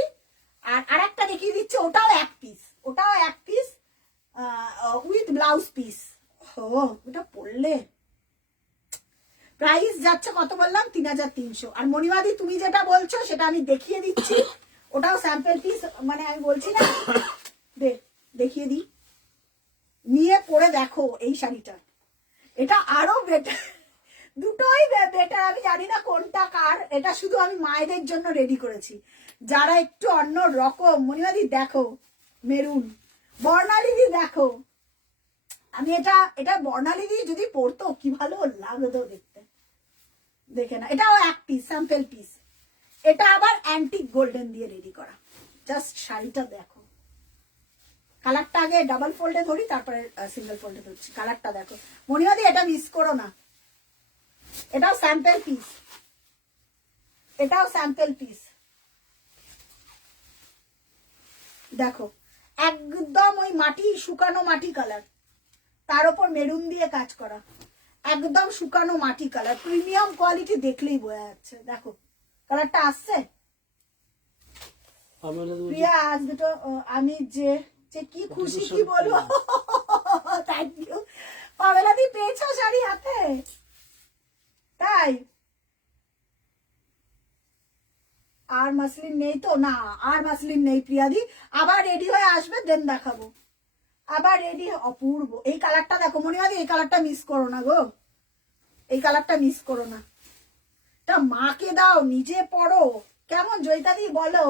আর একটা দেখিয়ে দিচ্ছি, ওটাও এক পিস উইথ ব্লাউজ পিস। ও ওটা পরলে প্রাইস যাচ্ছে কত বললাম, 3300। আর মনিমাদি তুমি যেটা বলছো সেটা আমি দেখিয়ে দিচ্ছি, ওটাও স্যাম্পল পিস, মানে আমি বলছি না, দেখিয়ে দিই, নিয়ে পরে দেখো এই শাড়িটা, এটা আরো বেটার, দুটোই বেটার, আমি জানি না কোনটা কার, এটা শুধু আমি মায়েদের জন্য রেডি করেছি যারা একটু অন্য রকম। মনিমাদি দেখো মেরুন, বর্ণালীদি দেখো, আমি এটা বর্ণালীদি যদি পরতো কি ভালো লাগতো দেখতে, দেখে না, এটাও এক পিস স্যাম্পল পিস, এটা আবার অ্যান্টিক গোল্ডেন দিয়ে রেডি করা। জাস্ট শাড়িটা দেখো, কালারটা আগে ডাবল ফোল্ডে ধরি তারপরে সিঙ্গেল ফোল্ডে ধরছি, কালারটা দেখো মনিমাদি, এটা মিস করো না, এটাও স্যাম্পল পিস, এটাও স্যাম্পল পিস। দেখো একদম ওই মাটি, শুকানো মাটি কালার, তার উপর মেরুন দিয়ে কাজ করা, একদম শুকানো মাটি কালার, প্রিমিয়াম কোয়ালিটি, দেখলেই বোঝা যাচ্ছে। দেখো কালারটা আসছে প্রিয়া, আজ দুটো আমি যে কি খুশি কি বলবো, থ্যাংক ইউ। পাবেলাদি পেয়েছো শাড়ি হাতে, তাই আর মাসলিন নেই তো, না আর মাসলিন নেই প্রিয়াদি, আবার রেডি হয়ে আসবে দেন দেখাবো, আবার রেডি। অপূর্ব এই কালারটা দেখো মনিমাদি, এই কালারটা মিস করো না গো, এই কালারটা মিস করো না, এটা মাকে দাও নিজে পড়ো, কেমন জয়িতাদি বলো,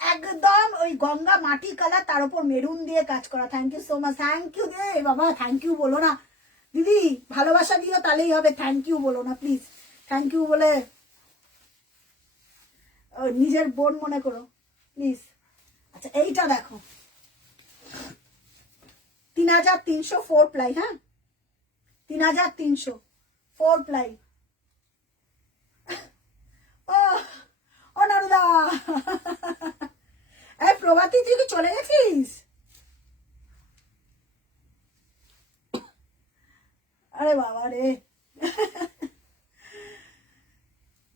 একদম ওই গঙ্গা মাটি কালার, তার উপর মেরুন দিয়ে কাজ করা। Thank you so much, thank you দে বাবা, থ্যাংক ইউ বলো না দিদি, ভালোবাসা দিও তাহলেই হবে, থ্যাংক ইউ বলো না প্লিজ, থ্যাংক ইউ বলে নিজের বোন মনে করো প্লিজ। আচ্ছা এইটা দেখো 3300 4 প্লাই, হ্যাঁ 3300 4 প্লাই। ও নারুদা, এই প্রভাতী তুই কি চলে গেছিস? আরে বাবা রে,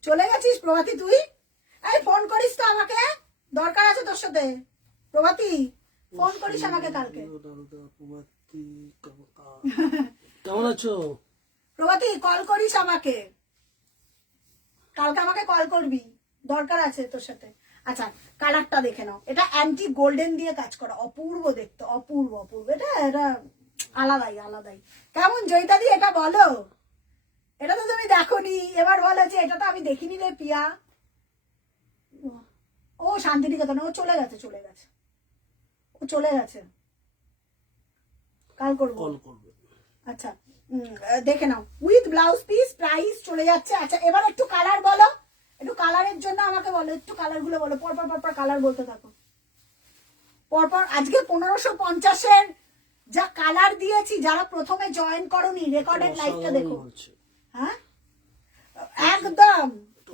চলে গেছিস প্রভাতী তুই? এই ফোন করিস তো আমাকে, দরকার আছে তোর সাথে। প্রভাতী ফোন করিস আমাকে কালকে। কেমন আছো প্রভাতী? কল করিস আমাকে কালকে, আমাকে কল করবি, দরকার আছে তোর সাথে। আচ্ছা কালারটা দেখে নাও, এটা অ্যান্টি গোল্ডেন দিয়ে কাজ করা, অপূর্ব দেখতে, অপূর্ব অপূর্ব, এটা এটা আলাদাই আলাদাই। কেমন জয়িতাদি এটা বলো, এটা তো তুমি দেখোনি, এবার বলো যে এটা তো আমি দেখিনি রে পিয়া। ও শান্তিনিকেতন, ও চলে গেছে, চলে গেছে, ও চলে গেছে, কাল করবো। আচ্ছা দেখে নাও উইথ ব্লাউজ পিস, প্রাইস চলে যাচ্ছে। আচ্ছা এবার একটু কালার বলো, একটু কালারের জন্য আমাকে বলো, একটু কালার গুলো বলো, পরপর পরপর কালার বলতে থাকো পরপর। আজকে 1550-এর যা কালার দিয়েছি, যারা প্রথমে জয়েন করোনি রেকর্ডেড লাইভটা দেখো, হ্যাঁ একদম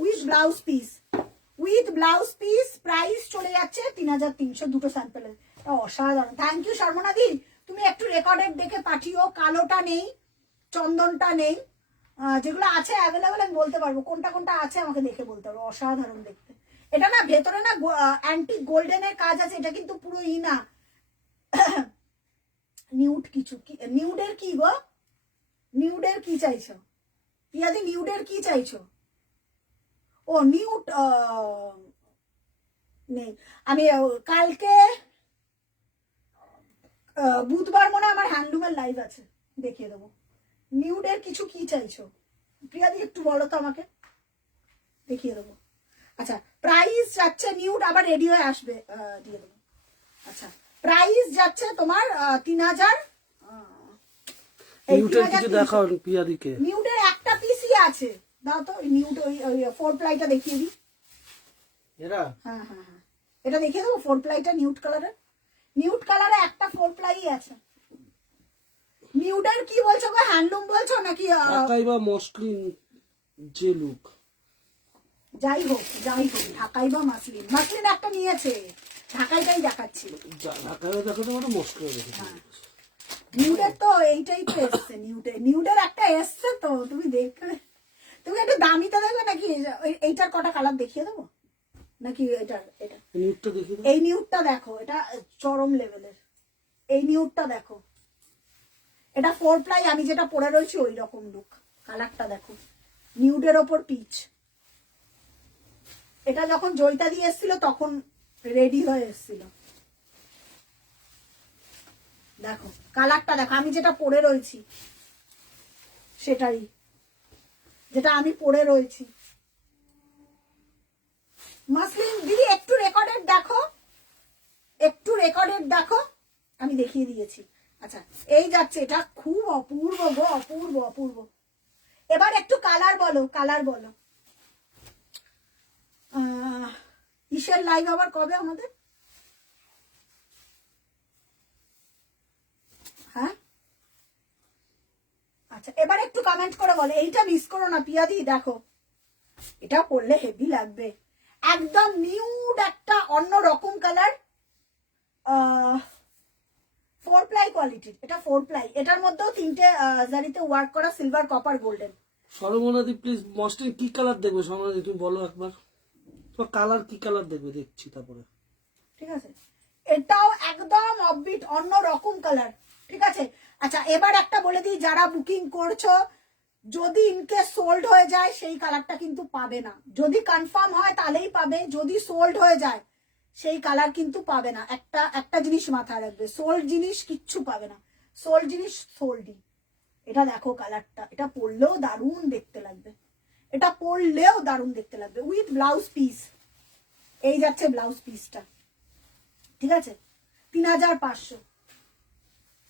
with blouse piece, with blouse piece, price চলে যাচ্ছে 3300, দুটো স্যাম্পলের, অসাধারণ। থ্যাংক ইউ শর্মনাদি, তুমি একটু রেকর্ডেড দেখে পাঠিও, কালোটা নেই, চন্দনটা নেই, যেগুলো আছে অ্যাভেলেবেল আমি বলতে পারবো, কোনটা কোনটা আছে আমাকে দেখে বলতে পারবো, অসাধারণ দেখতে। এটা না ভেতরে না অ্যান্টিক গোল্ডেনের কাজ আছে, এটা কিন্তু পুরো ই না, নিউড কিছু কি, নিউডের কি গো, নিউডের কি চাইছো পিয়াদি, নিউডের কি চাইছো? ও নিউড নেই। আমি কালকে বুধবার মনে হয় আমার হ্যান্ডলুমের লাইভ আছে, দেখিয়ে দেবো। নিউডের কিছু কি চাইছো প্রিয়াদি একটু বলো তো আমাকে, দেখিয়ে দেবো। আচ্ছা প্রাইস যাচ্ছে, নিউড আবার রেডি হয়ে আসবে, দিয়ে দেবো। আচ্ছা প্রাইস যাচ্ছে তোমার 3000। নিউটের কিছু দেখাও পিয়াদিকে। নিউডের একটা পিসই আছে, দাও তো নিউড, ওই 4 প্লাইটা দেখিয়ে দিই। এরা হ্যাঁ হ্যাঁ হ্যাঁ, এটা দেখিয়ে দেবো 4 প্লাইটা নিউড কালারের। নিউড কালারে একটা 4 প্লাই আছে। নিউডের কি বলছো গো, হ্যান্ডলুম বলছো নাকি? ঢাকাই বা মসলিন যে লুক, যাই হোক ঢাকাই বা মাসলিন, মাসলিন একটা নিয়েছে, ঢাকাইটাই দেখাচ্ছি। ঢাকাই দেখো তো মানে মস্কো দেখো। নিউডের তো এইটাই তো এসছে, নিউডের একটা এসছে তো, তুমি দেখবে, তুমি একটু দামিটা দেখবে নাকি? এইটার কটা কালার দেখিয়ে দেবো নাকি? এটা নিউডটা দেখি, এই নিউডটা দেখো, এটা চরম লেভেলের। এই নিউডটা দেখো, এটা 4 প্লাই, আমি যেটা পরে রয়েছি ওই রকম লুক। কালারটা দেখো, নিউডের ওপর পিচ। এটা যখন জয়িতা দিয়ে এসেছিল তখন রেডি হয়ে এসেছিল। দেখো কালারটা দেখো, আমি যেটা পরে রয়েছি সেটাই, যেটা আমি পরে রয়েছি। মাসলিন দিদি একটু রেকর্ডেড দেখো, একটু রেকর্ডেড দেখো, আমি দেখিয়ে দিয়েছি। আচ্ছা এই যাচ্ছে, এটা খুব অপূর্ব গো, অপূর্ব অপূর্ব। এবার একটু কালার বলো, কালার বলো। ইসের লাইভ আবার কবে আমাদের? হ্যাঁ আচ্ছা এবার একটু কমেন্ট করে বলো, এইটা মিস করো না পিয়াদি, দেখো এটা পরলে হেভি লাগবে, একদম নিউড একটা অন্য রকম কালার, 4 প্লাই কোয়ালিটির। এটা 4 প্লাই, এটার মধ্যেও 3টে জারিতে ওয়ার্ক করা, সিলভার, কপার, গোল্ডেন। সরমনাদি প্লিজ মসলিন কি কালার দেখবে সরমনাদি, তুমি বলো একবার তোমার কালার কি কালার দেখবে, দেখছি তারপরে। ঠিক আছে, এটাও একদম অফবিট অন্য রকম কালার, ঠিক আছে। আচ্ছা এবার একটা বলে দিই, যারা বুকিং করছো, যদি ইনকেস সোল্ড হয়ে যায় সেই কালারটা কিন্তু পাবে না। যদি কনফার্ম হয় তাহলেই পাবে, যদি সোল্ড হয়ে যায় সেই কালার কিন্তু পাবে না। একটা জিনিস মাথায় রাখবে, সোল্ড জিনিস কিচ্ছু পাবে না, সোল্ড জিনিস সোল্ডই। এটা দেখো কালারটা, এটা পরলেও দারুণ দেখতে লাগবে, এটা পরলেও দারুণ দেখতে লাগবে উইথ ব্লাউজ পিস। এই যাচ্ছে ব্লাউজ পিসটা, ঠিক আছে। 3500,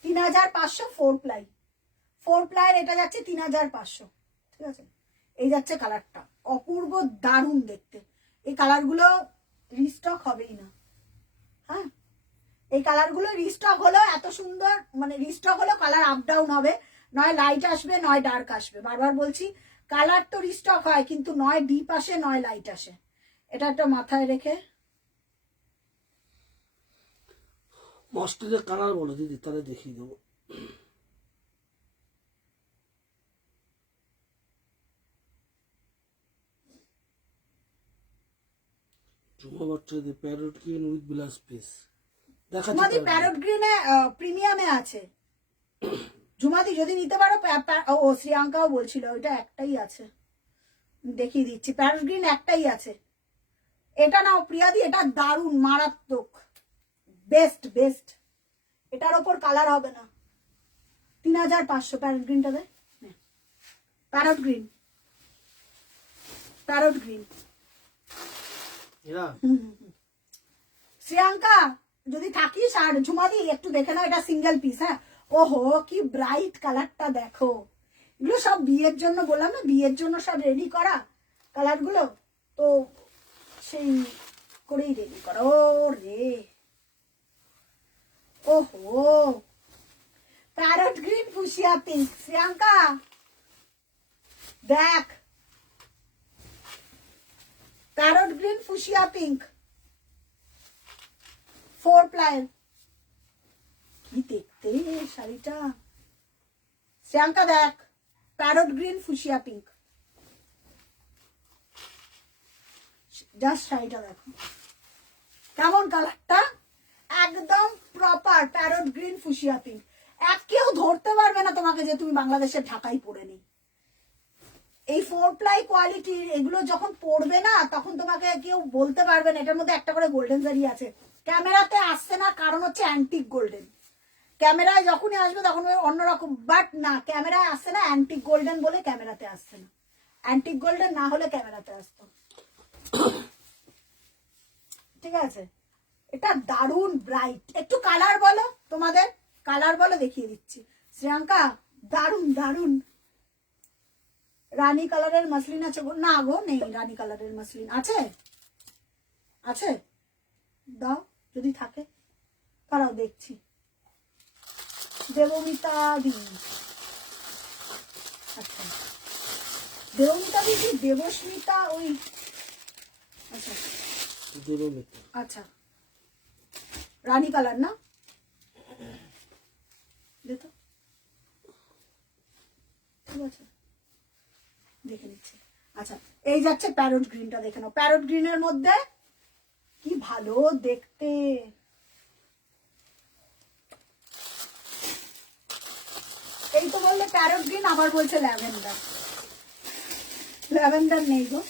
3500 4 প্লাই, 4 প্লাইয়ের এটা যাচ্ছে 3500, ঠিক আছে। এই যাচ্ছে কালারটা, অপূর্ব দারুণ দেখতে। এই কালারগুলো রিস্টক হবেই না, হ্যাঁ এই কালারগুলো রিস্টক হলো, এত সুন্দর মানে রিস্টক হলো, কালার আপ ডাউন হবে, নয় লাইট আসবে নয় ডার্ক আসবে। বারবার বলছি কালার তো রিস্টক হয়, কিন্তু নয় ডিপ আসে নয় লাইট আসে, এটা একটা মাথায় রেখে। মসলিনের কালার বলো দিদি, তাহলে দেখিয়ে দেবো। জুমা বাচ্চাদের parrot green with blouse piece দেখাচ্ছি। ঝুমাদি প্যারট গ্রিনে প্রিমিয়ামে আছে, ঝুমাদি যদি নিতে পারো। ও শ্রিয়াঙ্কাও বলছিল ওইটা একটাই আছে, দেখিয়ে দিচ্ছি, প্যারট গ্রিন একটাই আছে। এটা নাও প্রিয়াদি, এটা দারুণ মারাত্মক, বেস্ট বেস্ট, এটার ওপর কালার হবে না। 3500 প্যারট গ্রিনটা দে, parrot green, parrot green. Shreyanka যদি থাকিস, আর ঝুমাদি একটু দেখে নাও, এটা সিঙ্গেল পিস। হ্যাঁ ওহো কি ব্রাইট কালারটা দেখো, এগুলো সব বিয়ের জন্য, বললাম না বিয়ের জন্য সব রেডি করা কালার গুলো, তো সেই করেই রেডি করা। ও রে ওহো, parrot green fuchsia pink, Shreyanka দেখ, parrot green fuchsia pink 4 ply, কি দেখতে শাড়িটা, শ্রিয়াঙ্কা দেখ, parrot green fuchsia pink, just শাড়িটা দেখো কেমন কালারটা, একদম proper parrot green fuchsia pink, কেউ ধরতে পারবে না তোমাকে যে তুমি বাংলাদেশের ঢাকাই পরে নি। এই 4 প্লাই কোয়ালিটির এগুলো যখন পড়বে না তখন তোমাকে কেউ বলতে পারবে না। এটার মধ্যে একটা করে গোল্ডেন জারি আছে, ক্যামেরাতে আসছে না কারণ হচ্ছে অ্যান্টিক গোল্ডেন। ক্যামেরায় যখনই আসবে তখন অন্যরকম, বাট না ক্যামেরায় আসছে না অ্যান্টিক গোল্ডেন বলে ক্যামেরাতে আসছে না। অ্যান্টিক গোল্ডেন না হলে ক্যামেরাতে আসতো। ঠিক আছে, এটা দারুন ব্রাইট। একটু কালার বলো, তোমাদের কালার বলো, দেখিয়ে দিচ্ছি। শ্রেয়াঙ্কা দারুন দারুন। রানী কালারের মাসলিন আছে গো? না গো, নেই রানী কালারের মাসলিন। আছে আছে, দাও যদি থাকে, তারাও দেখছি। দেবমিতা দি, আচ্ছা দেবমিতা দি কি দেবস্মিতা? ওই আচ্ছা আচ্ছা, রানী কালার না, দেখো ঠিক আছে, দেখে নিচ্ছি। আচ্ছা, এই যাচ্ছে প্যারট গ্রিনটা, দেখে নাও। প্যারট গ্রিনের মধ্যে কি ভালো দেখতে। এই তো বললে প্যারট গ্রিন, আবার বলছে ল্যাভেন্ডার। ল্যাভেন্ডার নেই গো,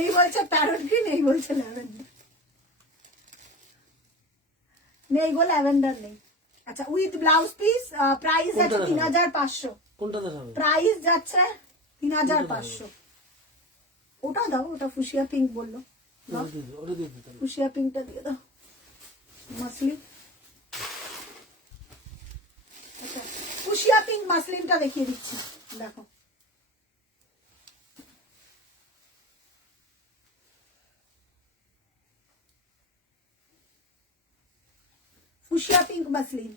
এই বলছে প্যারট গ্রিন, এই বলছে ল্যাভেন্ডার নেই গো, ল্যাভেন্ডার নেই। আচ্ছা, উইথ ব্লাউজ পিস, প্রাইস আছে 3500। কোনটা দেখাবে? প্রাইস যাচ্ছে 3500। ওটা দাও, ওটা ফুশিয়া পিঙ্ক বললো, ফুশিয়া পিঙ্কটা দিয়ে দাও। মাসলিন, আচ্ছা ফুশিয়া পিঙ্ক মাসলিনটা দেখিয়ে দিচ্ছি, দেখো। ফুশিয়া পিঙ্ক মাসলিন,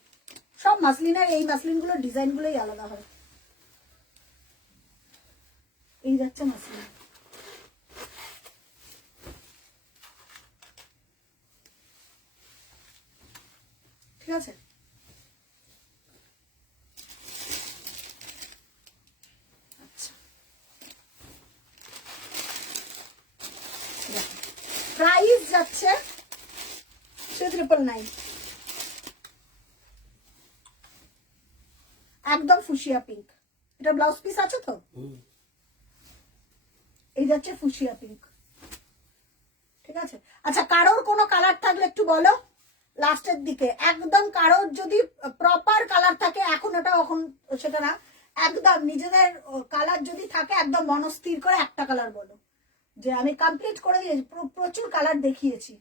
সব মাসলিনের এই মাসলিন গুলোর ডিজাইন গুলোই আলাদা হয়। এই যাচ্ছে মাসলিন, ঠিক আছে। আচ্ছা, প্রাইস যাচ্ছে 3999, একদম ফুশিয়া পিঙ্ক। এটা ব্লাউজ পিস আছে তো? এই যাচ্ছে ফুশিয়া পিঙ্ক, ঠিক আছে। আচ্ছা, কারোর কোনো কালার থাকলে একটু বলো লাস্টের দিকে। একদম কারোর যদি প্রপার কালার থাকে, এখন ওটা এখন সেটা না, একদম নিজেদের কালার যদি থাকে একদম মনস্থির করে একটা কালার বলো, যে আমি কমপ্লিট করে দিয়েছি। প্রচুর কালার দেখিয়েছি,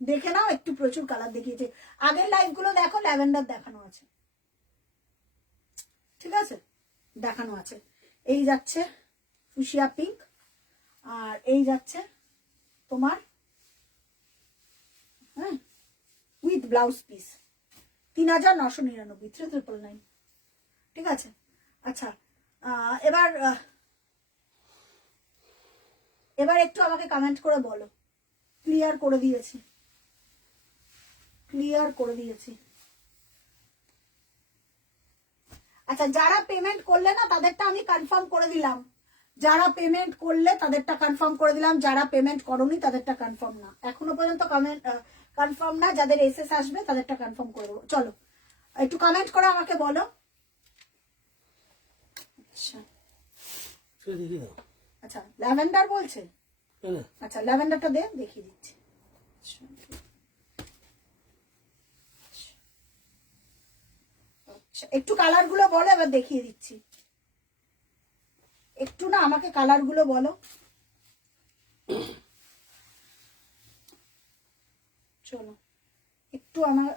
দেখে নাও একটু, প্রচুর কালার দেখিয়েছি। আগের লাইভ গুলো দেখো, ল্যাভেন্ডার দেখানো আছে, ঠিক আছে, দেখানো আছে। এই যাচ্ছে ফুশিয়া পিঙ্ক, আর এই যাচ্ছে তোমার হ্যাঁ উইথ ব্লাউজ পিস 3999, 3999, ঠিক আছে। আচ্ছা, এবার এবার একটু আমাকে কমেন্ট করে বলো। ক্লিয়ার করে দিয়েছি, ক্লিয়ার করে দিয়েছি। আচ্ছা, যারা পেমেন্ট করলে না তাদেরটা আমি কনফার্ম করে দিলাম, যারা পেমেন্ট করলে তাদেরটা কনফার্ম করে দিলাম, যারা পেমেন্ট করোনি তাদেরটা কনফার্ম না, এখনো পর্যন্ত কনফার্ম না। যাদের এসএস আসবে তাদেরটা কনফার্ম করে দেবো। চলো একটু কমেন্ট করে আমাকে বলো। আচ্ছা আচ্ছা, ল্যাভেন্ডার বলছে, আচ্ছা ল্যাভেন্ডারটা দে, দেখিয়ে দিচ্ছি। আচ্ছা, একটু কালার গুলো বলো, এবার দেখিয়ে দিচ্ছি। একটু না আমাকে কালার গুলো বলো। চলো একটু আমার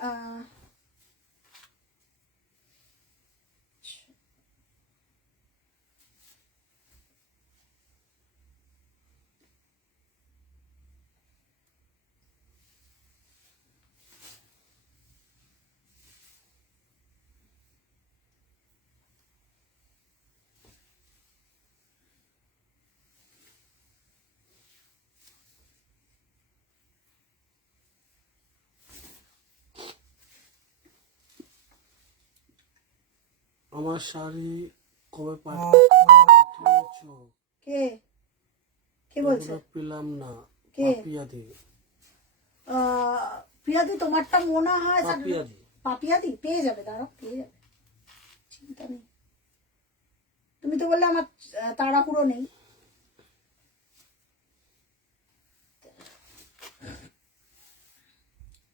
আমার শাড়ি কবে পাঠিয়েছো? কে কে বলছে? পেলাম না। কে? প্রিয়াদি। প্রিয়াদি, তোমারটা মনে হয় পাপিয়াদি। পাপিয়াদি পেয়ে যাবে, দাঁড়াও পেয়ে যাবে, চিন্তা নেই। তুমি তো বললে আমার তাড়াহুড়ো নেই।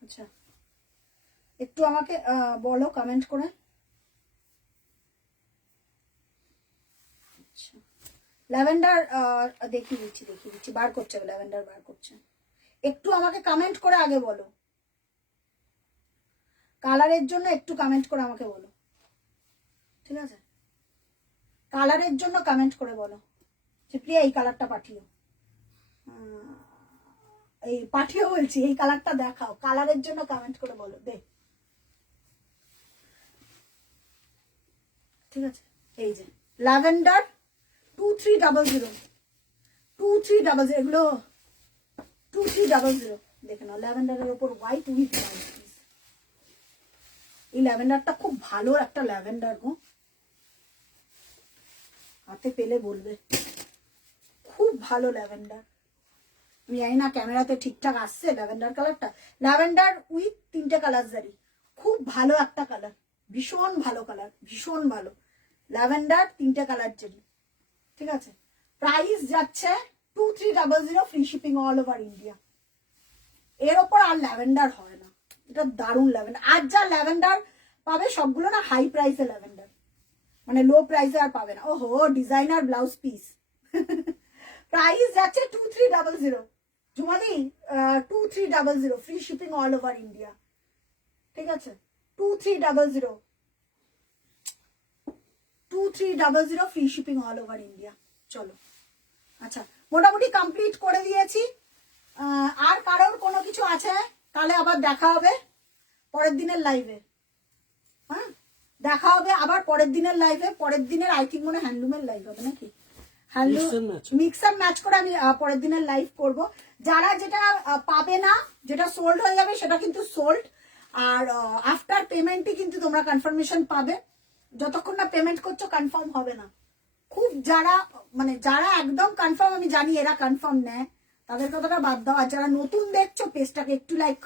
আচ্ছা একটু আমাকে বলো কমেন্ট করে। আচ্ছা ল্যাভেন্ডার দেখিয়ে দিচ্ছি, বার করছে, ল্যাভেন্ডার বার করছে। একটু আমাকে কমেন্ট করে আগে বলো, কালারের জন্য একটু কমেন্ট করে আমাকে বলো, ঠিক আছে? কালারের জন্য কমেন্ট করে বলো যে প্রিয়া এই কালারটা পাঠিও, এই পাঠিও বলছি, এই কালারটা দেখাও, কালারের জন্য কমেন্ট করে বলো দে, ঠিক আছে? এই যে ল্যাভেন্ডার 2300 2300, এগুলো 2300 দেখে নাও। ল্যাভেন্ডারের উপর হোয়াইট উইথ হোয়াইট, এই ল্যাভেন্ডারটা খুব ভালো একটা ল্যাভেন্ডার গো, হাতে পেলে বলবে খুব ভালো ল্যাভেন্ডার। আমি জানি না ক্যামেরাতে ঠিকঠাক আসছে ল্যাভেন্ডার কালারটা, ল্যাভেন্ডার উইথ 3টে কালার জারি, খুব ভালো একটা কালার, ভীষণ ভালো কালার, ভীষণ ভালো ল্যাভেন্ডার, 3টে কালার জারি, ঠিক আছে? প্রাইস যাচ্ছে 2300, free shipping all over India. এর ওপর আর ল্যাভেন্ডার হয় না, এটা দারুণ ল্যাভেন্ডার। আর যা ল্যাভেন্ডার পাবে সবগুলো না হাই প্রাইসে ল্যাভেন্ডার, মানে লো প্রাইসে আর পাবে না। ওহো ডিজাইনার ব্লাউজ পিস প্রাইস যাচ্ছে 2300 জুমাদি, 2300, free shipping all over India, ঠিক আছে? 2300 free shipping all over India. চলো আচ্ছা মোটামুটি কমপ্লিট করে দিয়েছি। আর কারোর কোনো কিছু আছে? তাহলে আবার দেখা হবে পরের দিনের লাইভে, হ্যাঁ দেখা হবে আবার পরের দিনের লাইভে। পরের দিনের আই থিঙ্ক মনে হ্যান্ডলুমের লাইভ হবে নাকি, হ্যান্ডলুম মিক্সার ম্যাচ করে আমি পরের দিনের লাইভ করব। যারা যেটা পাবে না, যেটা সোল্ড হয়ে যাবে সেটা কিন্তু সোল্ড, আর আফটার পেমেন্টই কিন্তু তোমরা কনফার্মেশন পাবে। যতক্ষণ না পেমেন্ট করছো কনফার্ম হবে না। খুব যারা মানে যারা একদম কনফার্ম, আমি জানি এরা কনফার্ম নেয়, তাদের কথাটা বাদ দাও। আর যারা নতুন দেখছো পেজটাকে একটু লাইক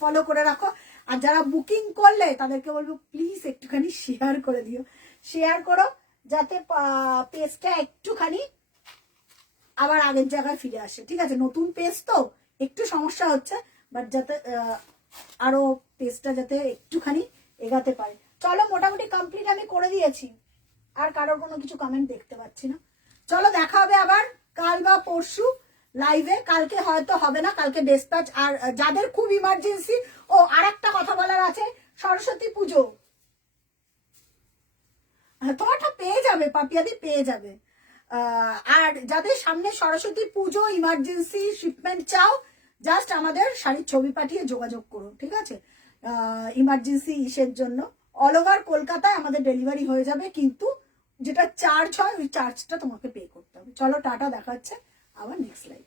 ফলো করে রাখো। আর যারা বুকিং করলে তাদেরকে বলবো প্লিজ একটুখানি শেয়ার করে দিও, শেয়ার করো যাতে পেজটা একটুখানি আবার আগের জায়গায় ফিরে আসে, ঠিক আছে? নতুন পেজ তো একটু সমস্যা হচ্ছে, বাট যাতে আরো পেজটা যাতে একটুখানি এগাতে পারে। চলো মোটামুটি কমপ্লিট আমি করে দিয়েছি, আর কারোর কোনো কিছু কমেন্ট দেখতে পাচ্ছি না। চলো দেখা হবে আবার কাল বা পরশু লাইভে। কালকে হয়তো হবে না, কালকে ডেসপ্যাচ। আর যাদের খুব ইমার্জেন্সি, ও আর একটা কথা বলার আছে, সরস্বতী পুজো তোমারটা পেয়ে যাবে, পাপিয়াদি পেয়ে যাবে। আর যাদের সামনে সরস্বতী পুজো ইমার্জেন্সি শিপমেন্ট চাও, জাস্ট আমাদের শাড়ির ছবি পাঠিয়ে যোগাযোগ করো, ঠিক আছে? ইমার্জেন্সি ইসের জন্য অল ওভার কলকাতায় আমাদের ডেলিভারি হয়ে যাবে, কিন্তু যেটা চার্জ হয় ওই চার্জটা তোমাকে পে করতে হবে। চলো টাটা, দেখা হচ্ছে আবার নেক্সট লাইভ।